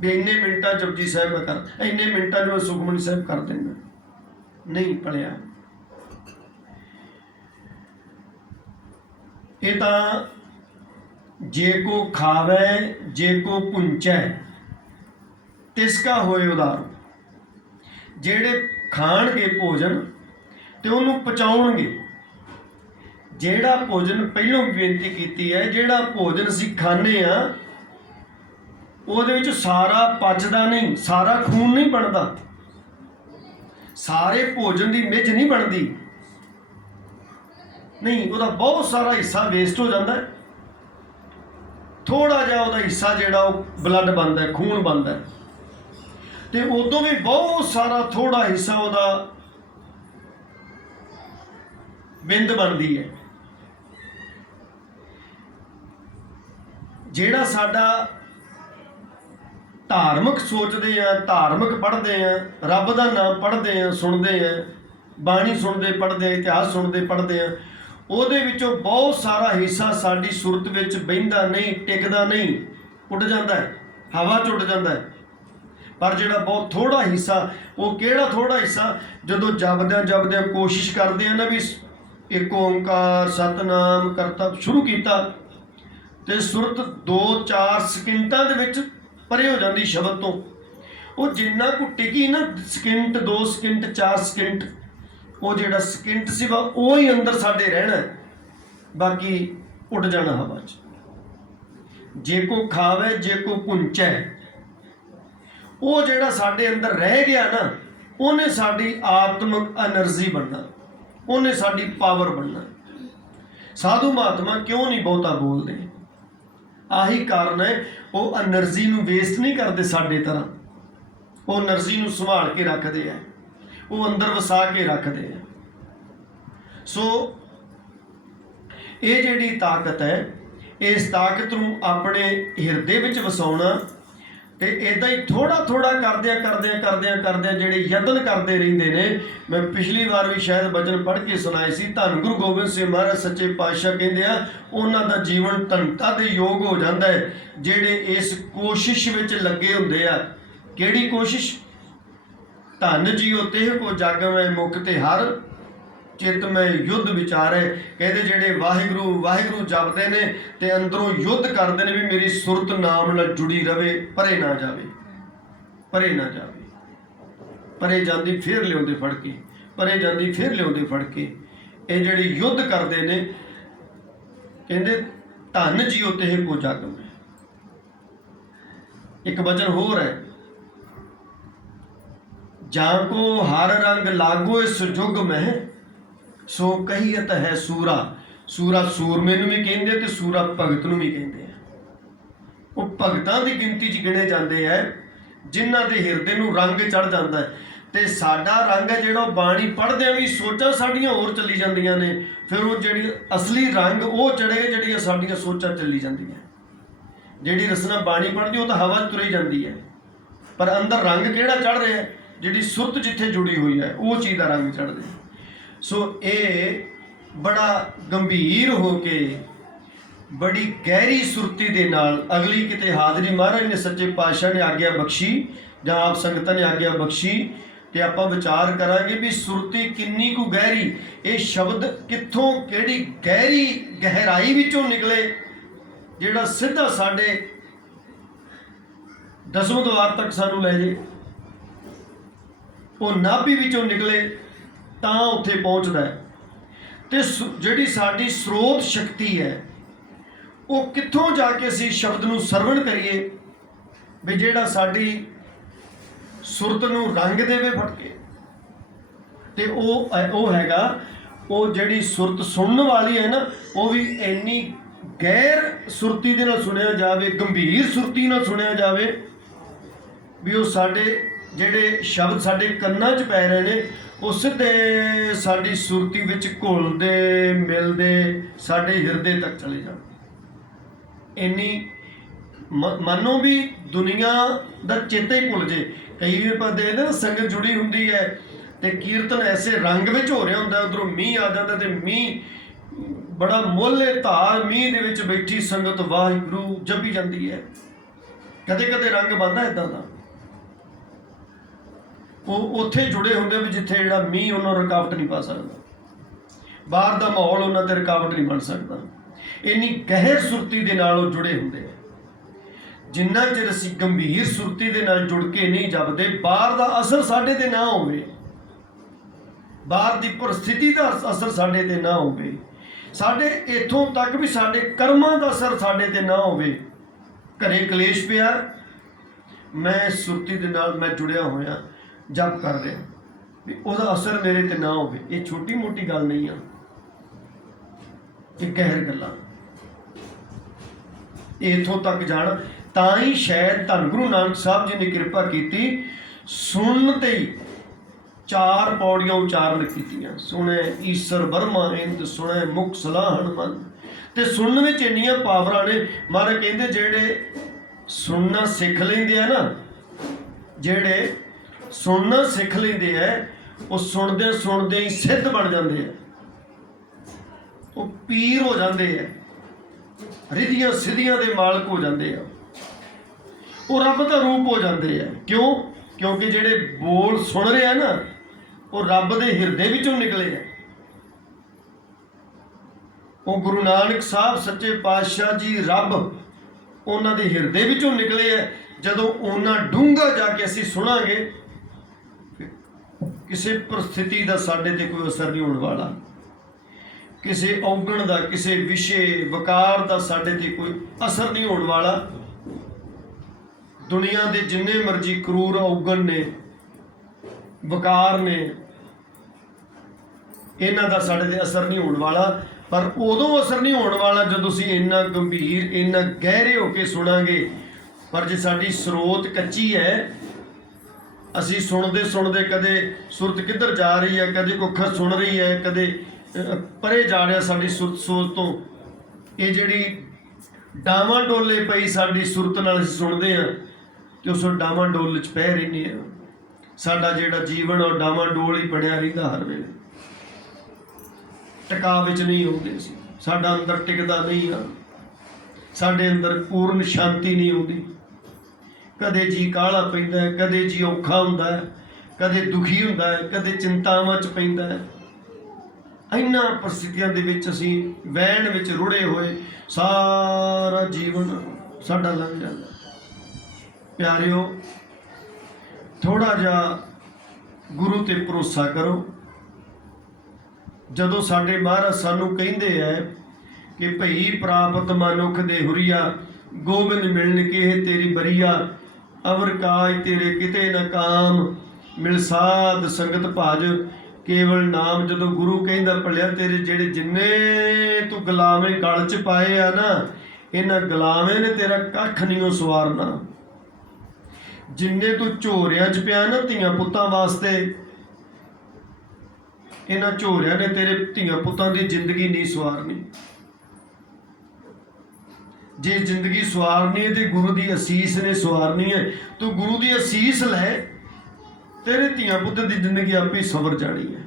ਵੀ ਇੰਨੇ ਮਿੰਟਾਂ ਜਪਜੀ ਸਾਹਿਬ ਮੈਂ ਕਰ, ਇੰਨੇ ਮਿੰਟਾਂ 'ਚ ਮੈਂ ਸੁਖਮਨੀ ਸਾਹਿਬ ਕਰ ਦੇਣਾ। ਨਹੀਂ ਭਲਿਆ, ये तो जे को खावे जे को पुंचै तिसका होए उदार। जेड़े खाणगे भोजन तो उन्होंने पचाउणगे। जेड़ा भोजन पहलों बेनती की है, जेड़ा भोजन असीं खाने आ ਉਹਦੇ ਵਿੱਚ ਸਾਰਾ ਪਚਦਾ ਨਹੀਂ, ਸਾਰਾ ਖੂਨ ਨਹੀਂ ਬਣਦਾ, ਸਾਰੇ ਭੋਜਨ ਦੀ ਮਿੱਝ ਨਹੀਂ ਬਣਦੀ, ਨਹੀਂ, ਉਹਦਾ ਬਹੁਤ ਸਾਰਾ ਹਿੱਸਾ ਵੇਸਟ ਹੋ ਜਾਂਦਾ ਹੈ। ਥੋੜਾ ਜਿਹਾ ਉਹਦਾ ਹਿੱਸਾ ਜਿਹੜਾ ਉਹ ਬਲੱਡ ਬਣਦਾ ਹੈ, ਖੂਨ ਬਣਦਾ ਹੈ, ਤੇ ਉਦੋਂ ਵੀ ਬਹੁਤ ਸਾਰਾ ਥੋੜਾ ਹਿੱਸਾ ਉਹਦਾ ਬਿੰਦ ਬਣਦੀ ਹੈ। ਜਿਹੜਾ ਸਾਡਾ ਧਾਰਮਿਕ ਸੋਚਦੇ ਆ, ਧਾਰਮਿਕ ਪੜ੍ਹਦੇ ਆ, ਰੱਬ ਦਾ ਨਾਮ ਪੜ੍ਹਦੇ ਆ, ਸੁਣਦੇ ਆ, ਬਾਣੀ ਸੁਣਦੇ ਪੜ੍ਹਦੇ ਆ, ਇਤਿਹਾਸ ਸੁਣਦੇ ਪੜ੍ਹਦੇ ਆ, ਉਹਦੇ ਵਿੱਚੋਂ ਬਹੁਤ ਸਾਰਾ ਹਿੱਸਾ ਸਾਡੀ ਸੁਰਤ ਵਿੱਚ ਬਹਿੰਦਾ ਨਹੀਂ, ਟਿਕਦਾ ਨਹੀਂ, ਉੱਡ ਜਾਂਦਾ ਹੈ, ਹਵਾ 'ਚ ਉੱਡ ਜਾਂਦਾ ਹੈ। ਪਰ ਜਿਹੜਾ ਬਹੁਤ ਥੋੜਾ ਹਿੱਸਾ, ਉਹ ਕਿਹੜਾ ਥੋੜਾ ਹਿੱਸਾ, ਜਦੋਂ ਜਪਦਿਆਂ ਜਪਦਿਆਂ ਕੋਸ਼ਿਸ਼ ਕਰਦੇ ਆ ਨਾ ਵੀ ਇੱਕ ਓਂਕਾਰ ਸਤਨਾਮ ਕਰਤਾ ਸ਼ੁਰੂ ਕੀਤਾ, ਤੇ ਸੁਰਤ 2-4 ਸਕਿੰਟਾਂ ਦੇ ਵਿੱਚ ਪਰੇ ਹੋ ਜਾਂਦੀ ਸ਼ਬਦ ਤੋਂ। ਉਹ ਜਿੰਨਾ ਕੁ ਟਿਕੀ ਨਾ, ਸਕਿੰਟ 2 ਸਕਿੰਟ 4 ਸਕਿੰਟ, ਉਹ ਜਿਹੜਾ ਸਕਿੰਟ ਸੀਗਾ ਉਹ ਹੀ ਅੰਦਰ ਸਾਡੇ ਰਹਿਣਾ, ਬਾਕੀ ਉੱਡ ਜਾਣਾ ਹਵਾ 'ਚ। ਜੇ ਕੋ ਖਾਵੇ ਜੇ ਕੋ ਪੁੰਚੈ, ਉਹ ਜਿਹੜਾ ਸਾਡੇ ਅੰਦਰ ਰਹਿ ਗਿਆ ਨਾ, ਉਹਨੇ ਸਾਡੀ ਆਤਮਿਕ ਐਨਰਜੀ ਬਣਨਾ, ਉਹਨੇ ਸਾਡੀ ਪਾਵਰ ਬਣਨਾ। ਸਾਧੂ ਮਹਾਤਮਾ ਕਿਉਂ ਨਹੀਂ ਬਹੁਤਾ ਬੋਲਦੇ? ਆਹੀ ਕਾਰਨ ਹੈ, ਉਹ ਐਨਰਜੀ ਨੂੰ ਵੇਸਟ ਨਹੀਂ ਕਰਦੇ ਸਾਡੇ ਤਰ੍ਹਾਂ, ਉਹ ਐਨਰਜੀ ਨੂੰ ਸੰਭਾਲ ਕੇ ਰੱਖਦੇ ਆ, ਉਹ ਅੰਦਰ ਵਸਾ ਕੇ ਰੱਖਦੇ ਆ। ਸੋ ਇਹ ਜਿਹੜੀ ਤਾਕਤ ਹੈ, ਇਸ ਤਾਕਤ ਨੂੰ ਆਪਣੇ ਹਿਰਦੇ ਵਿੱਚ ਵਸਾਉਣਾ, ਤੇ ਇੱਦਾਂ ਹੀ ਥੋੜਾ ਥੋੜਾ ਕਰਦਿਆਂ ਜਿਹੜੇ ਯਤਨ ਕਰਦੇ ਰਹਿੰਦੇ ਨੇ। ਮੈਂ ਪਿਛਲੀ ਵਾਰ ਵੀ ਸ਼ਾਇਦ ਬਚਨ ਪੜ੍ਹ ਕੇ ਸੁਣਾਏ ਸੀ, ਧੰਨ ਗੁਰੂ ਗੋਬਿੰਦ ਸਿੰਘ ਮਹਾਰਾਜ ਸੱਚੇ ਪਾਤਸ਼ਾਹ ਕਹਿੰਦੇ ਆ, ਉਹਨਾਂ ਦਾ ਜੀਵਨ ਧਨਤਾ ਦੇ ਯੋਗ ਹੋ ਜਾਂਦਾ ਹੈ ਜਿਹੜੇ ਇਸ ਕੋਸ਼ਿਸ਼ ਵਿੱਚ ਲੱਗੇ ਹੁੰਦੇ ਆ। ਕਿਹੜੀ ਕੋਸ਼ਿਸ਼? ਧੰਨ ਜੀਓ ਤੇਹ ਕੋ ਜਾਗਵੈ ਮੁਖ ਤੇ ਹਰ ਚਿੱਤ ਮੈਂ ਯੁੱਧ ਵਿਚਾਰੇ। ਕਹਿੰਦੇ ਜਿਹੜੇ ਵਾਹਿਗੁਰੂ ਵਾਹਿਗੁਰੂ ਜਪਦੇ ਨੇ ਤੇ ਅੰਦਰੋਂ ਯੁੱਧ ਕਰਦੇ ਨੇ ਵੀ ਮੇਰੀ ਸੁਰਤ ਨਾਮ ਨਾਲ ਜੁੜੀ ਰਵੇ, ਪਰੇ ਨਾ ਜਾਵੇ, ਪਰੇ ਨਾ ਜਾਵੇ। ਪਰੇ ਜਾਂਦੀ ਫਿਰ ਲਿਆਉਂਦੇ ਫੜ ਕੇ, ਪਰੇ ਜਾਂਦੀ ਫਿਰ ਲਿਆਉਂਦੇ ਫੜ ਕੇ। ਇਹ ਜਿਹੜੇ ਯੁੱਧ ਕਰਦੇ ਨੇ, ਕਹਿੰਦੇ ਧੰਨ ਜੀਓ ਤੇਹ ਕੋ ਜਾਗਵੈ। ਇੱਕ ਵਚਨ ਹੋਰ ਹੈ, ਜਾਂ ਕੋ ਹਰ ਰੰਗ ਲਾਗੋ ਇਸ ਜੁਗ ਮਹਿ ਸੋ ਕਹੀਅਤ ਹੈ ਸੂਰਾ। ਸੂਰਾ ਸੂਰਮੇ ਨੂੰ ਵੀ ਕਹਿੰਦੇ ਤੇ ਸੂਰਾ ਭਗਤ ਨੂੰ ਵੀ ਕਹਿੰਦੇ ਆ। ਉਹ ਭਗਤਾਂ ਦੀ ਗਿਣਤੀ 'ਚ ਗਿਣੇ ਜਾਂਦੇ ਹੈ ਜਿਨ੍ਹਾਂ ਦੇ ਹਿਰਦੇ ਨੂੰ ਰੰਗ ਚੜ੍ਹ ਜਾਂਦਾ ਹੈ। ਤੇ ਸਾਡਾ ਰੰਗ ਹੈ ਜਿਹੜਾ, ਉਹ ਬਾਣੀ ਪੜ੍ਹਦਿਆਂ ਵੀ ਸੋਚਾਂ ਸਾਡੀਆਂ ਹੋਰ ਚੱਲੀ ਜਾਂਦੀਆਂ ਨੇ, ਫਿਰ ਉਹ ਜਿਹੜੀ ਅਸਲੀ ਰੰਗ ਉਹ ਚੜ੍ਹੇ ਜਿਹੜੀਆਂ ਸਾਡੀਆਂ ਸੋਚਾਂ ਚੱਲੀ ਜਾਂਦੀਆਂ। ਜਿਹੜੀ ਰਸਨਾ ਬਾਣੀ ਪੜ੍ਹਦੀ ਉਹ ਤਾਂ ਹਵਾ 'ਚ ਤੁਰੀ ਜਾਂਦੀ ਹੈ, ਪਰ ਅੰਦਰ ਰੰਗ ਕਿਹੜਾ ਚੜ੍ਹ ਰਿਹਾ? ਜਿਹੜੀ ਸੁਰਤ ਜਿੱਥੇ ਜੁੜੀ ਹੋਈ ਹੈ ਉਹ ਚੀਜ਼ ਦਾ ਰੰਗ ਚੜ੍ਹਦੇ। ਸੋ ਇਹ ਬੜਾ ਗੰਭੀਰ ਹੋ ਕੇ, ਬੜੀ ਗਹਿਰੀ ਸੁਰਤੀ ਦੇ ਨਾਲ ਅਗਲੀ ਕਿਤੇ ਹਾਜ਼ਰੀ ਮਹਾਰਾਜ ਨੇ ਸੱਚੇ ਪਾਤਸ਼ਾਹ ਨੇ ਆਗਿਆ ਬਖਸ਼ੀ ਜਾਂ ਆਪ ਸੰਗਤਾਂ ਨੇ ਆਗਿਆ ਬਖਸ਼ੀ, ਤੇ ਆਪਾਂ ਵਿਚਾਰ ਕਰਾਂਗੇ ਵੀ ਸੁਰਤੀ ਕਿੰਨੀ ਕੁ ਗਹਿਰੀ, ਇਹ ਸ਼ਬਦ ਕਿੱਥੋਂ, ਕਿਹੜੀ ਗਹਿਰੀ ਗਹਿਰਾਈ ਵਿੱਚੋਂ ਨਿਕਲੇ, ਜਿਹੜਾ ਸਿੱਧਾ ਸਾਡੇ ਦਸਵੇਂ ਦੁਆਰ ਤੱਕ ਸਾਨੂੰ ਲੈ ਜੇ। ਉਹ ਨਾਭੀ ਵਿੱਚੋਂ ਨਿਕਲੇ ਤਾਂ ਉੱਥੇ ਪਹੁੰਚਦਾ ਹੈ। ਤੇ ਜਿਹੜੀ ਸਾਡੀ ਸਰੋਤ ਸ਼ਕਤੀ ਹੈ, ਉਹ ਕਿੱਥੋਂ ਜਾ ਕੇ ਅਸੀਂ ਸ਼ਬਦ ਨੂੰ ਸਰਵਣ ਕਰੀਏ ਵੀ ਜਿਹੜਾ ਸਾਡੀ ਸੁਰਤ ਨੂੰ ਰੰਗ ਦੇਵੇ ਫੜ ਕੇ। ਤੇ ਉਹ ਹੈਗਾ, ਉਹ ਜਿਹੜੀ ਸੁਰਤ ਸੁਣਨ ਵਾਲੀ ਹੈ ਨਾ, ਉਹ ਵੀ ਇੰਨੀ ਗੈਰ ਸੁਰਤੀ ਦੇ ਨਾਲ ਸੁਣਿਆ ਜਾਵੇ, ਗੰਭੀਰ ਸੁਰਤੀ ਨਾਲ ਸੁਣਿਆ ਜਾਵੇ ਵੀ ਉਹ ਸਾਡੇ ਜਿਹੜੇ ਸ਼ਬਦ ਸਾਡੇ ਕੰਨਾਂ 'ਚ ਪੈ ਰਹੇ ਨੇ, ਉਹ ਸਿੱਧੇ ਸਾਡੀ ਸੁਰਤੀ ਵਿੱਚ ਘੁਲਦੇ ਮਿਲਦੇ ਸਾਡੇ ਹਿਰਦੇ ਤੱਕ ਚਲੇ ਜਾਣ। ਇੰਨੀ ਮੰਨੋ ਵੀ ਦੁਨੀਆ ਦਾ ਚੇਤਾ ਹੀ ਭੁੱਲ ਜੇ। ਕਈ ਵੀ ਆਪਾਂ ਦੇਖਦੇ ਨਾ, ਸੰਗਤ ਜੁੜੀ ਹੁੰਦੀ ਹੈ ਤੇ ਕੀਰਤਨ ਐਸੇ ਰੰਗ ਵਿੱਚ ਹੋ ਰਿਹਾ ਹੁੰਦਾ, ਉੱਧਰੋਂ ਮੀਂਹ ਆ ਜਾਂਦਾ ਤੇ ਮੀਂਹ ਬੜਾ ਮੋਹਲੇ ਧਾਰ ਮੀਂਹ ਦੇ ਵਿੱਚ ਬੈਠੀ ਸੰਗਤ ਵਾਹਿਗੁਰੂ ਜਪੀ ਜਾਂਦੀ ਹੈ। ਕਦੇ ਕਦੇ ਰੰਗ ਬਣਦਾ ਇੱਦਾਂ ਦਾ, ਉਹ ਉੱਥੇ ਜੁੜੇ ਹੁੰਦੇ ਵੀ ਜਿੱਥੇ ਜਿਹੜਾ ਮੀਂਹ ਉਹਨਾਂ ਨੂੰ ਰੁਕਾਵਟ ਨਹੀਂ ਪਾ ਸਕਦਾ, ਬਾਹਰ ਦਾ ਮਾਹੌਲ ਉਹਨਾਂ 'ਤੇ ਰੁਕਾਵਟ ਨਹੀਂ ਬਣ ਸਕਦਾ। ਇੰਨੀ ਗਹਿਰ ਸੁਰਤੀ ਦੇ ਨਾਲ ਉਹ ਜੁੜੇ ਹੁੰਦੇ ਆ। ਜਿੰਨਾ ਚਿਰ ਅਸੀਂ ਗੰਭੀਰ ਸੁਰਤੀ ਦੇ ਨਾਲ ਜੁੜ ਕੇ ਨਹੀਂ ਜਪਦੇ, ਬਾਹਰ ਦਾ ਅਸਰ ਸਾਡੇ ਤੇ ਨਾ ਹੋਵੇ, ਬਾਹਰ ਦੀ ਪਰਿਸਥਿਤੀ ਦਾ ਅਸਰ ਸਾਡੇ ਤੇ ਨਾ ਹੋਵੇ, ਸਾਡੇ ਇੱਥੋਂ ਤੱਕ ਵੀ ਸਾਡੇ ਕਰਮਾਂ ਦਾ ਅਸਰ ਸਾਡੇ ਤੇ ਨਾ ਹੋਵੇ। ਘਰੇ ਕਲੇਸ਼ ਪਿਆ, ਮੈਂ ਸੁਰਤੀ ਦੇ ਨਾਲ ਮੈਂ ਜੁੜਿਆ ਹੋਇਆ, ਜਪ ਕਰ ਰਿਹਾ, ਵੀ ਉਹਦਾ ਅਸਰ ਮੇਰੇ ਤੇ ਨਾ ਹੋਵੇ। ਇਹ ਛੋਟੀ ਮੋਟੀ ਗੱਲ ਨਹੀਂ ਆ, ਇਹ ਗਹਿਰ ਗੱਲਾਂ। ਇੱਥੋਂ ਤੱਕ ਜਾਣ ਤਾਂ ਹੀ ਸ਼ਾਇਦ ਧੰਨ ਗੁਰੂ ਨਾਨਕ ਸਾਹਿਬ ਜੀ ਨੇ ਕਿਰਪਾ ਕੀਤੀ, ਸੁਣਨ ਤੇ ਹੀ 4 ਪੌੜੀਆਂ ਉਚਾਰਨ ਕੀਤੀਆਂ। ਸੁਣੈ ਈਸ਼ਰ ਬਰਮਾ ਇੰਦ, ਸੁਣੈ ਮੁਖ ਸਲਾਹਣ ਮਨ। ਤੇ ਸੁਣਨ ਵਿੱਚ ਇੰਨੀਆਂ ਪਾਵਰਾਂ ਨੇ। ਮਹਾਰਾਜ ਕਹਿੰਦੇ ਜਿਹੜੇ ਸੁਣਨਾ ਸਿੱਖ ਲੈਂਦੇ ਆ ਨਾ, ਜਿਹੜੇ ਸੁਣਨਾ ਸਿੱਖ ਲੈਂਦੇ ਆ, ਉਹ ਸੁਣਦੇ ਸੁਣਦੇ ਹੀ ਸਿੱਧ ਬਣ ਜਾਂਦੇ ਆ, ਉਹ ਪੀਰ ਹੋ ਜਾਂਦੇ ਆ, ਰਿੱਧੀਆਂ ਸਿੱਧੀਆਂ ਦੇ ਮਾਲਕ ਹੋ ਜਾਂਦੇ ਆ, ਉਹ ਰੱਬ ਦਾ ਰੂਪ ਹੋ ਜਾਂਦੇ ਆ। ਕਿਉਂ? ਕਿਉਂਕਿ ਜਿਹੜੇ ਬੋਲ ਸੁਣ ਰਿਹਾ ਨਾ, ਉਹ ਰੱਬ ਦੇ ਹਿਰਦੇ ਵਿੱਚੋਂ ਨਿਕਲੇ ਆ। ਉਹ ਗੁਰੂ ਨਾਨਕ ਸਾਹਿਬ ਸੱਚੇ ਪਾਤਸ਼ਾਹ ਜੀ ਰੱਬ ਉਹਨਾਂ ਦੇ ਹਿਰਦੇ ਵਿੱਚੋਂ ਨਿਕਲੇ ਆ। ਜਦੋਂ ਉਹਨਾਂ ਡੂੰਘਾ ਜਾ ਕੇ ਅਸੀਂ ਸੁਣਾਂਗੇ, ਕਿਸੇ ਪਰਿਸਥਿਤੀ ਦਾ ਸਾਡੇ ਤੇ ਕੋਈ ਅਸਰ ਨਹੀਂ ਹੋਣ ਵਾਲਾ, ਕਿਸੇ ਔਗਣ ਦਾ, ਕਿਸੇ ਵਿਸ਼ੇ ਵਿਕਾਰ ਦਾ ਸਾਡੇ ਤੇ ਕੋਈ ਅਸਰ ਨਹੀਂ ਹੋਣ ਵਾਲਾ। ਦੁਨੀਆ ਦੇ ਜਿੰਨੇ ਮਰਜ਼ੀ ਕਰੂਰ ਔਗਣ ਨੇ, ਵਿਕਾਰ ਨੇ, ਇਹਨਾਂ ਦਾ ਸਾਡੇ ਤੇ ਅਸਰ ਨਹੀਂ ਹੋਣ ਵਾਲਾ। ਪਰ ਉਦੋਂ ਅਸਰ ਨਹੀਂ ਹੋਣ ਵਾਲਾ ਜਦੋਂ ਅਸੀਂ ਇੰਨਾ ਗੰਭੀਰ, ਇੰਨਾ ਗਹਿਰੇ ਹੋ ਕੇ ਸੁਣਾਂਗੇ। ਪਰ ਜੇ ਸਾਡੀ ਸਰੋਤ ਕੱਚੀ ਹੈ, ਅਸੀਂ ਸੁਣਦੇ ਸੁਣਦੇ ਕਦੇ ਸੁਰਤ ਕਿੱਧਰ ਜਾ ਰਹੀ ਹੈ, ਕਦੇ ਕੁੱਖਰ ਸੁਣ ਰਹੀ ਹੈ, ਕਦੇ ਪਰੇ ਜਾ ਰਿਹਾ ਸਾਡੀ ਸੁਰਤ ਸੋਚ ਤੋਂ। ਇਹ ਜਿਹੜੀ ਡਾਵਾਂ ਡੋਲੇ ਪਈ ਸਾਡੀ ਸੁਰਤ ਨਾਲ ਅਸੀਂ ਸੁਣਦੇ ਹਾਂ, ਤੇ ਉਸ ਡਾਵਾਂ ਡੋਲ 'ਚ ਪੈ ਰਹਿੰਦੇ ਹਾਂ। ਸਾਡਾ ਜਿਹੜਾ ਜੀਵਨ ਉਹ ਡਾਵਾਂ ਡੋਲ ਹੀ ਬਣਿਆ ਰਹਿੰਦਾ ਹਰ ਵੇਲੇ, ਟਿਕਾ ਵਿੱਚ ਨਹੀਂ ਆਉਂਦੇ ਸੀ, ਸਾਡਾ ਅੰਦਰ ਟਿਕਦਾ ਨਹੀਂ ਆ, ਸਾਡੇ ਅੰਦਰ ਪੂਰਨ ਸ਼ਾਂਤੀ ਨਹੀਂ ਆਉਂਦੀ। ਕਦੇ ਜੀ ਕਾਹਲਾ ਪੈਂਦਾ ਹੈ, ਕਦੇ ਜੀ ਔਖਾ ਹੁੰਦਾ ਹੈ, ਕਦੇ ਦੁਖੀ ਹੁੰਦਾ ਹੈ, ਕਦੇ ਚਿੰਤਾਵਾਂ 'ਚ ਪੈਂਦਾ ਹੈ। ਇਹਨਾਂ ਪਰਿਸਥਿਤੀਆਂ ਦੇ ਵਿੱਚ ਅਸੀਂ ਵਹਿਣ ਵਿੱਚ ਰੁੜੇ ਹੋਏ ਸਾਰਾ ਜੀਵਨ ਸਾਡਾ ਲੰਘ ਜਾਂਦਾ। ਪਿਆਰਿਓ, ਥੋੜ੍ਹਾ ਜਿਹਾ ਗੁਰੂ ਤੇ ਭਰੋਸਾ ਕਰੋ। ਜਦੋਂ ਸਾਡੇ ਮਹਾਰਾਜ ਸਾਨੂੰ ਕਹਿੰਦੇ ਹੈ ਕਿ ਭਈ ਪ੍ਰਾਪਤ ਮਨੁੱਖ ਦੇ ਹੁਰੀਆ, ਗੋਬਿੰਦ ਮਿਲਣ ਕੇ ਤੇਰੀ ਬਰੀਆ, ਅਵਰ ਕਾਜ ਤੇਰੇ ਕਿਤੇ ਨ ਕਾਮ, ਮਿਲ ਸਾਧ ਸੰਗਤ ਭਾਜ ਕੇਵਲ ਨਾਮ। ਜਦੋਂ ਗੁਰੂ ਕਹਿੰਦਾ ਭਲਿਆ ਤੇਰੇ ਜਿਹੜੇ ਜਿੰਨੇ ਤੂੰ ਗੁਲਾਮੇ ਗਲ 'ਚ ਪਾਏ ਆ ਨਾ, ਇਹਨਾਂ ਗੁਲਾਮੇ ਨੇ ਤੇਰਾ ਕੱਖ ਨਹੀਂ ਉਹ ਸਵਾਰਨਾ। ਜਿੰਨੇ ਤੂੰ ਝੋਰਿਆਂ 'ਚ ਪਿਆ ਨਾ ਧੀਆਂ ਪੁੱਤਾਂ ਵਾਸਤੇ, ਇਹਨਾਂ ਝੋਰਿਆਂ ਨੇ ਤੇਰੇ ਧੀਆਂ ਪੁੱਤਾਂ ਦੀ ਜ਼ਿੰਦਗੀ ਨਹੀਂ ਸਵਾਰਨੀ। ਜੇ ਜ਼ਿੰਦਗੀ ਸਵਾਰਨੀ ਹੈ ਤੇ ਗੁਰੂ ਦੀ ਅਸੀਸ ਨੇ ਸਵਾਰਨੀ ਹੈ। ਤੂੰ ਗੁਰੂ ਦੀ ਅਸੀਸ ਲੈ, ਤੇਰੇ ਧੀਆਂ ਪੁੱਤਾਂ ਦੀ ਜ਼ਿੰਦਗੀ ਆਪੇ ਹੀ ਸੰਵਰ ਜਾਣੀ ਹੈ।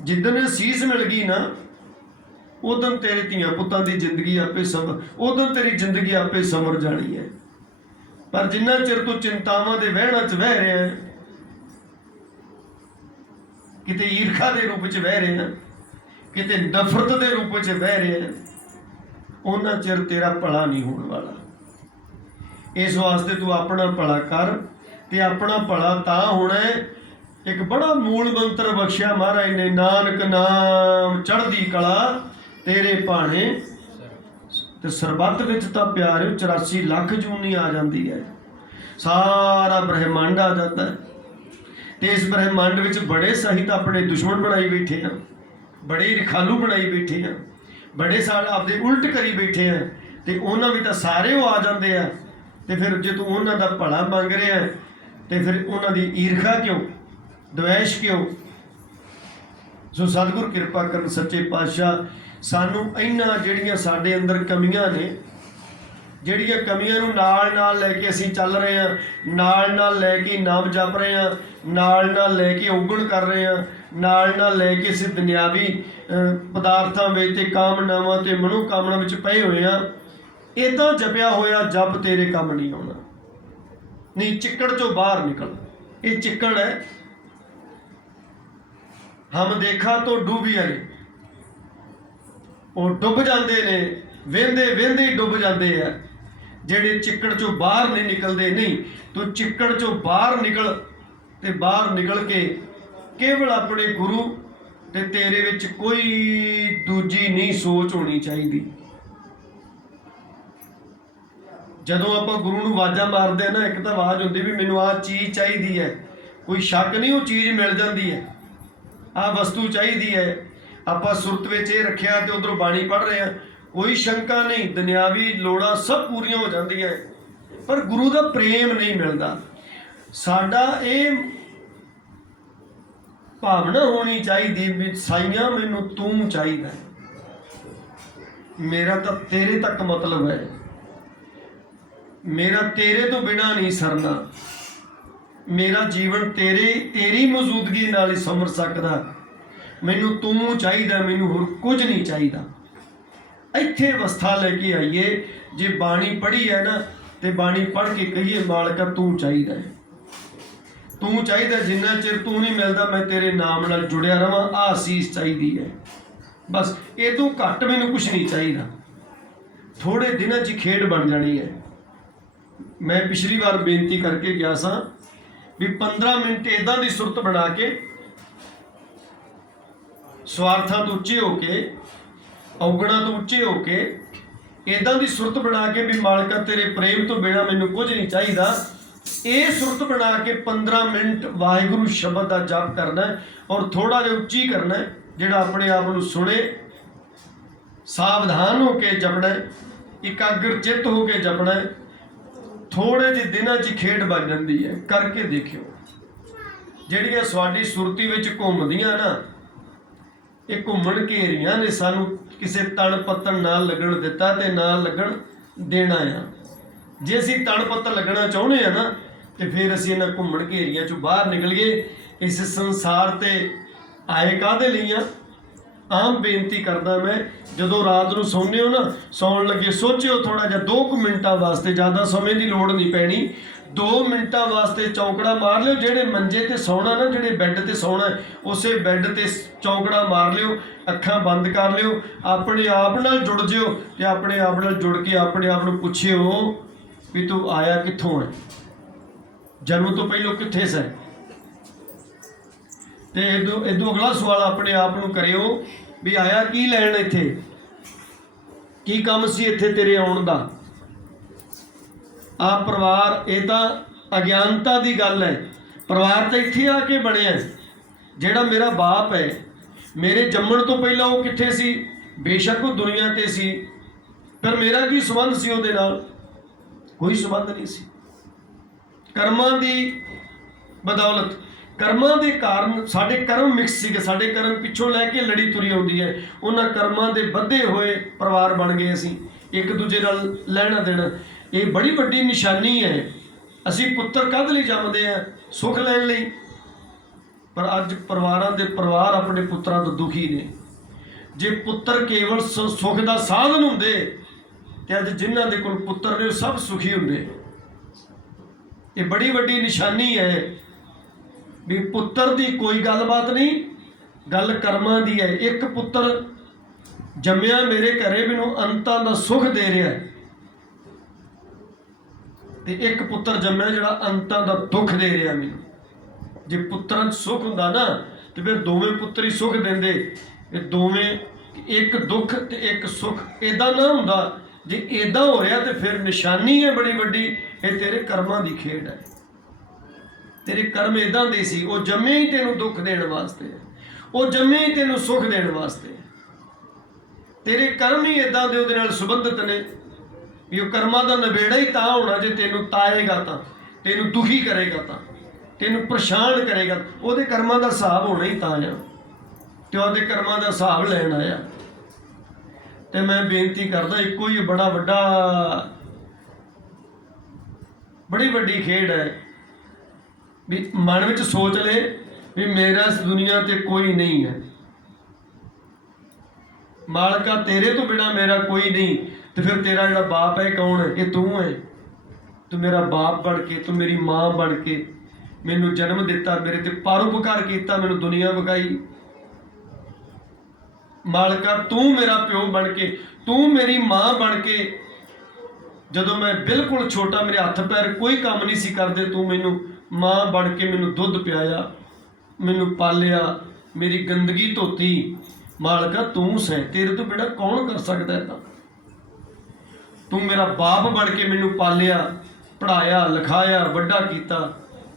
ਜਿੱਦਣ ਅਸੀਸ ਮਿਲ ਗਈ ਨਾ, ਉਦੋਂ ਤੇਰੇ ਧੀਆਂ ਪੁੱਤਾਂ ਦੀ ਜ਼ਿੰਦਗੀ ਆਪੇ ਉਦੋਂ ਤੇਰੀ ਜ਼ਿੰਦਗੀ ਆਪੇ ਸੰਵਰ ਜਾਣੀ ਹੈ। ਪਰ ਜਿੰਨਾ ਚਿਰ ਤੂੰ ਚਿੰਤਾਵਾਂ ਦੇ ਵਹਿਣਾਂ 'ਚ ਵਹਿ ਰਿਹਾ, ਕਿਤੇ ਈਰਖਾ ਦੇ ਰੂਪ 'ਚ ਵਹਿ ਰਿਹਾ, ਕਿਤੇ ਨਫ਼ਰਤ ਦੇ ਰੂਪ 'ਚ ਵਹਿ ਰਿਹਾ, ਉਹਨਾਂ ਚਿਰ ਤੇਰਾ ਭਲਾ ਨਹੀਂ ਹੋਣ ਵਾਲਾ। ਇਸ ਵਾਸਤੇ ਤੂੰ ਆਪਣਾ ਭਲਾ ਕਰ, ਤੇ ਆਪਣਾ ਭਲਾ ਤਾਂ ਹੋਣਾ ਹੈ। ਇੱਕ ਬੜਾ ਮੂਲ ਮੰਤਰ ਬਖਸ਼ਿਆ ਮਹਾਰਾਜ ਨੇ, ਨਾਨਕ ਨਾਮ ਚੜ੍ਹਦੀ ਕਲਾ ਤੇਰੇ ਭਾਣੇ। ਤੇ ਸਰਬੱਤ ਵਿੱਚ ਤਾਂ ਪਿਆਰਿਓ 84 ਲੱਖ ਜੂਨੀ ਆ ਜਾਂਦੀ ਹੈ, ਸਾਰਾ ਬ੍ਰਹਿਮੰਡ ਆ ਜਾਂਦਾ ਹੈ। ਤੇ ਇਸ ਬ੍ਰਹਿਮੰਡ ਵਿੱਚ ਬੜੇ ਸਾਹਿਤ ਆਪਣੇ ਦੁਸ਼ਮਣ ਬਣਾਈ ਬੈਠੇ ਆ, ਬੜੇ ਰਖਾਲੂ ਬਣਾਈ ਬੈਠੇ ਆ, ਬੜੇ ਸਾਰੇ ਆਪਦੇ ਉਲਟ ਕਰੀ ਬੈਠੇ ਆ। ਤੇ ਉਹਨਾਂ ਵੀ ਤਾਂ ਸਾਰੇ ਉਹ ਆ ਜਾਂਦੇ ਆ। ਤੇ ਫਿਰ ਜੇ ਤੂੰ ਉਹਨਾਂ ਦਾ ਭਲਾ ਮੰਗ ਰਿਹਾ, ਤੇ ਫਿਰ ਉਹਨਾਂ ਦੀ ਈਰਖਾ ਕਿਉਂ, ਦਵੈਸ਼ ਕਿਉਂ? ਸੋ ਸਤਿਗੁਰ ਕਿਰਪਾ ਕਰਨ ਸੱਚੇ ਪਾਤਸ਼ਾਹ ਸਾਨੂੰ ਇਹਨਾਂ ਜਿਹੜੀਆਂ ਸਾਡੇ ਅੰਦਰ ਕਮੀਆਂ ਨੇ, ਜਿਹੜੀਆਂ ਕਮੀਆਂ ਨੂੰ ਨਾਲ ਨਾਲ ਲੈ ਕੇ ਅਸੀਂ ਚੱਲ ਰਹੇ ਹਾਂ, ਨਾਲ ਨਾਲ ਲੈ ਕੇ ਨਾਮ ਜਪ ਰਹੇ ਹਾਂ, ਨਾਲ ਨਾਲ ਲੈ ਕੇ ਔਗਣ ਕਰ ਰਹੇ ਹਾਂ, ਨਾਲ ਨਾਲ ਲੈ ਕੇ ਅਸੀਂ ਦੁਨਿਆਵੀ ਪਦਾਰਥਾਂ ਵਿੱਚ ਤੇ ਕਾਮਨਾਵਾਂ ਤੇ ਮਨੋਕਾਮਨਾ ਵਿੱਚ ਪਏ ਹੋਏ ਹਾਂ। ਇੱਦਾਂ ਜਪਿਆ ਹੋਇਆ ਜਪ ਤੇਰੇ ਕੰਮ ਨਹੀਂ ਆਉਣਾ। ਨਹੀਂ, ਚਿੱਕੜ 'ਚੋਂ ਬਾਹਰ ਨਿਕਲ। ਇਹ ਚਿੱਕੜ ਹੈ, ਹਮ ਦੇਖਾ ਤੋ ਡੂਬਿਆ ਨਹੀਂ। ਉਹ ਡੁੱਬ ਜਾਂਦੇ ਨੇ, ਵਹਿੰਦੇ ਵਹਿੰਦੇ ਹੀ ਡੁੱਬ ਜਾਂਦੇ ਆ। ਜਿਹੜੇ ਚਿੱਕੜ ਚੋਂ ਬਾਹਰ ਨਹੀਂ ਨਿਕਲਦੇ। ਨਹੀਂ, ਤੂੰ ਚਿੱਕੜ ਚੋਂ ਬਾਹਰ ਨਿਕਲ, ਤੇ ਬਾਹਰ ਨਿਕਲ ਕੇ ਕੇਵਲ ਆਪਣੇ ਗੁਰੂ ਤੇ ਤੇਰੇ ਵਿੱਚ ਕੋਈ ਦੂਜੀ ਨਹੀਂ ਸੋਚ ਹੋਣੀ ਚਾਹੀਦੀ। ਜਦੋਂ ਆਪਾਂ ਗੁਰੂ ਨੂੰ ਆਵਾਜ਼ਾਂ ਮਾਰਦੇ ਆ ਨਾ, ਇੱਕ ਤਾਂ ਆਵਾਜ਼ ਹੁੰਦੀ ਵੀ ਮੈਨੂੰ ਆਹ ਚੀਜ਼ ਚਾਹੀਦੀ ਹੈ, ਕੋਈ ਸ਼ੱਕ ਨਹੀਂ ਉਹ ਚੀਜ਼ ਮਿਲ ਜਾਂਦੀ ਹੈ। ਆਹ ਵਸਤੂ ਚਾਹੀਦੀ ਹੈ, ਆਪਾਂ ਸੁਰਤ ਵਿੱਚ ਇਹ ਰੱਖਿਆ ਤੇ ਉਧਰੋਂ ਬਾਣੀ ਪੜ੍ਹ ਰਹੇ ਆ, ਕੋਈ ਸ਼ੰਕਾ ਨਹੀਂ, ਦੁਨਿਆਵੀ ਲੋੜਾਂ ਸਭ ਪੂਰੀਆਂ ਹੋ ਜਾਂਦੀਆਂ, ਪਰ ਗੁਰੂ ਦਾ ਪ੍ਰੇਮ ਨਹੀਂ ਮਿਲਦਾ। ਸਾਡਾ ਇਹ ਭਾਵਨਾ ਹੋਣੀ ਚਾਹੀਦੀ ਵੀ ਸਾਈਆਂ ਮੈਨੂੰ ਤੂੰ ਚਾਹੀਦਾ, ਮੇਰਾ ਤਾਂ ਤੇਰੇ ਤੱਕ ਮਤਲਬ ਹੈ, ਮੇਰਾ ਤੇਰੇ ਤੋਂ ਬਿਨਾਂ ਨਹੀਂ ਸਰਨਾ, ਮੇਰਾ ਜੀਵਨ ਤੇਰੀ ਮੌਜੂਦਗੀ ਨਾਲ ਹੀ ਸੰਵਰ ਸਕਦਾ, ਮੈਨੂੰ ਤੂੰ ਚਾਹੀਦਾ, ਮੈਨੂੰ ਹੋਰ ਕੁਝ ਨਹੀਂ ਚਾਹੀਦਾ। ਇੱਥੇ ਅਵਸਥਾ ਲੈ ਕੇ ਆਈਏ। ਜੇ ਬਾਣੀ ਪੜ੍ਹੀ ਹੈ ਨਾ, ਤੇ ਬਾਣੀ ਪੜ੍ਹ ਕੇ ਕਹੀਏ ਮਾਲਕਾ ਤੂੰ ਚਾਹੀਦਾ ਹੈ, ਤੂੰ ਚਾਹੀਦਾ, ਜਿੰਨਾ ਚਿਰ ਤੂੰ ਨਹੀਂ ਮਿਲਦਾ ਮੈਂ ਤੇਰੇ ਨਾਮ ਨਾਲ ਜੁੜਿਆ ਰਵਾਂ, ਆਹ ਅਸੀਸ ਚਾਹੀਦੀ ਹੈ ਬਸ। ਇਹ ਤੋਂ ਘੱਟ ਮੈਨੂੰ ਕੁਛ ਨਹੀਂ ਚਾਹੀਦਾ। ਥੋੜੇ ਦਿਨਾਂ 'ਚ ਖੇਡ ਬਣ ਜਾਣੀ ਹੈ। ਮੈਂ ਪਿਛਲੀ ਵਾਰ ਬੇਨਤੀ ਕਰਕੇ ਗਿਆ ਸਾਂ ਵੀ 15 ਮਿੰਟ ਇੱਦਾਂ ਦੀ ਸੁਰਤ ਬਣਾ ਕੇ, ਸਵਾਰਥਾਂ ਤੋਂ ਉੱਚੇ ਹੋ ਕੇ, ਔਗਣਾਂ ਤੋਂ ਉੱਚੇ ਹੋ ਕੇ, ਇੱਦਾਂ ਦੀ ਸੁਰਤ ਬਣਾ ਕੇ ਵੀ ਮਾਲਕਾ ਤੇਰੇ ਪ੍ਰੇਮ ਤੋਂ ਬਿਨਾਂ ਮੈਨੂੰ ਕੁਝ ਨਹੀਂ ਚਾਹੀਦਾ। ਇਹ ਸੁਰਤ ਬਣਾ ਕੇ 15 ਮਿੰਟ ਵਾਹਿਗੁਰੂ ਸ਼ਬਦ ਦਾ ਜਪ ਕਰਨਾ ਹੈ, ਔਰ ਥੋੜਾ ਜਿਹਾ ਉੱਚੀ ਕਰਨਾ ਹੈ। ਜਿਹੜਾ ਆਪਣੇ ਆਪ ਨੂੰ ਸੁਣੇ, ਸਾਵਧਾਨ ਹੋ ਕੇ ਜਪਣਾ ਹੈ, ਇਕਾਗਰ ਚਿੱਤ ਹੋ ਕੇ ਜਪਣਾ ਹੈ। ਥੋੜੇ ਜਿਹੇ ਦਿਨਾਂ 'ਚ ਖੇਡ ਬਣ ਜਾਂਦੀ ਹੈ। ਕਰਕੇ ਦੇਖਿਓ। ਜਿਹੜੀਆਂ ਸਾਡੀ ਸੁਰਤੀ ਵਿੱਚ ਘੁੰਮਦੀਆਂ ਨਾ, ਇਹ ਘੁੰਮਣ ਘੇਰੀਆਂ ਨੇ, ਸਾਨੂੰ ਕਿਸੇ ਤਣ ਪੱਤਣ ਨਾਲ ਲੱਗਣ ਦਿੱਤਾ ਤੇ ਨਾਲ ਲੱਗਣ ਦੇਣਾ ਆ। ਜੇ ਅਸੀਂ ਤਣ ਪੱਤਣ ਲੱਗਣਾ ਚਾਹੁੰਦੇ ਆ ਨਾ, ਤੇ ਫਿਰ ਅਸੀਂ ਇਹਨਾਂ ਘੁੰਮਣ ਘੇਰੀਆਂ 'ਚੋਂ ਬਾਹਰ ਨਿਕਲ ਗਏ। ਇਸ ਸੰਸਾਰ ਤੇ ਆਏ ਕਾਹਦੇ ਲਈ ਆ? ਆਮ ਬੇਨਤੀ ਕਰਦਾ ਮੈਂ, ਜਦੋਂ ਰਾਤ ਨੂੰ ਸੌਂਦੇ ਹੋ ਨਾ, ਸੌਣ ਲੱਗੇ ਸੋਚਿਓ ਥੋੜਾ ਜਿਹਾ 2 ਮਿੰਟਾਂ ਵਾਸਤੇ, ਜ਼ਿਆਦਾ ਸਮੇਂ ਦੀ ਲੋੜ ਨਹੀਂ ਪੈਣੀ, 2 ਮਿੰਟਾਂ ਵਾਸਤੇ ਚੌਂਕੜਾ ਮਾਰ ਲਿਓ। ਜਿਹੜੇ ਮੰਜੇ ਤੇ ਸੌਣਾ ਨਾ, ਜਿਹੜੇ ਬੈੱਡ ਤੇ ਸੌਣਾ, ਉਸੇ ਬੈੱਡ ਤੇ ਚੌਂਕੜਾ ਮਾਰ ਲਿਓ, ਅੱਖਾਂ ਬੰਦ ਕਰ ਲਿਓ, ਆਪਣੇ ਆਪ ਨਾਲ ਜੁੜ ਜਿਓ, ਤੇ ਆਪਣੇ ਆਪ ਨਾਲ ਜੁੜ ਕੇ ਆਪਣੇ ਆਪ ਨੂੰ ਪੁੱਛਿਓ ਵੀ ਤੂੰ ਆਇਆ ਕਿੱਥੋਂ ਹੈ, ਜਨਮ ਤੋਂ ਪਹਿਲਾਂ ਕਿੱਥੇ ਸੈਂ। ਤੇ ਇਦੋਂ ਅਗਲਾ ਸਵਾਲ ਆਪਣੇ ਆਪ ਨੂੰ ਕਰਿਓ ਵੀ ਆਇਆ ਕੀ ਲੈਣ ਇੱਥੇ, ਕੀ ਕੰਮ ਸੀ ਇੱਥੇ ਤੇਰੇ ਆਉਣ ਦਾ। ਆਹ ਪਰਿਵਾਰ, ਇਹ ਤਾਂ ਅਗਿਆਨਤਾ ਦੀ ਗੱਲ ਹੈ। ਪਰਿਵਾਰ ਤਾਂ ਇੱਥੇ ਆ ਕੇ ਬਣਿਆ। ਜਿਹੜਾ ਮੇਰਾ ਬਾਪ ਹੈ, ਮੇਰੇ ਜੰਮਣ ਤੋਂ ਪਹਿਲਾਂ ਉਹ ਕਿੱਥੇ ਸੀ? ਬੇਸ਼ੱਕ ਉਹ ਦੁਨੀਆ ਤੇ ਸੀ, ਪਰ ਮੇਰਾ ਕੀ ਸੰਬੰਧ ਸੀ ਉਹਦੇ ਨਾਲ? ਕੋਈ ਸੰਬੰਧ ਨਹੀਂ ਸੀ। ਕਰਮਾਂ ਦੀ ਬਦੌਲਤ, ਕਰਮਾਂ ਦੇ ਕਾਰਨ ਸਾਡੇ ਕਰਮ ਮਿਕਸ ਸੀਗੇ। ਸਾਡੇ ਕਰਮ ਪਿੱਛੋਂ ਲੈ ਕੇ ਲੜੀ ਤੁਰੀ ਆਉਂਦੀ ਹੈ। ਉਹਨਾਂ ਕਰਮਾਂ ਦੇ ਬੱਧੇ ਹੋਏ ਪਰਿਵਾਰ ਬਣ ਗਏ ਅਸੀਂ, ਇੱਕ ਦੂਜੇ ਨਾਲ ਲੈਣਾ ਦੇਣਾ। ਇਹ ਬੜੀ ਵੱਡੀ ਨਿਸ਼ਾਨੀ ਹੈ। ਅਸੀਂ ਪੁੱਤਰ ਕਾਹਦੇ ਲਈ ਜੰਮਦੇ ਆ? ਸੁੱਖ ਲੈਣ ਲਈ। ਪਰ ਅੱਜ ਪਰਿਵਾਰਾਂ ਦੇ ਪਰਿਵਾਰ ਆਪਣੇ ਪੁੱਤਰਾਂ ਤੋਂ ਦੁਖੀ ਨੇ। ਜੇ ਪੁੱਤਰ ਕੇਵਲ ਸੁੱਖ ਦਾ ਸਾਧਨ ਹੁੰਦੇ, ਤੇ ਅੱਜ ਜਿਨ੍ਹਾਂ ਦੇ ਕੋਲ ਪੁੱਤਰ ਨੇ ਉਹ ਸਭ ਸੁਖੀ ਹੁੰਦੇ। ਇਹ ਬੜੀ ਵੱਡੀ ਨਿਸ਼ਾਨੀ ਹੈ ਵੀ ਪੁੱਤਰ ਦੀ ਕੋਈ ਗੱਲਬਾਤ ਨਹੀਂ, ਗੱਲ ਕਰਮਾਂ ਦੀ ਹੈ। ਇੱਕ ਪੁੱਤਰ ਜੰਮਿਆ ਮੇਰੇ ਘਰੇ, ਮੈਨੂੰ ਅੰਤਾਂ ਦਾ ਸੁੱਖ ਦੇ ਰਿਹਾ, ਤੇ ਇੱਕ ਪੁੱਤਰ ਜੰਮਿਆ ਜਿਹੜਾ ਅੰਤਾਂ ਦਾ ਦੁੱਖ ਦੇ ਰਿਹਾ ਮੈਨੂੰ। ਜੇ ਪੁੱਤਰਾਂ 'ਚ ਸੁੱਖ ਹੁੰਦਾ ਨਾ, ਤੇ ਫਿਰ ਦੋਵੇਂ ਪੁੱਤਰ ਹੀ ਸੁੱਖ ਦਿੰਦੇ। ਇਹ ਦੋਵੇਂ, ਇੱਕ ਦੁੱਖ ਤੇ ਇੱਕ ਸੁੱਖ। ਇੱਦਾਂ ਨਾ ਹੁੰਦਾ। ਜੇ ਇੱਦਾਂ ਹੋ ਰਿਹਾ ਤੇ ਫਿਰ ਨਿਸ਼ਾਨੀ ਹੈ ਬੜੀ ਵੱਡੀ। ਇਹ ਤੇਰੇ ਕਰਮਾਂ ਦੀ ਖੇਡ ਹੈ। ਤੇਰੇ ਕਰਮ ਇੱਦਾਂ ਦੇ ਸੀ। ਉਹ ਜੰਮੇ ਹੀ ਤੈਨੂੰ ਦੁੱਖ ਦੇਣ ਵਾਸਤੇ, ਉਹ ਜੰਮੇ ਹੀ ਤੈਨੂੰ ਸੁੱਖ ਦੇਣ ਵਾਸਤੇ। ਤੇਰੇ ਕਰਮ ਹੀ ਇੱਦਾਂ ਦੇ ਉਹਦੇ ਨਾਲ ਸੰਬੰਧਿਤ ਨੇ ਵੀ ਉਹ ਕਰਮਾਂ ਦਾ ਨਿਬੇੜਾ ਹੀ ਤਾਂ ਹੋਣਾ ਜੇ ਤੈਨੂੰ ਤਾਏਗਾ, ਤਾਂ ਤੈਨੂੰ ਦੁਖੀ ਕਰੇਗਾ, ਤਾਂ ਤੈਨੂੰ ਪਰੇਸ਼ਾਨ ਕਰੇਗਾ। ਉਹਦੇ ਕਰਮਾਂ ਦਾ ਹਿਸਾਬ ਹੋਣਾ ਹੀ ਤਾਂ ਆ, ਤੇ ਉਹਦੇ ਕਰਮਾਂ ਦਾ ਹਿਸਾਬ ਲੈਣ ਆਇਆ। ਤੇ ਮੈਂ ਬੇਨਤੀ ਕਰਦਾ, ਇੱਕੋ ਹੀ ਬੜਾ ਵੱਡਾ, ਬੜੀ ਵੱਡੀ ਖੇਡ ਹੈ ਵੀ ਮਨ ਵਿੱਚ ਸੋਚ ਲੈ ਵੀ ਮੇਰਾ ਇਸ ਦੁਨੀਆ ਤੇ ਕੋਈ ਨਹੀਂ ਹੈ। ਮਾਲਕਾ ਤੇਰੇ ਤੋਂ ਬਿਨਾਂ ਮੇਰਾ ਕੋਈ ਨਹੀਂ। ਤੇ ਫਿਰ ਤੇਰਾ ਜਿਹੜਾ ਬਾਪ ਹੈ ਕੌਣ ਹੈ? ਇਹ ਤੂੰ ਹੈ। ਤੂੰ ਮੇਰਾ ਬਾਪ ਬਣ ਕੇ, ਤੂੰ ਮੇਰੀ ਮਾਂ ਬਣ ਕੇ ਮੈਨੂੰ ਜਨਮ ਦਿੱਤਾ, ਮੇਰੇ ਤੇ ਪਰਉਪਕਾਰ ਕੀਤਾ, ਮੈਨੂੰ ਦੁਨੀਆ ਵਿਖਾਈ। मालका तू मेरा प्यो बन के, तू मेरी माँ बन के, ਜਦੋਂ मैं बिल्कुल छोटा, मेरे हथ पैर कोई काम नहीं सी करते, तू मैनू माँ बन के मैनू दुध पियाया, मैनू पालिया, मेरी गंदगी धोती। मालका तू सै, तेरे तो बिना कौन कर सकता है। तू मेरा बाप बन के मैनू पालिया, पढ़ाया लिखाया, वड्डा कीता।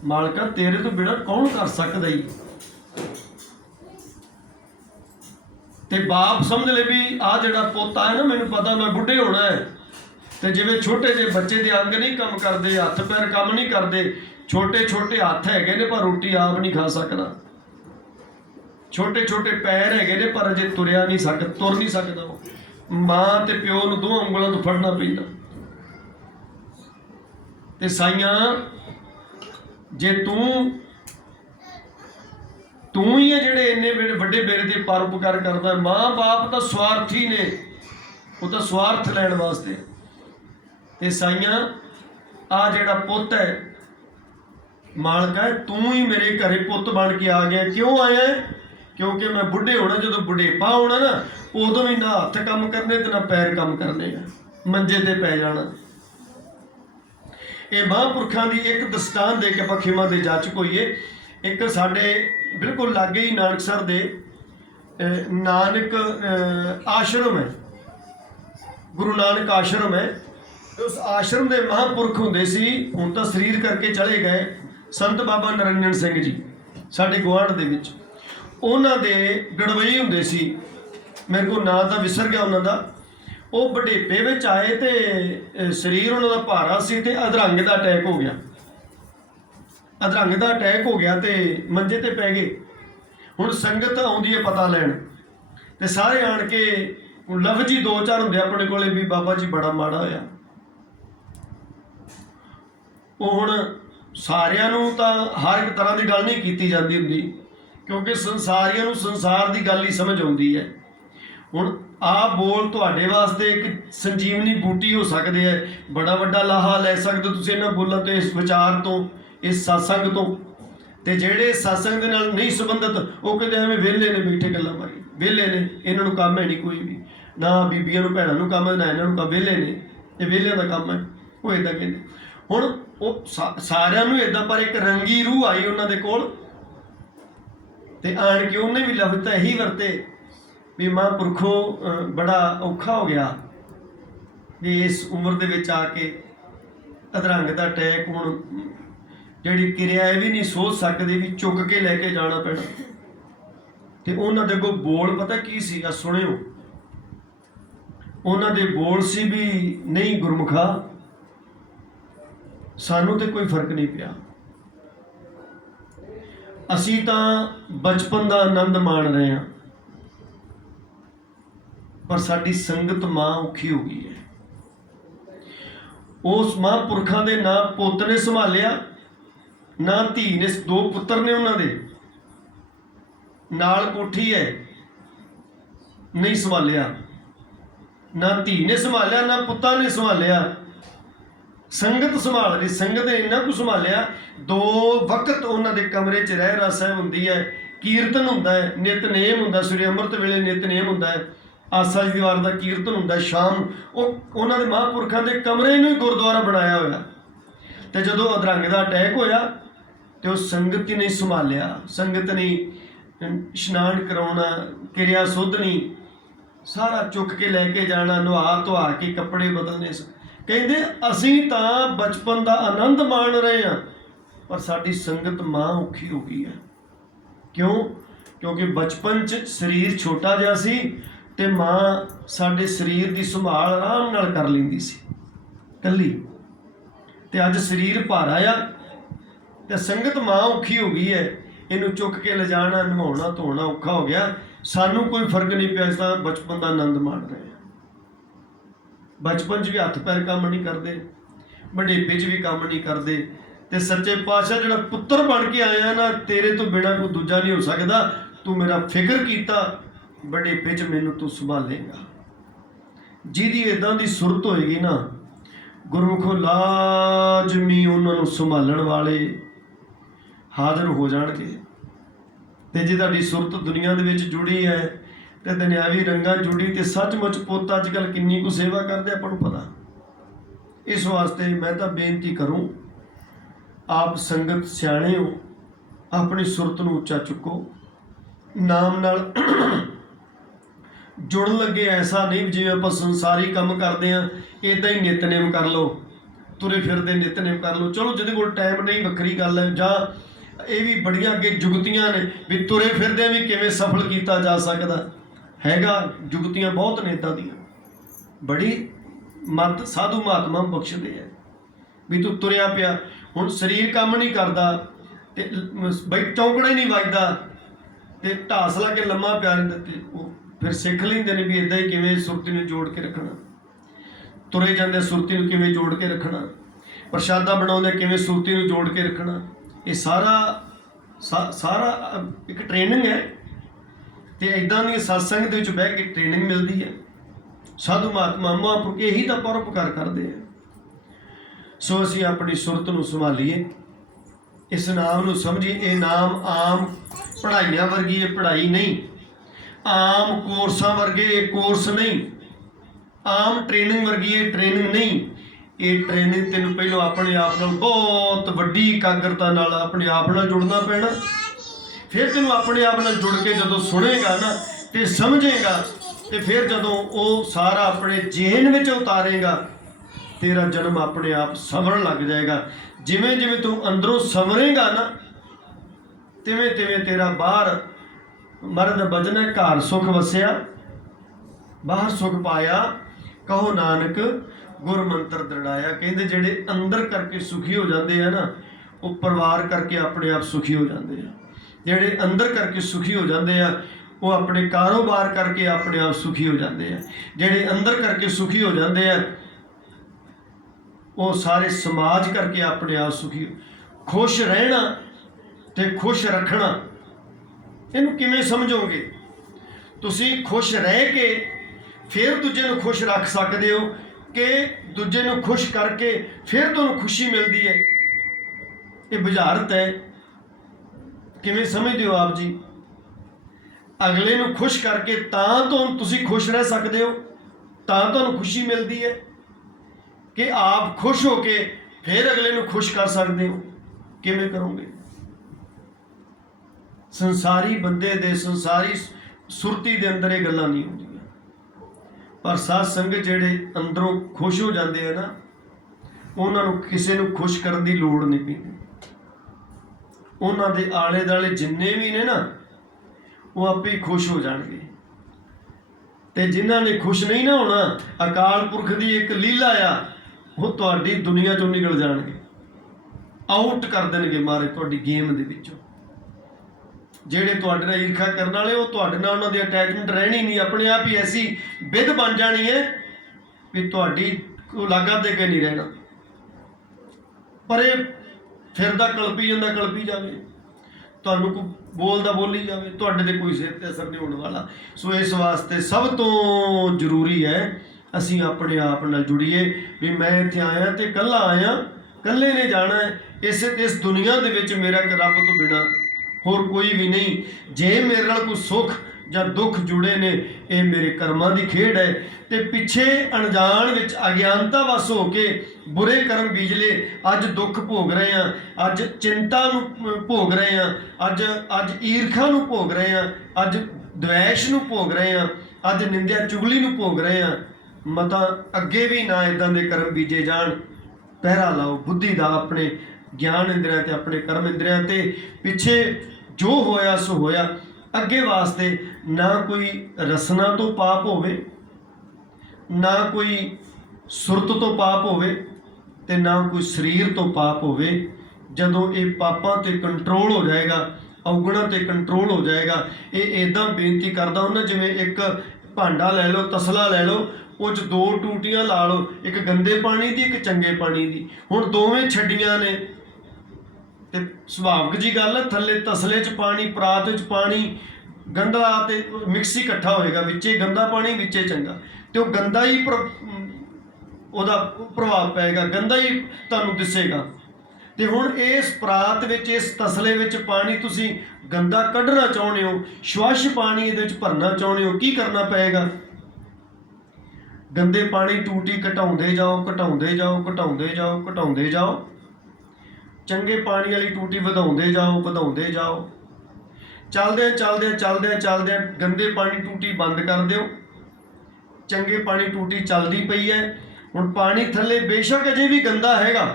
मालका तेरे तो बिना कौन कर सकता ही। ते बाप समझ ले भी आ जिहड़ा पोता है ना, मैनू पता मैं बुढ़े होना है। तो जिवें छोटे जे बच्चे के अंग नहीं काम करते, हथ पैर काम नहीं करते, छोटे छोटे हथ है ने पर रोटी आप नहीं खा सकता, छोटे छोटे पैर है ने पर अजे तुर नहीं सकता। माँ ते प्यो नूं दोवां ਉਂਗਲਾਂ ਤੋਂ फड़ना पैंदा। ते साइयां जे तू ही है जिहड़े इन्ने वड्डे बेरे ते परोपकार करदा। माँ बाप तां स्वार्थी ने, वो तां स्वार्थ लैण वास्ते। ते साइयां आ जिहड़ा पुੱਤ है, मालका तू ही मेरे घरे पुੱਤ बन के आ गया। क्यों आया है? क्योंकि मैं बुढ़े होना, जो बुढ़ेपा होना ना, उदों भी ना हथ काम करने ते ना पैर काम करने, मंजे ते पै जाना। ये महापुरखों की एक दस्तान दे के पखीमा दे जा चुकोईए। एक साडे बिल्कुल लागे ही नानकसर दे नानक आश्रम है, गुरु नानक आश्रम है। उस आश्रम के महापुरख होंदे सी, हुण तां सरीर करके चले गए, संत बाबा निरंजन सिंह जी साडे गुआढ़ दे विच। उन्हां दे गड़वई होंदे सी, मेरे को नाम तां विसर गया उन्हां दा। वो बुढ़ेपे विच आए ते शरीर उन्हां दा भारा सी ते अधरंग दा अटैक हो गया। अधरंग दा अटैक हो गया ते मंजे ते पै गए। हुण संगत आउंदी है पता लैण, ते सारे आण के लफ्ज ही दो चार हुंदे अपने कोले भी बाबा जी बड़ा माड़ा होया। वो हुण सारिਆਂ ਨੂੰ ਤਾਂ हर एक तरह की गल नहीं की जाती हुंदी, क्योंकि संसारियों ਨੂੰ संसार की गल ही समझ आउंदी है। हुण आ बोल तुहाडे वास्ते एक संजीवनी बूटी हो सकती है, बड़ा वड्डा लाहा लै सकदे हो तुसीं इन्हां बोलां तो, इस विचार तो, इस सत्संग तो। ते जिहड़े सत्संग दे नाल नहीं संबंधित, वो कहते एवें विहले ने बैठे गल्लां मारी, विहले ने, इन्हां नूं काम है नहीं कोई भी, ना बीबियां नूं भैणां नूं काम है, ना इन्हां नूं काम, विहले ने, ये विहलियां दा काम है। वो इदां कहंदे। हुण वो सारिਆਂ ਨੂੰ इदां, पर एक रंगी रूह आई उन्हां दे कोल ते आण के उन्हें भी लफ्ज़ यही वरते भी महापुरखो बड़ा औखा हो गया भी इस उम्र दे विच आके अधरंग दा अटैक। हुण जिहड़ी किरिया ये भी नहीं सोच सकदी भी चुक के लैके जाना पैना। ते उन्हां दे अगों बोल पता की सीगा, सुणियो। उन्हां दे बोल सी भी नहीं गुरमुखा, सानू तो कोई फर्क नहीं पिया, असी तो बचपन का आनंद माण रहे हैं, पर साडी संगत मां औखी हो गई है। उस महापुरखों के ना पुत ने संभालिया, ना धी ने, दो पुत्र ने उन्होंने नाल कोठी है, नहीं संभालिया, ना धी ने संभालिया, ना पुत्ता ने संभालिया। संगत संभाल रही, संगत ने इन्ना कुछ संभालिया। दो वक्त उन्होंने कमरे च रह रहा सहब होंदी है, कीर्तन होंदा है, नितनेम होंदा, सूर्य अमृत वेले नितनेम होंदा है, आसा जी दीवार का कीर्तन होंदा शाम। उन्होंने महापुरखों के कमरे नूं ही गुरुद्वारा बनाया होया। तो जदों अधरंग का अटैक होया तो संगत ही नहीं संभालिया, संगत ने इशनान कराउणा, किरिया सुधनी, सारा चुक के लैके जाना, नहा धुआ के कपड़े बदलने। कहते असी तो बचपन का आनंद माण रहे हैं, पर साडी संगत मां औखी हो गई है। क्यों? क्योंकि बचपन च शरीर छोटा जिहा सी ते मां साडे शरीर की संभाल आराम नाल कर लैंदी सी कल्ली, ते अज शरीर भारा आ ते संगत मां औखी हो गई है। इनू चुक के ले जाना, नहाउणा धोना औखा हो गया। सानू कोई फर्क नहीं पिया, इसका बचपन का आनंद माण रहे हैं। बचपन च भी हथ पैर काम नहीं करते, बुढ़ेपे च भी काम नहीं करते। ते सच्चे पातशाह जिहड़ा पुत्र बन के आया ना, तेरे तो बिना कोई दूजा नहीं हो सकता। तू मेरा फिक्र किया, बुढ़ेपे च मैनू तू संभालेगा। जिहदी इदां दी सुरत होएगी ना, गुरमुखो लाजमी उन्होंने संभालण वाले हाज़र हो जाणगे। ते जे तुहाडी सुरत दुनिया दे विच जुड़ी है ਤੇ ਦੁਨਿਆਵੀ ਰੰਗਾਂ ਜੁੜੀ ਤੇ ਸੱਚਮੁੱਚ ਪੁੱਤ ਅੱਜ ਕੱਲ੍ਹ ਕਿੰਨੀ ਕੁ ਸੇਵਾ ਕਰਦੇ ਆਪਾਂ ਨੂੰ ਪਤਾ। ਇਸ ਵਾਸਤੇ ਮੈਂ ਤਾਂ ਬੇਨਤੀ ਕਰੂੰ, ਆਪ ਸੰਗਤ ਸਿਆਣੇ ਹੋ, ਆਪਣੀ ਸੁਰਤ ਨੂੰ ਉੱਚਾ ਚੁੱਕੋ, ਨਾਮ ਨਾਲ ਜੁੜਨ ਲੱਗੇ ਐਸਾ ਨਹੀਂ ਜਿਵੇਂ ਆਪਾਂ ਸੰਸਾਰੀ ਕੰਮ ਕਰਦੇ ਹਾਂ ਇੱਦਾਂ ਹੀ ਨਿਤਨੇਮ ਕਰ ਲਓ, ਤੁਰੇ ਫਿਰਦੇ ਨਿਤਨੇਮ ਕਰ ਲਓ। ਚਲੋ ਜਿਹਦੇ ਕੋਲ ਟਾਈਮ ਨਹੀਂ ਵੱਖਰੀ ਗੱਲ ਹੈ, ਜਾਂ ਇਹ ਵੀ ਬੜੀਆਂ ਅੱਗੇ ਜੁਗਤੀਆਂ ਨੇ ਵੀ ਤੁਰੇ ਫਿਰਦੇ ਵੀ ਕਿਵੇਂ ਸਫਲ ਕੀਤਾ ਜਾ ਸਕਦਾ ਹੈਗਾ। ਜੁਗਤੀਆਂ ਬਹੁਤ ਨੇ ਇੱਦਾਂ ਦੀਆਂ, ਬੜੀ ਮਤ ਸਾਧੂ ਮਹਾਤਮਾ ਬਖਸ਼ਦੇ ਆ ਵੀ ਤੂੰ ਤੁਰਿਆ ਪਿਆ, ਹੁਣ ਸਰੀਰ ਕੰਮ ਨਹੀਂ ਕਰਦਾ ਤੇ ਬਈ ਚੌਂਕੜਾ ਹੀ ਨਹੀਂ ਵੱਜਦਾ ਤੇ ਢਾਸ ਲਾ ਕੇ ਲੰਮਾ ਪਿਆ ਰਹਿੰਦਾ, ਤੇ ਉਹ ਫਿਰ ਸਿੱਖ ਲੈਂਦੇ ਨੇ ਵੀ ਇੱਦਾਂ ਹੀ ਕਿਵੇਂ ਸੁਰਤੀ ਨੂੰ ਜੋੜ ਕੇ ਰੱਖਣਾ, ਤੁਰੇ ਜਾਂਦੇ ਸੁਰਤੀ ਨੂੰ ਕਿਵੇਂ ਜੋੜ ਕੇ ਰੱਖਣਾ, ਪ੍ਰਸ਼ਾਦਾ ਬਣਾਉਂਦੇ ਕਿਵੇਂ ਸੁਰਤੀ ਨੂੰ ਜੋੜ ਕੇ ਰੱਖਣਾ। ਇਹ ਸਾਰਾ ਇੱਕ ਟ੍ਰੇਨਿੰਗ ਹੈ, ਤੇ ਇੱਦਾਂ ਦੀ ਸਤਸੰਗ ਦੇ ਵਿੱਚ ਬਹਿ ਕੇ ਟ੍ਰੇਨਿੰਗ ਮਿਲਦੀ ਹੈ। ਸਾਧੂ ਮਹਾਤਮਾ ਮਹਾਂਪੁਰਖ ਇਹੀ ਤਾਂ ਪਰਉਪਕਾਰ ਕਰਦੇ ਆ। ਸੋ ਅਸੀਂ ਆਪਣੀ ਸੁਰਤ ਨੂੰ ਸੰਭਾਲੀਏ, ਇਸ ਨਾਮ ਨੂੰ ਸਮਝੀਏ। ਇਹ ਨਾਮ ਆਮ ਪੜ੍ਹਾਈਆਂ ਵਰਗੀ ਇਹ ਪੜ੍ਹਾਈ ਨਹੀਂ, ਆਮ ਕੋਰਸਾਂ ਵਰਗੇ ਇਹ ਕੋਰਸ ਨਹੀਂ, ਆਮ ਟ੍ਰੇਨਿੰਗ ਵਰਗੀ ਇਹ ਟ੍ਰੇਨਿੰਗ ਨਹੀਂ। ਇਹ ਟ੍ਰੇਨਿੰਗ ਤੈਨੂੰ ਪਹਿਲਾਂ ਆਪਣੇ ਆਪ ਨਾਲ ਬਹੁਤ ਵੱਡੀ ਇਕਾਗਰਤਾ ਨਾਲ ਆਪਣੇ ਆਪ ਨਾਲ ਜੁੜਨਾ ਪੈਣਾ। ਫਿਰ ਤੈਨੂੰ ਆਪਣੇ ਆਪ ਨਾਲ ਜੁੜ ਕੇ ਜਦੋਂ ਸੁਣੇਗਾ ਨਾ ਤੇ ਸਮਝੇਗਾ, ਤੇ ਫਿਰ ਜਦੋਂ ਉਹ ਸਾਰਾ ਆਪਣੇ ਜਿਹਨ ਵਿੱਚ ਉਤਾਰੇਗਾ, ਤੇਰਾ ਜਨਮ ਆਪਣੇ ਆਪ ਸੰਵਰਨ ਲੱਗ ਜਾਏਗਾ। ਜਿਵੇਂ ਜਿਵੇਂ ਤੂੰ ਅੰਦਰੋਂ ਸੰਵਰੇਗਾ ਨਾ, ਤਿਵੇਂ ਤਿਵੇਂ ਤੇਰਾ ਬਾਹਰ ਮਰਨ ਬਜਨ ਘਰ ਸੁਖ ਵਸਿਆ, ਬਾਹਰ ਸੁਖ ਪਾਇਆ, ਕਹੋ ਨਾਨਕ ਗੁਰ ਮੰਤਰ ਦ੍ਰਿੜਾਇਆ। ਕਹਿੰਦੇ ਜਿਹੜੇ ਅੰਦਰ ਕਰਕੇ ਸੁਖੀ ਹੋ ਜਾਂਦੇ ਆ ਨਾ, ਉਹ ਪਰਿਵਾਰ ਕਰਕੇ ਆਪਣੇ ਆਪ ਸੁਖੀ ਹੋ ਜਾਂਦੇ ਆ। ਜਿਹੜੇ ਅੰਦਰ ਕਰਕੇ ਸੁਖੀ ਹੋ ਜਾਂਦੇ ਆ, ਉਹ ਆਪਣੇ ਕਾਰੋਬਾਰ ਕਰਕੇ ਆਪਣੇ ਆਪ ਸੁਖੀ ਹੋ ਜਾਂਦੇ ਆ। ਜਿਹੜੇ ਅੰਦਰ ਕਰਕੇ ਸੁਖੀ ਹੋ ਜਾਂਦੇ ਆ, ਉਹ ਸਾਰੇ ਸਮਾਜ ਕਰਕੇ ਆਪਣੇ ਆਪ ਸੁਖੀ। ਖੁਸ਼ ਰਹਿਣਾ ਤੇ ਖੁਸ਼ ਰੱਖਣਾ, ਇਹਨੂੰ ਕਿਵੇਂ ਸਮਝੋਗੇ? ਤੁਸੀਂ ਖੁਸ਼ ਰਹਿ ਕੇ ਫਿਰ ਦੂਜੇ ਨੂੰ ਖੁਸ਼ ਰੱਖ ਸਕਦੇ ਹੋ ਕਿ ਦੂਜੇ ਨੂੰ ਖੁਸ਼ ਕਰਕੇ ਫਿਰ ਤੁਹਾਨੂੰ ਖੁਸ਼ੀ ਮਿਲਦੀ ਹੈ? ਇਹ ਬੁਝਾਰਤ ਹੈ। ਕਿਵੇਂ ਸਮਝਦੇ ਹੋ ਆਪ ਜੀ? ਅਗਲੇ ਨੂੰ ਖੁਸ਼ ਕਰਕੇ ਤਾਂ ਤੁਸੀਂ ਖੁਸ਼ ਰਹਿ ਸਕਦੇ ਹੋ, ਤਾਂ ਤੁਹਾਨੂੰ ਖੁਸ਼ੀ ਮਿਲਦੀ ਹੈ, ਕਿ ਆਪ ਖੁਸ਼ ਹੋ ਕੇ ਫਿਰ ਅਗਲੇ ਨੂੰ ਖੁਸ਼ ਕਰ ਸਕਦੇ ਹੋ? ਕਿਵੇਂ ਕਰੋਗੇ? ਸੰਸਾਰੀ ਬੰਦੇ ਦੇ ਸੰਸਾਰੀ ਸੁਰਤੀ ਦੇ ਅੰਦਰ ਇਹ ਗੱਲਾਂ ਨਹੀਂ ਹੁੰਦੀਆਂ। ਪਰ ਸਾਧ ਸੰਗਤ ਜਿਹੜੇ ਅੰਦਰੋਂ ਖੁਸ਼ ਹੋ ਜਾਂਦੇ ਆ ਨਾ, ਉਹਨਾਂ ਨੂੰ ਕਿਸੇ ਨੂੰ ਖੁਸ਼ ਕਰਨ ਦੀ ਲੋੜ ਨਹੀਂ ਪੈਂਦੀ। ਉਹਨਾਂ ਦੇ ਆਲੇ ਦੁਆਲੇ ਜਿੰਨੇ ਵੀ ਨੇ ਨਾ, ਉਹ ਆਪੇ ਹੀ ਖੁਸ਼ ਹੋ ਜਾਣਗੇ। ਤੇ ਜਿਨ੍ਹਾਂ ਨੇ ਖੁਸ਼ ਨਹੀਂ ਨਾ ਹੋਣਾ, ਅਕਾਲ ਪੁਰਖ ਦੀ ਇੱਕ ਲੀਲਾ ਆ, ਉਹ ਤੁਹਾਡੀ ਦੁਨੀਆ ਚੋਂ ਨਿਕਲ ਜਾਣਗੇ, ਆਊਟ ਕਰ ਦੇਣਗੇ ਮਾਰੇ ਤੁਹਾਡੀ ਗੇਮ ਦੇ ਵਿੱਚੋਂ। ਜਿਹੜੇ ਤੁਹਾਡੇ ਨਾਲ ਈਰਖਾ ਕਰਨ ਵਾਲੇ, ਉਹ ਤੁਹਾਡੇ ਨਾਲ ਉਹਨਾਂ ਦੀ ਅਟੈਚਮੈਂਟ ਰਹਿਣੀ ਨਹੀਂ, ਆਪਣੇ ਆਪ ਹੀ ਐਸੀ ਵਿਧ ਬਣ ਜਾਣੀ ਹੈ ਵੀ ਤੁਹਾਡੀ ਕੋਈ ਲਾਗਾ ਦੇ ਕੇ ਨਹੀਂ ਰਹਿਣਾ। ਪਰ ਇਹ ਫਿਰਦਾ ਕਲਪੀ ਜਾਂਦਾ, ਕਲਪੀ ਜਾਵੇ, ਤੁਹਾਨੂੰ ਕੋਈ ਬੋਲਦਾ ਬੋਲੀ ਜਾਵੇ, ਤੁਹਾਡੇ ਤੇ ਕੋਈ ਸਿਰ ਤੇ ਅਸਰ ਨਹੀਂ ਹੋਣ ਵਾਲਾ। ਸੋ ਇਸ ਵਾਸਤੇ ਸਭ ਤੋਂ ਜ਼ਰੂਰੀ ਹੈ ਅਸੀਂ ਆਪਣੇ ਆਪ ਨਾਲ ਜੁੜੀਏ ਵੀ ਮੈਂ ਇੱਥੇ ਆਇਆ ਤੇ ਇਕੱਲਾ ਆਇਆ, ਇਕੱਲੇ ਨੇ ਜਾਣਾ ਹੈ। ਇਸ ਦੁਨੀਆ ਦੇ ਵਿੱਚ ਮੇਰਾ ਰੱਬ ਤੋਂ ਬਿਨਾਂ ਹੋਰ ਕੋਈ ਵੀ ਨਹੀਂ। ਜੇ ਮੇਰੇ ਨਾਲ ਕੋਈ ਸੁੱਖ ਜਾਂ ਦੁੱਖ ਜੁੜੇ ਨੇ, ਇਹ ਮੇਰੇ ਕਰਮਾਂ ਦੀ ਖੇਡ ਹੈ। ਤੇ ਪਿੱਛੇ ਅਣਜਾਣ ਵਿੱਚ ਅਗਿਆਨਤਾ ਵਸ ਹੋ ਕੇ ਬੁਰੇ ਕਰਮ ਬੀਜ ਲਏ, ਅੱਜ ਦੁੱਖ ਭੋਗ ਰਹੇ ਹਾਂ, ਅੱਜ ਚਿੰਤਾ ਨੂੰ ਭੋਗ ਰਹੇ ਹਾਂ, ਅੱਜ ਈਰਖਾ ਨੂੰ ਭੋਗ ਰਹੇ ਹਾਂ, ਅੱਜ ਦਵੈਸ਼ ਨੂੰ ਭੋਗ ਰਹੇ ਹਾਂ, ਅੱਜ ਨਿੰਦਿਆ ਚੁਗਲੀ ਨੂੰ ਭੋਗ ਰਹੇ ਹਾਂ। ਮਤਾਂ ਅੱਗੇ ਵੀ ਨਾ ਇੱਦਾਂ ਦੇ ਕਰਮ ਬੀਜੇ ਜਾਣ। ਪਹਿਰਾ ਲਾਓ ਬੁੱਧੀ ਦਾ, ਆਪਣੇ ਗਿਆਨ ਇੰਦਰੀਆਂ ਤੇ ਆਪਣੇ ਕਰਮ ਇੰਦਰੀਆਂ ਤੇ। ਪਿੱਛੇ ਜੋ ਹੋਇਆ ਸੋ ਹੋਇਆ, ਅੱਗੇ ਵਾਸਤੇ ਨਾ ਕੋਈ ਰਸਨਾ ਤੋਂ ਪਾਪ ਹੋਵੇ, ਨਾ ਕੋਈ ਸੁਰਤ ਤੋਂ ਪਾਪ ਹੋਵੇ, ਤੇ ਨਾ ਕੋਈ ਸਰੀਰ ਤੋਂ ਪਾਪ ਹੋਵੇ। ਜਦੋਂ ਇਹ ਪਾਪਾਂ ਤੇ ਕੰਟਰੋਲ ਹੋ ਜਾਏਗਾ, ਔਗਣਾਂ ਤੇ ਕੰਟਰੋਲ ਹੋ ਜਾਏਗਾ। ਇਹ ਇੱਦਾਂ ਬੇਨਤੀ ਕਰਦਾ ਹੁੰਦਾ ਜਿਵੇਂ ਇੱਕ ਭਾਂਡਾ ਲੈ ਲਓ, ਤਸਲਾ ਲੈ ਲਓ, ਉਹ 'ਚ ਦੋ ਟੂਟੀਆਂ ਲਾ ਲਓ, ਇੱਕ ਗੰਦੇ ਪਾਣੀ ਦੀ, ਇੱਕ ਚੰਗੇ ਪਾਣੀ ਦੀ। ਹੁਣ ਦੋਵੇਂ ਛੱਡੀਆਂ ਨੇ ਤੇ ਸੁਭਾਵਿਕ ਜੀ ਗੱਲ ਹੈ, ਥੱਲੇ ਤਸਲੇ 'ਚ ਪਾਣੀ, ਪਰਾਤ ਵਿੱਚ ਪਾਣੀ, ਗੰਦਾ ਤੇ ਮਿਕਸ ਹੀ ਇਕੱਠਾ ਹੋਏਗਾ, ਵਿੱਚੇ ਗੰਦਾ ਪਾਣੀ, ਵਿੱਚੇ ਚੰਗਾ, ਤੇ ਉਹ ਗੰਦਾ ਹੀ ਉਹਦਾ ਪ੍ਰਭਾਵ ਪਏਗਾ, ਗੰਦਾ ਹੀ ਤੁਹਾਨੂੰ ਦਿਸੇਗਾ। ਤੇ ਹੁਣ ਇਸ ਪਰਾਤ ਵਿੱਚ, ਇਸ ਤਸਲੇ ਵਿੱਚ ਪਾਣੀ ਤੁਸੀਂ ਗੰਦਾ ਕੱਢਣਾ ਚਾਹੁੰਦੇ ਹੋ, ਸਵੱਛ ਪਾਣੀ ਇਹਦੇ ਵਿੱਚ ਭਰਨਾ ਚਾਹੁੰਦੇ ਹੋ, ਕੀ ਕਰਨਾ ਪਏਗਾ? ਗੰਦੇ ਪਾਣੀ ਟੂਟੀ ਘਟਾਉਂਦੇ ਜਾਓ, ਘਟਾਉਂਦੇ ਜਾਓ, ਘਟਾਉਂਦੇ ਜਾਓ, ਘਟਾਉਂਦੇ ਜਾਓ। ਚੰਗੇ ਪਾਣੀ ਵਾਲੀ ਟੂਟੀ ਵਧਾਉਂਦੇ ਜਾਓ, ਵਧਾਉਂਦੇ ਜਾਓ। ਚੱਲਦਿਆਂ ਚੱਲਦਿਆਂ ਚੱਲਦਿਆਂ ਚੱਲਦਿਆਂ ਗੰਦੇ ਪਾਣੀ ਟੂਟੀ ਬੰਦ ਕਰ ਦਿਓ। ਚੰਗੇ ਪਾਣੀ ਟੂਟੀ ਚੱਲਦੀ ਪਈ ਹੈ। ਹੁਣ ਪਾਣੀ ਥੱਲੇ ਬੇਸ਼ੱਕ ਅਜੇ ਵੀ ਗੰਦਾ ਹੈਗਾ,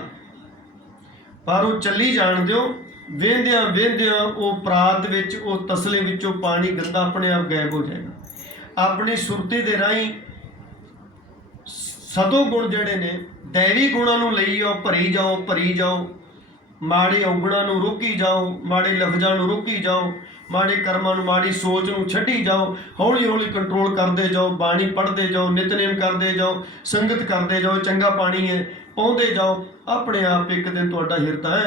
ਪਰ ਉਹ ਚੱਲੀ ਜਾਣ ਦਿਓ। ਵਹਿੰਦਿਆਂ ਵਹਿੰਦਿਆਂ ਉਹ ਪਰਾਤ ਵਿੱਚ, ਉਹ ਤਸਲੇ ਵਿੱਚੋਂ ਪਾਣੀ ਗੰਦਾ ਆਪਣੇ ਆਪ ਗਾਇਬ ਹੋ ਜਾਏਗਾ। ਆਪਣੀ ਸੁਰਤੀ ਦੇ ਰਾਹੀਂ ਸਤੋ ਗੁਣ ਜਿਹੜੇ ਨੇ, ਦੈਵੀ ਗੁਣਾਂ ਨੂੰ ਲਈ ਜਾਓ, ਭਰੀ ਜਾਓ, ਭਰੀ ਜਾਓ। ਮਾੜੇ ਔਗਣਾਂ ਨੂੰ ਰੋਕੀ ਜਾਓ, ਮਾੜੇ ਲਫ਼ਜ਼ਾਂ ਨੂੰ ਰੋਕੀ ਜਾਓ, ਮਾੜੇ ਕਰਮਾਂ ਨੂੰ, ਮਾੜੀ ਸੋਚ ਨੂੰ ਛੱਡੀ ਜਾਓ। ਹੌਲੀ ਹੌਲੀ ਕੰਟਰੋਲ ਕਰਦੇ ਜਾਓ, ਬਾਣੀ ਪੜ੍ਹਦੇ ਜਾਓ, ਨਿਤਨੇਮ ਕਰਦੇ ਜਾਓ, ਸੰਗਤ ਕਰਦੇ ਜਾਓ। ਚੰਗਾ ਪਾਣੀ ਹੈ, ਪਾਉਂਦੇ ਜਾਓ। ਆਪਣੇ ਆਪ ਇੱਕ ਦਿਨ ਤੁਹਾਡਾ ਹਿਰਦਾ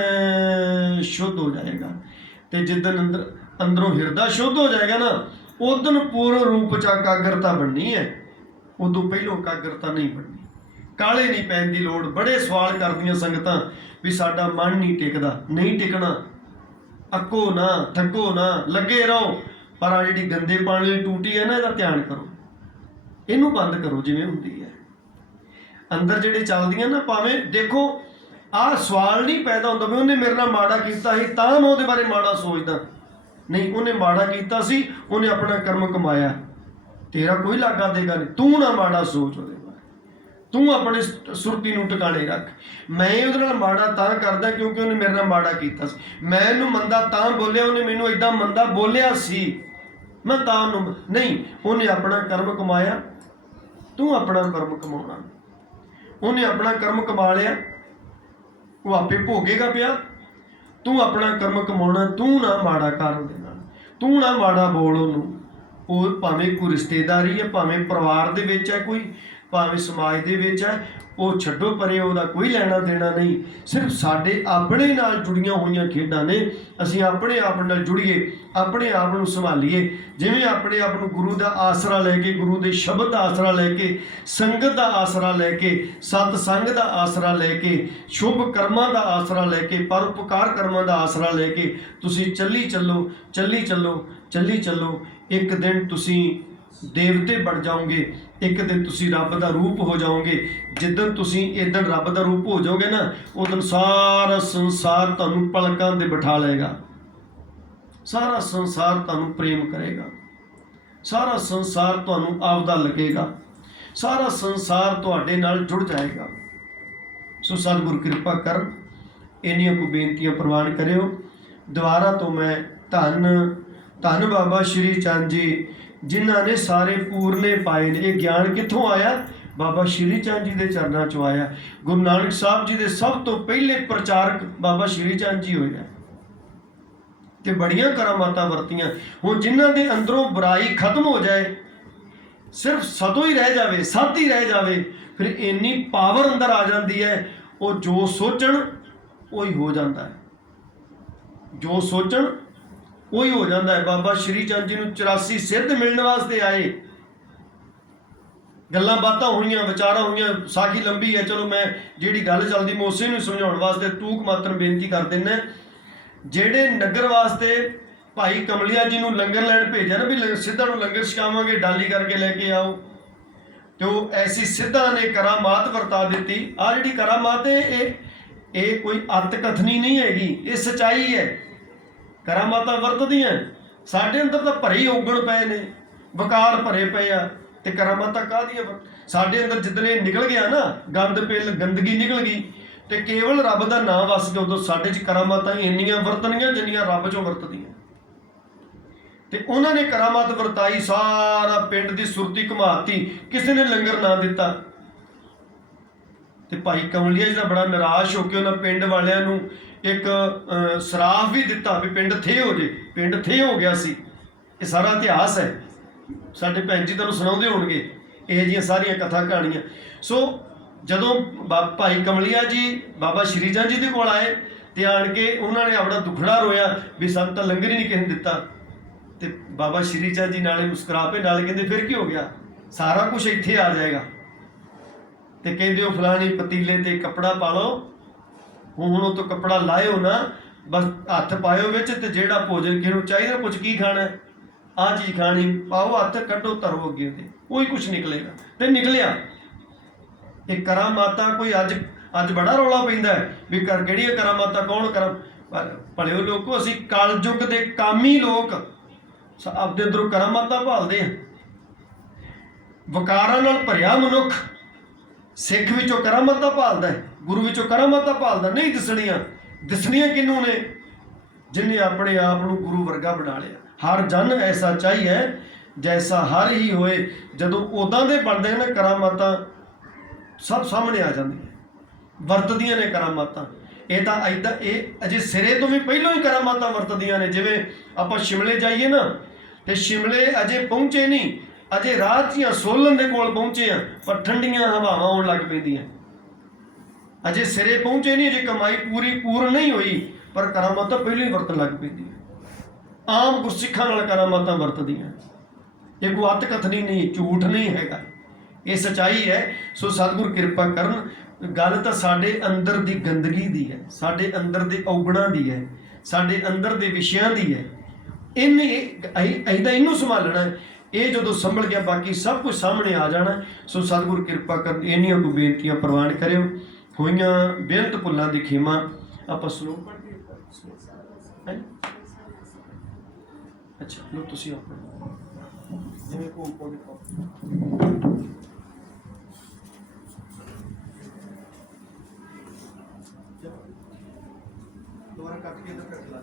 ਸ਼ੁੱਧ ਹੋ ਜਾਏਗਾ। ਤੇ ਜਿੱਦਣ ਅੰਦਰੋਂ ਹਿਰਦਾ ਸ਼ੁੱਧ ਹੋ ਜਾਏਗਾ ਨਾ, ਉਦਣ ਪੂਰਨ ਰੂਪ 'ਚ ਇਕਾਗਰਤਾ ਬਣਨੀ ਹੈ। ਉਦੋਂ ਪਹਿਲੋਂ ਇਕਾਗਰਤਾ ਨਹੀਂ ਬਣਨੀ। ਕਾਹਲੇ ਨਹੀਂ ਪੈਣ ਦੀ ਲੋੜ। ਬੜੇ ਸਵਾਲ ਕਰਦੀਆਂ ਸੰਗਤਾਂ ਵੀ ਸਾਡਾ ਮਨ ਨਹੀਂ ਟਿਕਦਾ। ਨਹੀਂ ਟਿਕਣਾ। ਅੱਕੋ ਨਾ, ਥੱਕੋ ਨਾ, ਲੱਗੇ ਰਹੋ। ਪਰ ਆ ਜਿਹੜੀ ਗੰਦੇ ਪਾਣੀ ਵਾਲੀ ਟੂਟੀ ਹੈ ਨਾ, ਇਹਦਾ ਧਿਆਨ ਕਰੋ, ਇਹਨੂੰ ਬੰਦ ਕਰੋ ਜਿਵੇਂ ਹੁੰਦੀ ਹੈ। ਅੰਦਰ ਜਿਹੜੇ ਚੱਲਦੀਆਂ ਨਾ, ਭਾਵੇਂ ਦੇਖੋ ਆਹ ਸਵਾਲ ਨਹੀਂ ਪੈਦਾ ਹੁੰਦਾ ਵੀ ਉਹਨੇ ਮੇਰੇ ਨਾਲ ਮਾੜਾ ਕੀਤਾ ਸੀ ਤਾਂ ਮੈਂ ਉਹਦੇ ਬਾਰੇ ਮਾੜਾ ਸੋਚਦਾ। ਨਹੀਂ, ਉਹਨੇ ਮਾੜਾ ਕੀਤਾ ਸੀ, ਉਹਨੇ ਆਪਣਾ ਕਰਮ ਕਮਾਇਆ, ਤੇਰਾ ਕੋਈ ਲਾਗਾ ਦੇਗਾ ਨਹੀਂ। ਤੂੰ ਨਾ ਮਾੜਾ ਸੋਚ ਉਹਦੇ ਬਾਰੇ, ਤੂੰ ਆਪਣੀ ਸੁਰਤੀ ਨੂੰ ਟਿਕਾਣੇ ਰੱਖ। ਮੈਂ ਉਹਦੇ ਨਾਲ ਮਾੜਾ ਤਾਂ ਕਰਦਾ ਕਿਉਂਕਿ ਉਹਨੇ ਮੇਰੇ ਨਾਲ ਮਾੜਾ ਕੀਤਾ ਸੀ। ਮੈਂ ਇਹਨੂੰ ਮੰਦਾ ਤਾਂ ਬੋਲਿਆ, ਉਹਨੇ ਮੈਨੂੰ ਏਦਾਂ ਮੰਦਾ ਬੋਲਿਆ ਸੀ, ਮੈਂ ਤਾਂ ਉਹਨੂੰ ਨਹੀਂ। ਉਹਨੇ ਆਪਣਾ ਕਰਮ ਕਮਾਇਆ, ਤੂੰ ਆਪਣਾ ਕਰਮ ਕਮਾਉਣਾ। ਉਹਨੇ ਆਪਣਾ ਕਰਮ ਕਮਾ ਲਿਆ, ਉਹ ਆਪੇ ਭੋਗੇਗਾ ਪਿਆ। ਤੂੰ ਆਪਣਾ ਕਰਮ ਕਮਾਉਣਾ। ਤੂੰ ਨਾ ਮਾੜਾ ਕਰ ਉਹਦੇ ਨਾਲ, ਤੂੰ ਨਾ ਮਾੜਾ ਬੋਲ ਉਹਨੂੰ। ਉਹ ਭਾਵੇਂ ਕੋਈ ਰਿਸ਼ਤੇਦਾਰੀ ਹੈ, ਭਾਵੇਂ ਪਰਿਵਾਰ ਦੇ ਵਿੱਚ ਹੈ, ਕੋਈ ਭਾਵੇਂ ਸਮਾਜ ਦੇ ਵਿੱਚ ਹੈ, ਉਹ ਛੱਡੋ ਪਰੇ, ਉਹਦਾ ਕੋਈ ਲੈਣਾ ਦੇਣਾ ਨਹੀਂ। ਸਿਰਫ ਸਾਡੇ ਆਪਣੇ ਨਾਲ ਜੁੜੀਆਂ ਹੋਈਆਂ ਖੇਡਾਂ ਨੇ। ਅਸੀਂ ਆਪਣੇ ਆਪ ਨਾਲ ਜੁੜੀਏ, ਆਪਣੇ ਆਪ ਨੂੰ ਸੰਭਾਲੀਏ। ਜਿਵੇਂ ਆਪਣੇ ਆਪ ਨੂੰ ਗੁਰੂ ਦਾ ਆਸਰਾ ਲੈ ਕੇ, ਗੁਰੂ ਦੇ ਸ਼ਬਦ ਦਾ ਆਸਰਾ ਲੈ ਕੇ, ਸੰਗਤ ਦਾ ਆਸਰਾ ਲੈ ਕੇ, ਸਤ ਸੰਗ ਦਾ ਆਸਰਾ ਲੈ ਕੇ, ਸ਼ੁਭ ਕਰਮਾਂ ਦਾ ਆਸਰਾ ਲੈ ਕੇ, ਪਰਉਪਕਾਰ ਕਰਮਾਂ ਦਾ ਆਸਰਾ ਲੈ ਕੇ ਤੁਸੀਂ ਚੱਲੀ ਚੱਲੋ, ਚੱਲੀ ਚੱਲੋ, ਚੱਲੀ ਚੱਲੋ। ਇੱਕ ਦਿਨ ਤੁਸੀਂ ਦੇਵਤੇ ਬਣ ਜਾਓਗੇ। ਇੱਕ ਦਿਨ ਤੁਸੀਂ ਰੱਬ ਦਾ ਰੂਪ ਹੋ ਜਾਓਗੇ। ਜਿੱਦਣ ਤੁਸੀਂ ਇੱਦਣ ਰੱਬ ਦਾ ਰੂਪ ਹੋ ਜਾਓਗੇ ਨਾ, ਉਦੋਂ ਸਾਰਾ ਸੰਸਾਰ ਤੁਹਾਨੂੰ ਪਲਕਾਂ ਦੇ ਬਿਠਾ ਲਏਗਾ। ਸਾਰਾ ਸੰਸਾਰ ਤੁਹਾਨੂੰ ਪ੍ਰੇਮ ਕਰੇਗਾ। ਸਾਰਾ ਸੰਸਾਰ ਤੁਹਾਨੂੰ ਆਪਦਾ ਲੱਗੇਗਾ। ਸਾਰਾ ਸੰਸਾਰ ਤੁਹਾਡੇ ਨਾਲ ਜੁੜ ਜਾਏਗਾ। ਸੋ ਸਤਿਗੁਰ ਕਿਰਪਾ ਕਰਨ। ਇੰਨੀਆਂ ਕੁ ਬੇਨਤੀਆਂ ਪ੍ਰਵਾਨ ਕਰਿਓ। ਦੁਬਾਰਾ ਤੋਂ ਮੈਂ ਧੰਨ ਬਾਬਾ ਸ਼੍ਰੀ ਚੰਦ ਜੀ, ਜਿਨ੍ਹਾਂ ਨੇ ਸਾਰੇ ਪੂਰਨੇ ਪਾਏ ਨੇ। ਇਹ ਗਿਆਨ ਕਿੱਥੋਂ ਆਇਆ? ਬਾਬਾ ਸ਼੍ਰੀ ਚੰਦ ਜੀ ਦੇ ਚਰਨਾਂ 'ਚੋਂ ਆਇਆ। ਗੁਰੂ ਨਾਨਕ ਸਾਹਿਬ ਜੀ ਦੇ ਸਭ ਤੋਂ ਪਹਿਲੇ ਪ੍ਰਚਾਰਕ ਬਾਬਾ ਸ਼੍ਰੀ ਚੰਦ ਜੀ ਹੋਏ ਆ ਤੇ ਬੜੀਆਂ ਕਰਾਮਾਤਾਂ ਵਰਤੀਆਂ। ਹੁਣ ਜਿਨ੍ਹਾਂ ਦੇ ਅੰਦਰੋਂ ਬੁਰਾਈ ਖਤਮ ਹੋ ਜਾਏ, ਸਿਰਫ ਸਤੋ ਹੀ ਰਹਿ ਜਾਵੇ, ਸਤ ਹੀ ਰਹਿ ਜਾਵੇ, ਫਿਰ ਇੰਨੀ ਪਾਵਰ ਅੰਦਰ ਆ ਜਾਂਦੀ ਹੈ। ਉਹ ਜੋ ਸੋਚਣ ਉਹੀ ਹੋ ਜਾਂਦਾ ਹੈ। ਜੋ ਸੋਚਣ ਉਹੀ ਹੋ ਜਾਂਦਾ ਹੈ। ਬਾਬਾ ਸ਼੍ਰੀ ਚੰਦ ਜੀ ਨੂੰ 84 ਸਿੱਧ ਮਿਲਣ ਵਾਸਤੇ ਆਏ। ਗੱਲਾਂ ਬਾਤਾਂ ਹੋਈਆਂ, ਵਿਚਾਰਾਂ ਹੋਈਆਂ। ਸਾਖੀ ਲੰਬੀ ਹੈ, ਚਲੋ ਮੈਂ ਜਿਹੜੀ ਗੱਲ ਚੱਲਦੀ ਮੈਂ ਉਸੇ ਨੂੰ ਸਮਝਾਉਣ ਵਾਸਤੇ ਟੂਕ ਮਾਤਰ ਬੇਨਤੀ ਕਰ ਦਿੰਦਾ। ਜਿਹੜੇ ਨਗਰ ਵਾਸਤੇ ਭਾਈ ਕਮਲਿਆ ਜੀ ਨੂੰ ਲੰਗਰ ਲੈਣ ਭੇਜਿਆ ਨਾ, ਵੀ ਸਿੱਧਾਂ ਨੂੰ ਲੰਗਰ ਛਕਾਵਾਂਗੇ, ਡਾਲੀ ਕਰਕੇ ਲੈ ਕੇ ਆਓ, ਤੇ ਉਹ ਐਸੀ ਸਿੱਧਾਂ ਨੇ ਕਰਾਮਾਤ ਵਰਤਾ ਦਿੱਤੀ। ਆਹ ਜਿਹੜੀ ਕਰਾਮਾਤ ਹੈ, ਇਹ ਕੋਈ ਅੱਤ ਕਥਨੀ ਨਹੀਂ ਹੈਗੀ, ਇਹ ਸੱਚਾਈ ਹੈ। ਕਰਾਮਾਤਾਂ ਵਰਤਦੀਆਂ। ਸਾਡੇ ਅੰਦਰ ਤਾਂ ਭਰੇ ਔਗਣ ਪਏ ਨੇ, ਵਿਕਾਰ ਭਰੇ ਪਏ ਆ, ਤੇ ਕਰਾਮਾਤਾਂ ਕਾਹਦੀਆਂ? ਸਾਡੇ ਅੰਦਰ ਜਿੱਦਣੇ ਨਿਕਲ ਗਿਆ ਨਾ ਗੰਦ ਪਿੱਲ, ਗੰਦਗੀ ਨਿਕਲ ਗਈ, ਤੇ ਕੇਵਲ ਰੱਬ ਦਾ ਨਾਮ ਵਸ ਗਿਆ, ਉਦੋਂ ਸਾਡੇ 'ਚ ਕਰਾਮਾਤਾਂ ਇੰਨੀਆਂ ਵਰਤਣੀਆਂ ਜਿੰਨੀਆਂ ਰੱਬ 'ਚੋਂ ਵਰਤਦੀਆਂ। ਤੇ ਉਹਨਾਂ ਨੇ ਕਰਾਮਾਤ ਵਰਤਾਈ, ਸਾਰਾ ਪਿੰਡ ਦੀ ਸੁਰਤੀ ਘੁਮਾਤੀ, ਕਿਸੇ ਨੇ ਲੰਗਰ ਨਾ ਦਿੱਤਾ। ਤੇ ਭਾਈ ਕਮਲਿਆ ਜੀ ਦਾ ਬੜਾ ਨਿਰਾਸ਼ ਹੋ ਕੇ ਉਹਨਾਂ ਪਿੰਡ ਵਾਲਿਆਂ ਨੂੰ ਇੱਕ ਸਰਾਪ ਵੀ ਦਿੱਤਾ ਵੀ ਪਿੰਡ ਥੇ ਹੋ ਜੇ। ਪਿੰਡ ਥੇ ਹੋ ਗਿਆ ਸੀ। ਇਹ ਸਾਰਾ ਇਤਿਹਾਸ ਹੈ, ਸਾਡੇ ਭੈਣ ਜੀ ਤੁਹਾਨੂੰ ਸੁਣਾਉਂਦੇ ਹੋਣਗੇ ਇਹ ਜਿਹੀਆਂ ਸਾਰੀਆਂ ਕਥਾ ਕਹਾਣੀਆਂ। ਸੋ ਜਦੋਂ ਭਾਈ ਕਮਲਿਆ ਜੀ ਬਾਬਾ ਸ਼੍ਰੀ ਚੰਦ ਜੀ ਦੇ ਕੋਲ ਆਏ ਤੇ ਆਣ ਕੇ ਉਹਨਾਂ ਨੇ ਆਪਣਾ ਦੁਖੜਾ ਰੋਇਆ ਵੀ ਸਾਨੂੰ ਤਾਂ ਲੰਗਰ ਹੀ ਨਹੀਂ ਕਿਸੇ ਨੇ ਦਿੱਤਾ। ਤੇ ਬਾਬਾ ਸ਼੍ਰੀ ਚੰਦ ਜੀ ਨਾਲੇ ਮੁਸਕਰਾ ਪਏ, ਨਾਲੇ ਕਹਿੰਦੇ ਫਿਰ ਕੀ ਹੋ ਗਿਆ, ਸਾਰਾ ਕੁਝ ਇੱਥੇ ਆ ਜਾਏਗਾ। ਤੇ ਕਹਿੰਦੇ ਉਹ ਫਲਾਣੀ ਪਤੀਲੇ ਤੇ ਕੱਪੜਾ ਪਾ ਲਓ ਹੁਣ ਉਹ ਤੋਂ ਕੱਪੜਾ ਲਾਇਓ ਨਾ, ਬਸ ਹੱਥ ਪਾਇਓ ਵਿੱਚ, ਤੇ ਜਿਹੜਾ ਭੋਜਨ ਕਿਹਨੂੰ ਚਾਹੀਦਾ, ਪੁੱਛ ਕੀ ਖਾਣਾ, ਆਹ ਚੀਜ਼ ਖਾਣੀ, ਪਾਓ ਹੱਥ, ਕੱਢੋ, ਧਰੋ ਅੱਗੇ ਤੇ ਉਹੀ ਕੁਛ ਨਿਕਲੇਗਾ। ਤੇ ਨਿਕਲਿਆ ਇਹ ਕਰਾਮਾਤਾਂ। ਕੋਈ ਅੱਜ ਬੜਾ ਰੌਲਾ ਪੈਂਦਾ ਵੀ ਕਿਹੜੀਆਂ ਕਰਾਮਾਤਾਂ, ਕੌਣ ਕਰਾਂ। ਭਲਿਓ ਲੋਕੋ, ਅਸੀਂ ਕਲਯੁੱਗ ਦੇ ਕਾਮੀ ਲੋਕ ਆਪਦੇ ਅੰਦਰੋਂ ਕਰਾਮਾਤਾਂ ਭਾਲਦੇ ਆ। ਵਕਾਰਾਂ ਨਾਲ ਭਰਿਆ ਮਨੁੱਖ ਸਿੱਖ ਵਿੱਚੋਂ ਕਰਾਮਾਤਾਂ ਭਾਲਦਾ, ਗੁਰੂ ਵਿੱਚੋਂ ਕਰਾਮਾਤਾਂ ਭਾਲਦਾ। ਨਹੀਂ ਦਿਸਣੀਆਂ ਕਿਹਨੂੰ ਨੇ? ਜਿਹਨੇ ਆਪਣੇ ਆਪ ਨੂੰ ਗੁਰੂ ਵਰਗਾ ਬਣਾ ਲਿਆ। ਹਰ ਜਨ ਐਸਾ ਚਾਹੀਏ ਜੈਸਾ ਹਰ ਹੀ ਹੋਏ। ਜਦੋਂ ਉੱਦਾਂ ਦੇ ਬਣਦੇ ਨੇ ਕਰਾਮਾਤਾਂ ਸਭ ਸਾਹਮਣੇ ਆ ਜਾਂਦੀਆਂ, ਵਰਤਦੀਆਂ ਨੇ ਕਰਾਮਾਤਾਂ। ਇਹ ਤਾਂ ਇੱਦਾਂ, ਇਹ ਅਜੇ ਸਿਰੇ ਤੋਂ ਵੀ ਪਹਿਲਾਂ ਹੀ ਕਰਾਮਾਤਾਂ ਵਰਤਦੀਆਂ ਨੇ। ਜਿਵੇਂ ਆਪਾਂ ਸ਼ਿਮਲੇ ਜਾਈਏ ਨਾ, ਤੇ ਸ਼ਿਮਲੇ ਅਜੇ ਪਹੁੰਚੇ ਨਹੀਂ, ਅਜੇ ਰਾਹ 'ਚ ਹੀ ਸੋਲਨ ਦੇ ਕੋਲ ਪਹੁੰਚੇ ਆ, ਪਰ ਠੰਡੀਆਂ ਹਵਾਵਾਂ ਆਉਣ ਲੱਗ ਪੈਂਦੀਆਂ। ਅਜੇ ਸਿਰੇ ਪਹੁੰਚੇ ਨਹੀਂ, ਅਜੇ ਕਮਾਈ ਪੂਰਨ ਨਹੀਂ ਹੋਈ, ਪਰ ਕਰਾਮਾਤਾਂ ਪਹਿਲਾਂ ਹੀ ਵਰਤਣ ਲੱਗ ਪੈਂਦੀਆਂ। ਆਮ ਗੁਰਸਿੱਖਾਂ ਨਾਲ ਕਰਾਮਾਤਾਂ ਵਰਤਦੀਆਂ। ਇਹ ਕੋਈ ਅੱਤ ਕਥਨੀ ਨਹੀਂ, ਝੂਠ ਨਹੀਂ ਹੈਗਾ, ਇਹ ਸੱਚਾਈ ਹੈ। ਸੋ ਸਤਿਗੁਰ ਕਿਰਪਾ ਕਰਨ। ਗੱਲ ਤਾਂ ਸਾਡੇ ਅੰਦਰ ਦੀ ਗੰਦਗੀ ਦੀ ਹੈ, ਸਾਡੇ ਅੰਦਰ ਦੇ ਔਗਣਾਂ ਦੀ ਹੈ, ਸਾਡੇ ਅੰਦਰ ਦੇ ਵਿਸ਼ਿਆਂ ਦੀ ਹੈ। ਇਹਨੂੰ ਸੰਭਾਲਣਾ। ਇਹ ਜਦੋਂ ਸੰਭਲ ਗਿਆ, ਬਾਕੀ ਸਭ ਕੁਝ ਸਾਹਮਣੇ ਆ ਜਾਣਾ। ਸੋ ਸਤਿਗੁਰ ਕਿਰਪਾ ਕਰਨ। ਇੰਨੀਆਂ ਕੋ ਬੇਨਤੀਆਂ ਪ੍ਰਵਾਨ ਕਰਿਓ। ਹੋਈਆਂ ਬੇਅੰਤ ਭੁੱਲਾਂ ਦੀ ਖੇਮਾ। ਆਪਾਂ ਸਲੋਕ ਪੜ੍ਹ ਕੇ ਅੱਛਾ ਲੋ, ਤੁਸੀਂ ਆਪਣਾ ਜਿਵੇਂ ਦੁਬਾਰਾ ਕੱਟ ਕੇ ਤਾਂ ਕੱਟ ਲਾ।